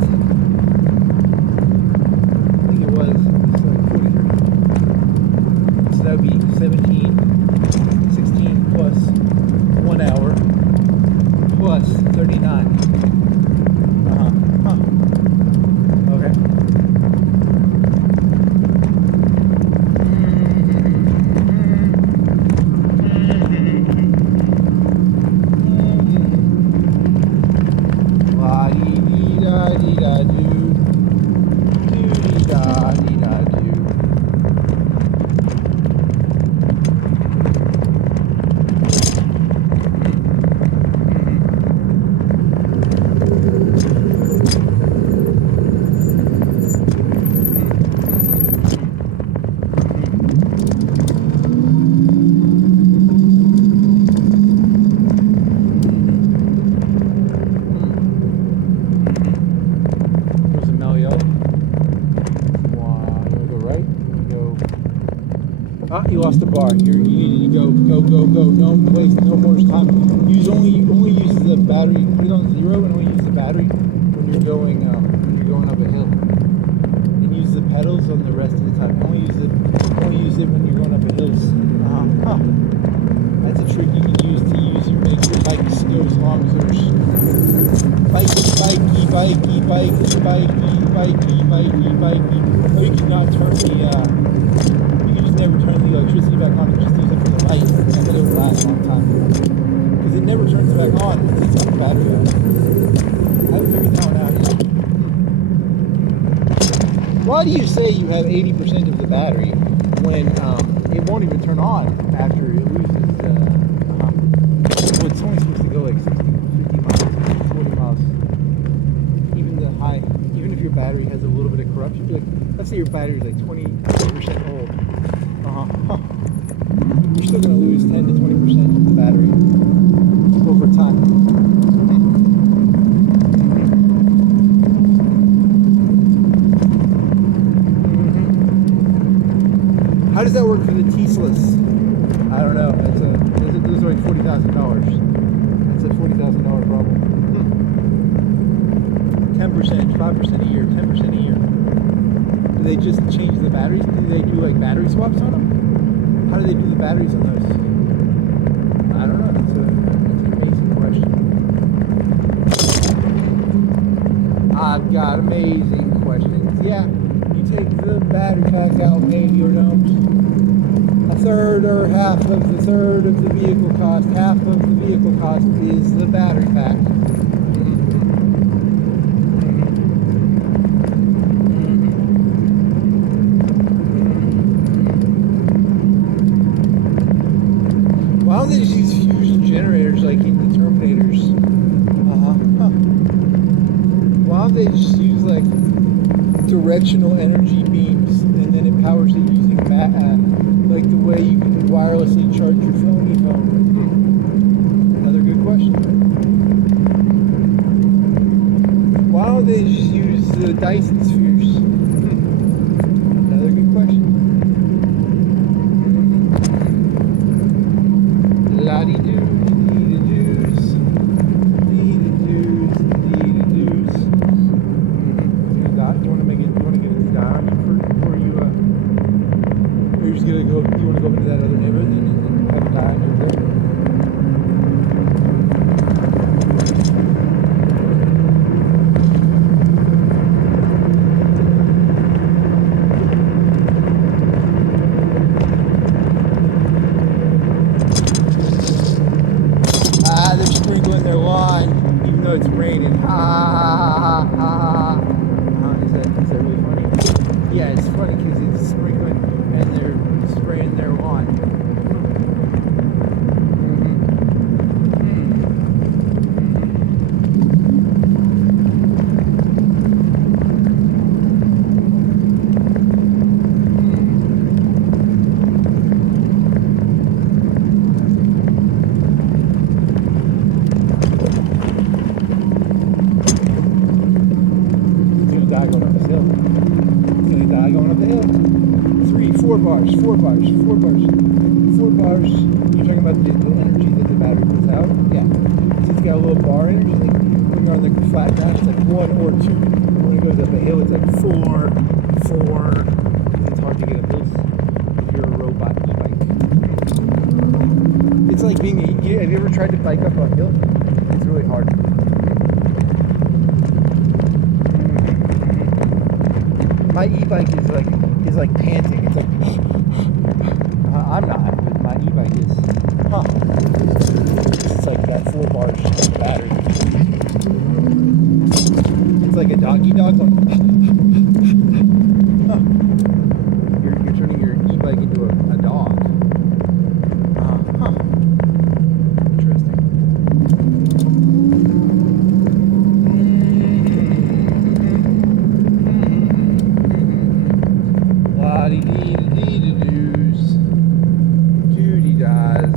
think it was like 43. So that would be 17, 16 plus 1 hour plus 39. Okay. You lost the bar. You needed to go. No waste, no more time. Only use the battery. Put it on 0 and only use the battery when you're going up a hill. And use the pedals on the rest of the time. Only use it when you're going up a hills. That's a trick you can use to make your bike go as long as there's bikey. Or you cannot turn the. Never turn the electricity back on and just use it for the light, and then it will last a long time. Because it never turns back on until you take the battery out. I haven't figured that one out yet. Why do you say you have 80% of the battery when it won't even turn on after it loses? Well, it's only supposed to go like 60, 50 miles, 40 miles. Even if your battery has a little bit of corruption, like, let's say your battery is like 20% old. You're still going to lose 10 to 20% of the battery over time. How does that work for the Teslas? I don't know. Those are like $40,000. That's a $40,000 problem. 10%, 5% a year, 10% a year. Do they just change the batteries? Do they do like battery swaps on them? How do they do the batteries on those? I don't know. That's an amazing question. I've got amazing questions. Yeah, you take the battery pack out, maybe or don't. A third or half of the vehicle cost. Half of the vehicle cost is the battery pack. Why don't they just use fusion generators like in the Terminators? Why don't they just use like directional energy beams and then it powers it using like the way you can wirelessly charge your phone? Another good question. Why don't they just use the Dyson spheres? guy on you before you, or you're just gonna go, you wanna go into that other neighborhood and have a guy on you there? They're sprinkling their lawn, even though it's raining. Ha ha ha ha ha. Is that really funny? Yeah, it's funny because it's sprinkling and they're spraying their lawn. Four bars. You're talking about the energy that the battery puts out? Yeah. So it's got a little bar energy. When you're on the flat ground, it's like 1 or 2. When it goes up a hill, it's like 4. It's hard to get up this if you're a robot e-bike. It's like being have you ever tried to bike up a hill? It's really hard. My e-bike is like panting. It's like I'm not, but my e-bike is. It's like that 4 bars battery. It's like a doggy dog going. You're turning your e-bike into a dog. Interesting. La-dee-dee-dee-dee-doos. Duty does.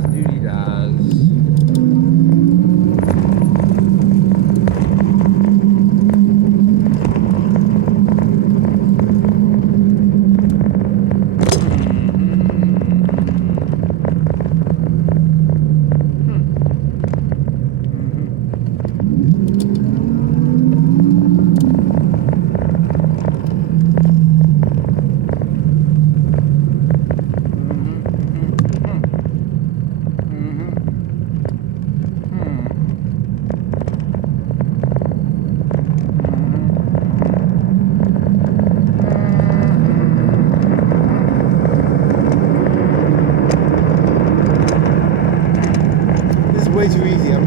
Way too easy. I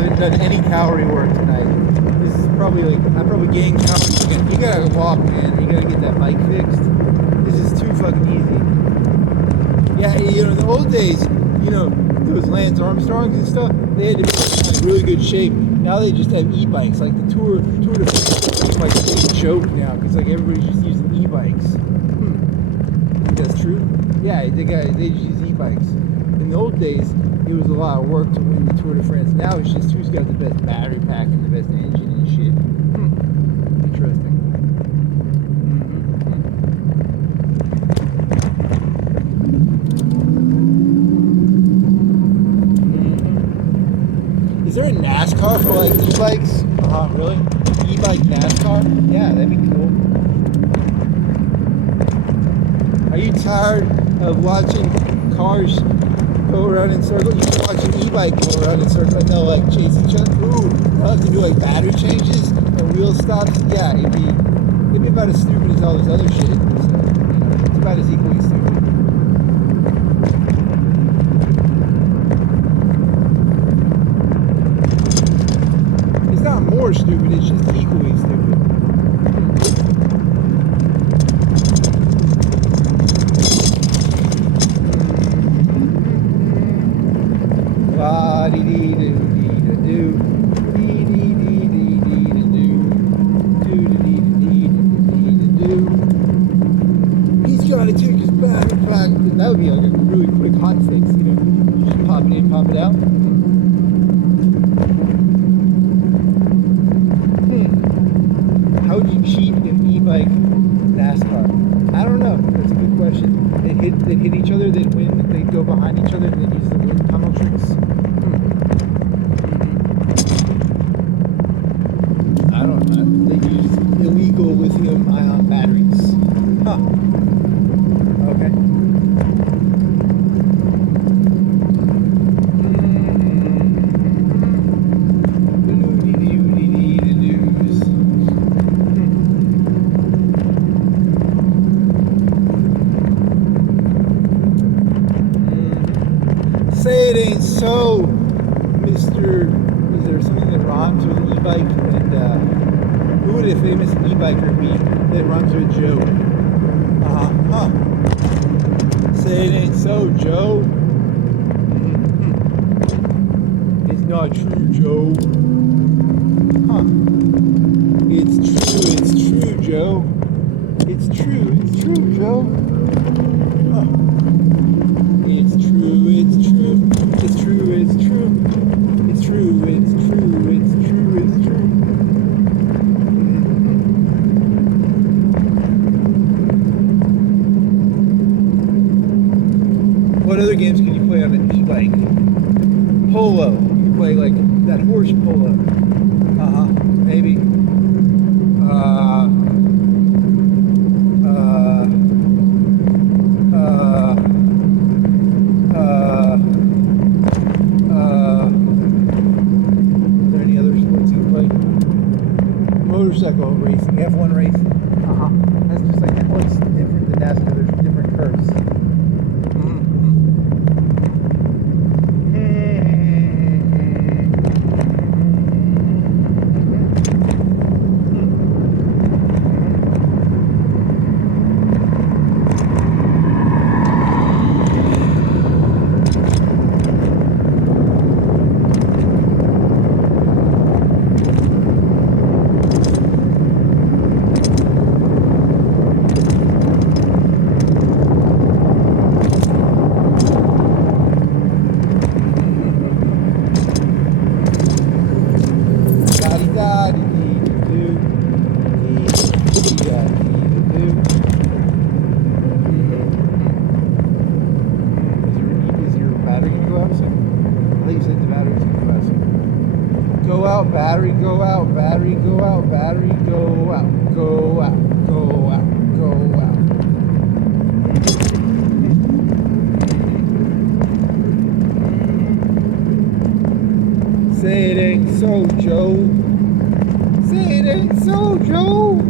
haven't done any calorie work tonight. This is probably I probably gained calories again. You gotta walk, man. You gotta get that bike fixed. This is too fucking easy. Yeah, in the old days, those Lance Armstrongs and stuff, they had to be in really good shape. Now they just have e-bikes. Like the Tour de France is like a big joke now because like everybody's just using e-bikes. I think that's true. Yeah, they just use e-bikes. In the old days, it was a lot of work to win the Tour de France. Now it's just who's got the best battery pack and the best engine and shit. Interesting. Is there a NASCAR for like e-bikes? Really? E-bike NASCAR? Yeah, that'd be cool. Are you tired of watching cars go around in circles? You can watch an e-bike go around in circles and they'll like chase each other. Ooh, they'll have to do like battery changes and wheel stops. Yeah, it'd be about as stupid as all this other shit. So, it's about as equally stupid. It's not more stupid, it's just equally stupid. He's got to take his battery pack. That would be like a really quick hot fix, You just pop it in, pop it out. How would you cheat in e-bike NASCAR? I don't know. That's a good question. They'd hit each other, they'd win, they'd go behind each other, and they'd use the wind tunnel tricks. I don't know. They'd use illegal lithium-ion batteries. it ain't so, Mr. Is there something that rhymes with e-bike? And who would a famous e-biker be that rhymes with Joe? Huh. Say it ain't so, Joe. It's not true, Joe. Huh. It's true, Joe. It's true, Joe. Huh. It's true. It's true. It's true. It's true. It's true. It's true. It's true. It's true. What other games can you play on an e-bike? Polo. You can play like that horse polo. Maybe. Motorcycle racing, F1 racing. That's just like that. What's different than NASCAR? There's different curves. Go out, battery, go out, battery, go out, battery, go out, go out, go out, go out. Say it ain't so, Joe. Say it ain't so, Joe.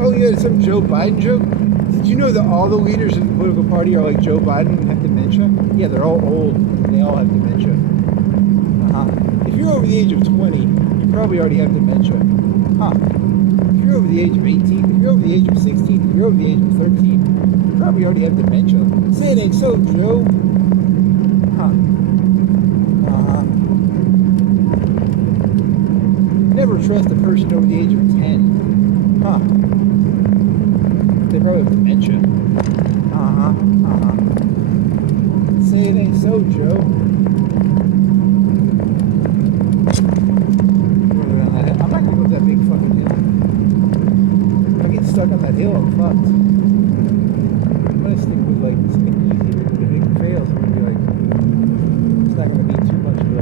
Oh yeah, some Joe Biden joke. Did you know that all the leaders in the political party are like Joe Biden and have dementia? Yeah, they're all old and they all have dementia. If you're over the age of 20, you probably already have dementia. If you're over the age of 18, if you're over the age of 16, if you're over the age of 13, you probably already have dementia. Say it ain't so, Joe. Never trust a person over the age of 10. They probably have dementia. Say it ain't so, Joe. I'm not gonna go up that big fucking hill. If I get stuck on that hill, I'm fucked. I'm gonna stick with like something easy. If it fails, I'm gonna be like, it's not gonna be too much of a.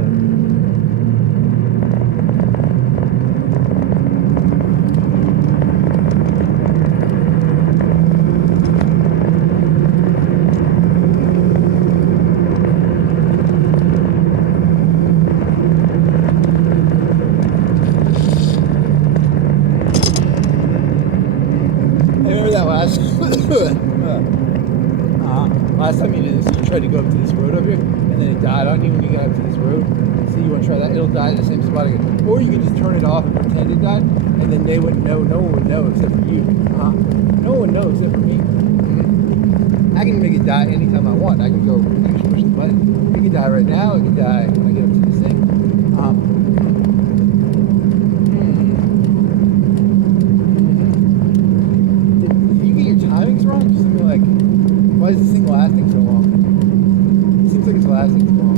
Last time you did this, you tried to go up to this road up here, and then it died on you when you got up to this road. So you want to try that? It'll die at the same spot again. Or you can just turn it off and pretend it died, and then they wouldn't know. No one would know except for you. No one knows except for me. I can make it die anytime I want. I can go just push the button. It can die right now. It can die when I get up to this thing. Did you get your timings wrong? Just something like. Why is this thing lasting so long? It seems like it's lasting too long.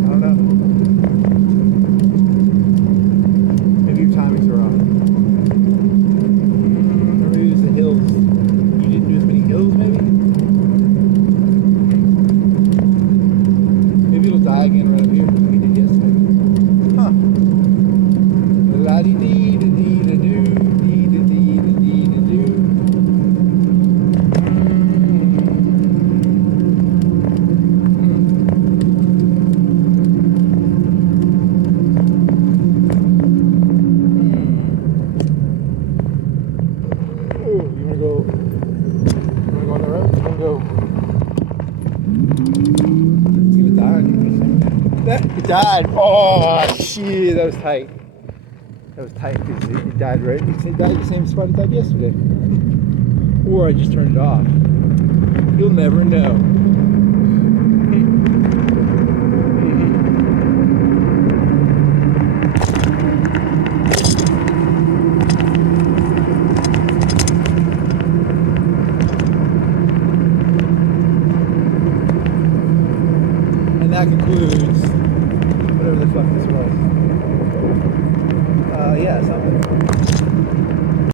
I don't know. Maybe your timings are off. Or maybe it's the hills. You didn't do as many hills, maybe? Maybe it'll die again right up here. died. Oh, shit, that was tight. That was tight because it died right. It died the same spot it died yesterday. Or I just turned it off. You'll never know.